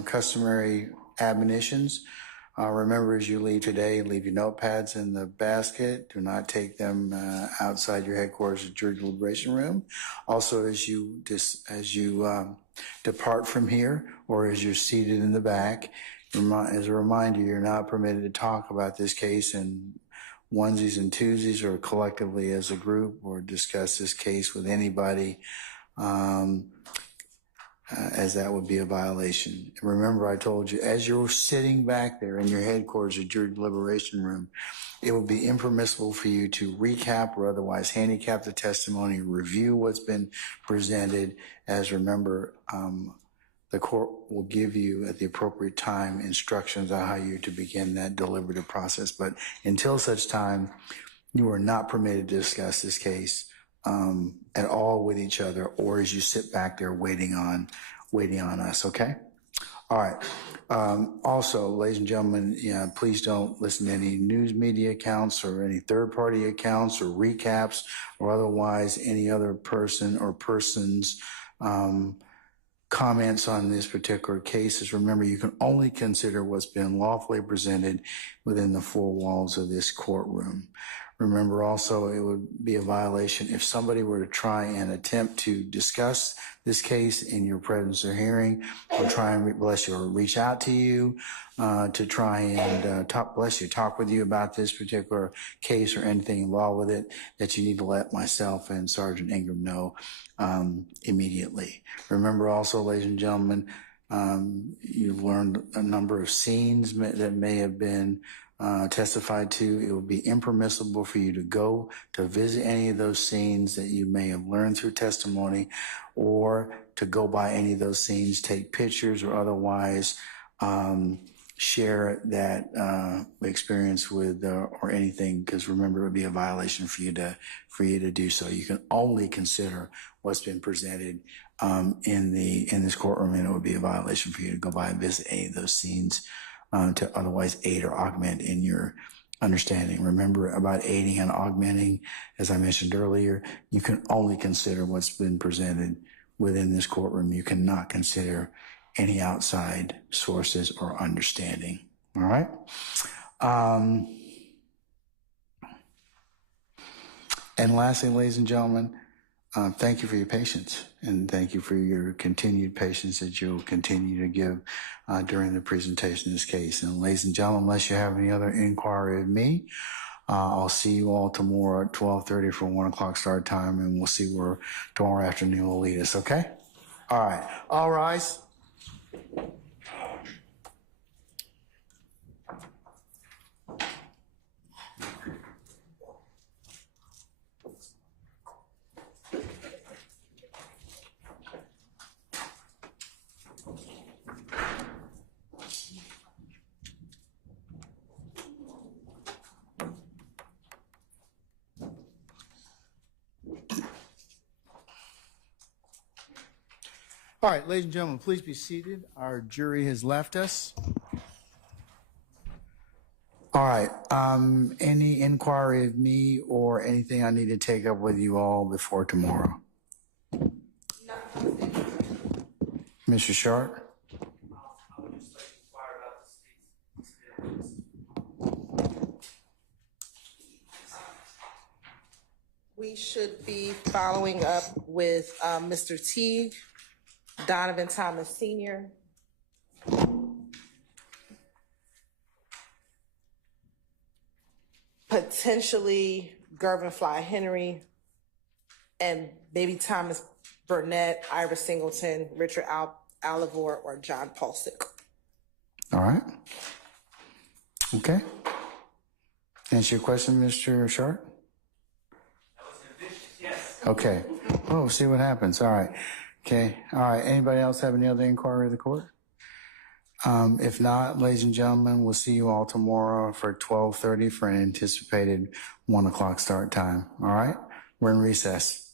customary admonitions. Remember, as you leave today, leave your notepads in the basket. Do not take them outside your headquarters or jury deliberation room. Also, as you depart from here or as you're seated in the back, as a reminder, you're not permitted to talk about this case in onesies and twosies or collectively as a group or discuss this case with anybody, as that would be a violation. Remember, I told you, as you're sitting back there in your headquarters or jury deliberation room, it would be impermissible for you to recap or otherwise handicap the testimony, review what's been presented. As remember, the court will give you at the appropriate time instructions on how you're to begin that deliberative process. But until such time, you are not permitted to discuss this case at all with each other or as you sit back there waiting on us, okay? All right. Also, ladies and gentlemen, please don't listen to any news media accounts or any third-party accounts or recaps or otherwise any other person or persons comments on this particular case. Is remember, you can only consider what's been lawfully presented within the four walls of this courtroom. Remember also, it would be a violation if somebody were to try and attempt to discuss this case in your presence or hearing, or try and reach out to you to try and talk with you about this particular case or anything involved with it, that you need to let myself and Sergeant Ingram know immediately. Remember also, ladies and gentlemen, you've learned a number of scenes that may have been testified to. It would be impermissible for you to go to visit any of those scenes that you may have learned through testimony, or to go by any of those scenes, take pictures or otherwise share that experience with or anything, because remember, it would be a violation for you to do so. You can only consider what's been presented in this courtroom, and it would be a violation for you to go by and visit any of those scenes to otherwise aid or augment in your understanding. Remember about aiding and augmenting, as I mentioned earlier, you can only consider what's been presented within this courtroom. You cannot consider any outside sources or understanding. All right? And lastly, ladies and gentlemen, thank you for your patience, and thank you for your continued patience that you'll continue to give during the presentation of this case. And ladies and gentlemen, unless you have any other inquiry of me, I'll see you all tomorrow at 12:30 for 1 o'clock start time, and we'll see where tomorrow afternoon will lead us, okay? All right. All rise. All right, ladies and gentlemen, please be seated. Our jury has left us. All right, any inquiry of me or anything I need to take up with you all before tomorrow? Mr. Sharp? We should be following up with Mr. Teague, Donovan Thomas Sr., potentially Gervin Fly Henry, and maybe Thomas Burnett, Ira Singleton, Richard Alivor, or John Pulsick. All right. Okay. Answer your question, Mr. Sharp? Yes. Okay. Oh, see what happens. All right. Okay. All right. Anybody else have any other inquiry of the court? If not, ladies and gentlemen, we'll see you all tomorrow for 12:30 for an anticipated 1 o'clock start time. All right. We're in recess.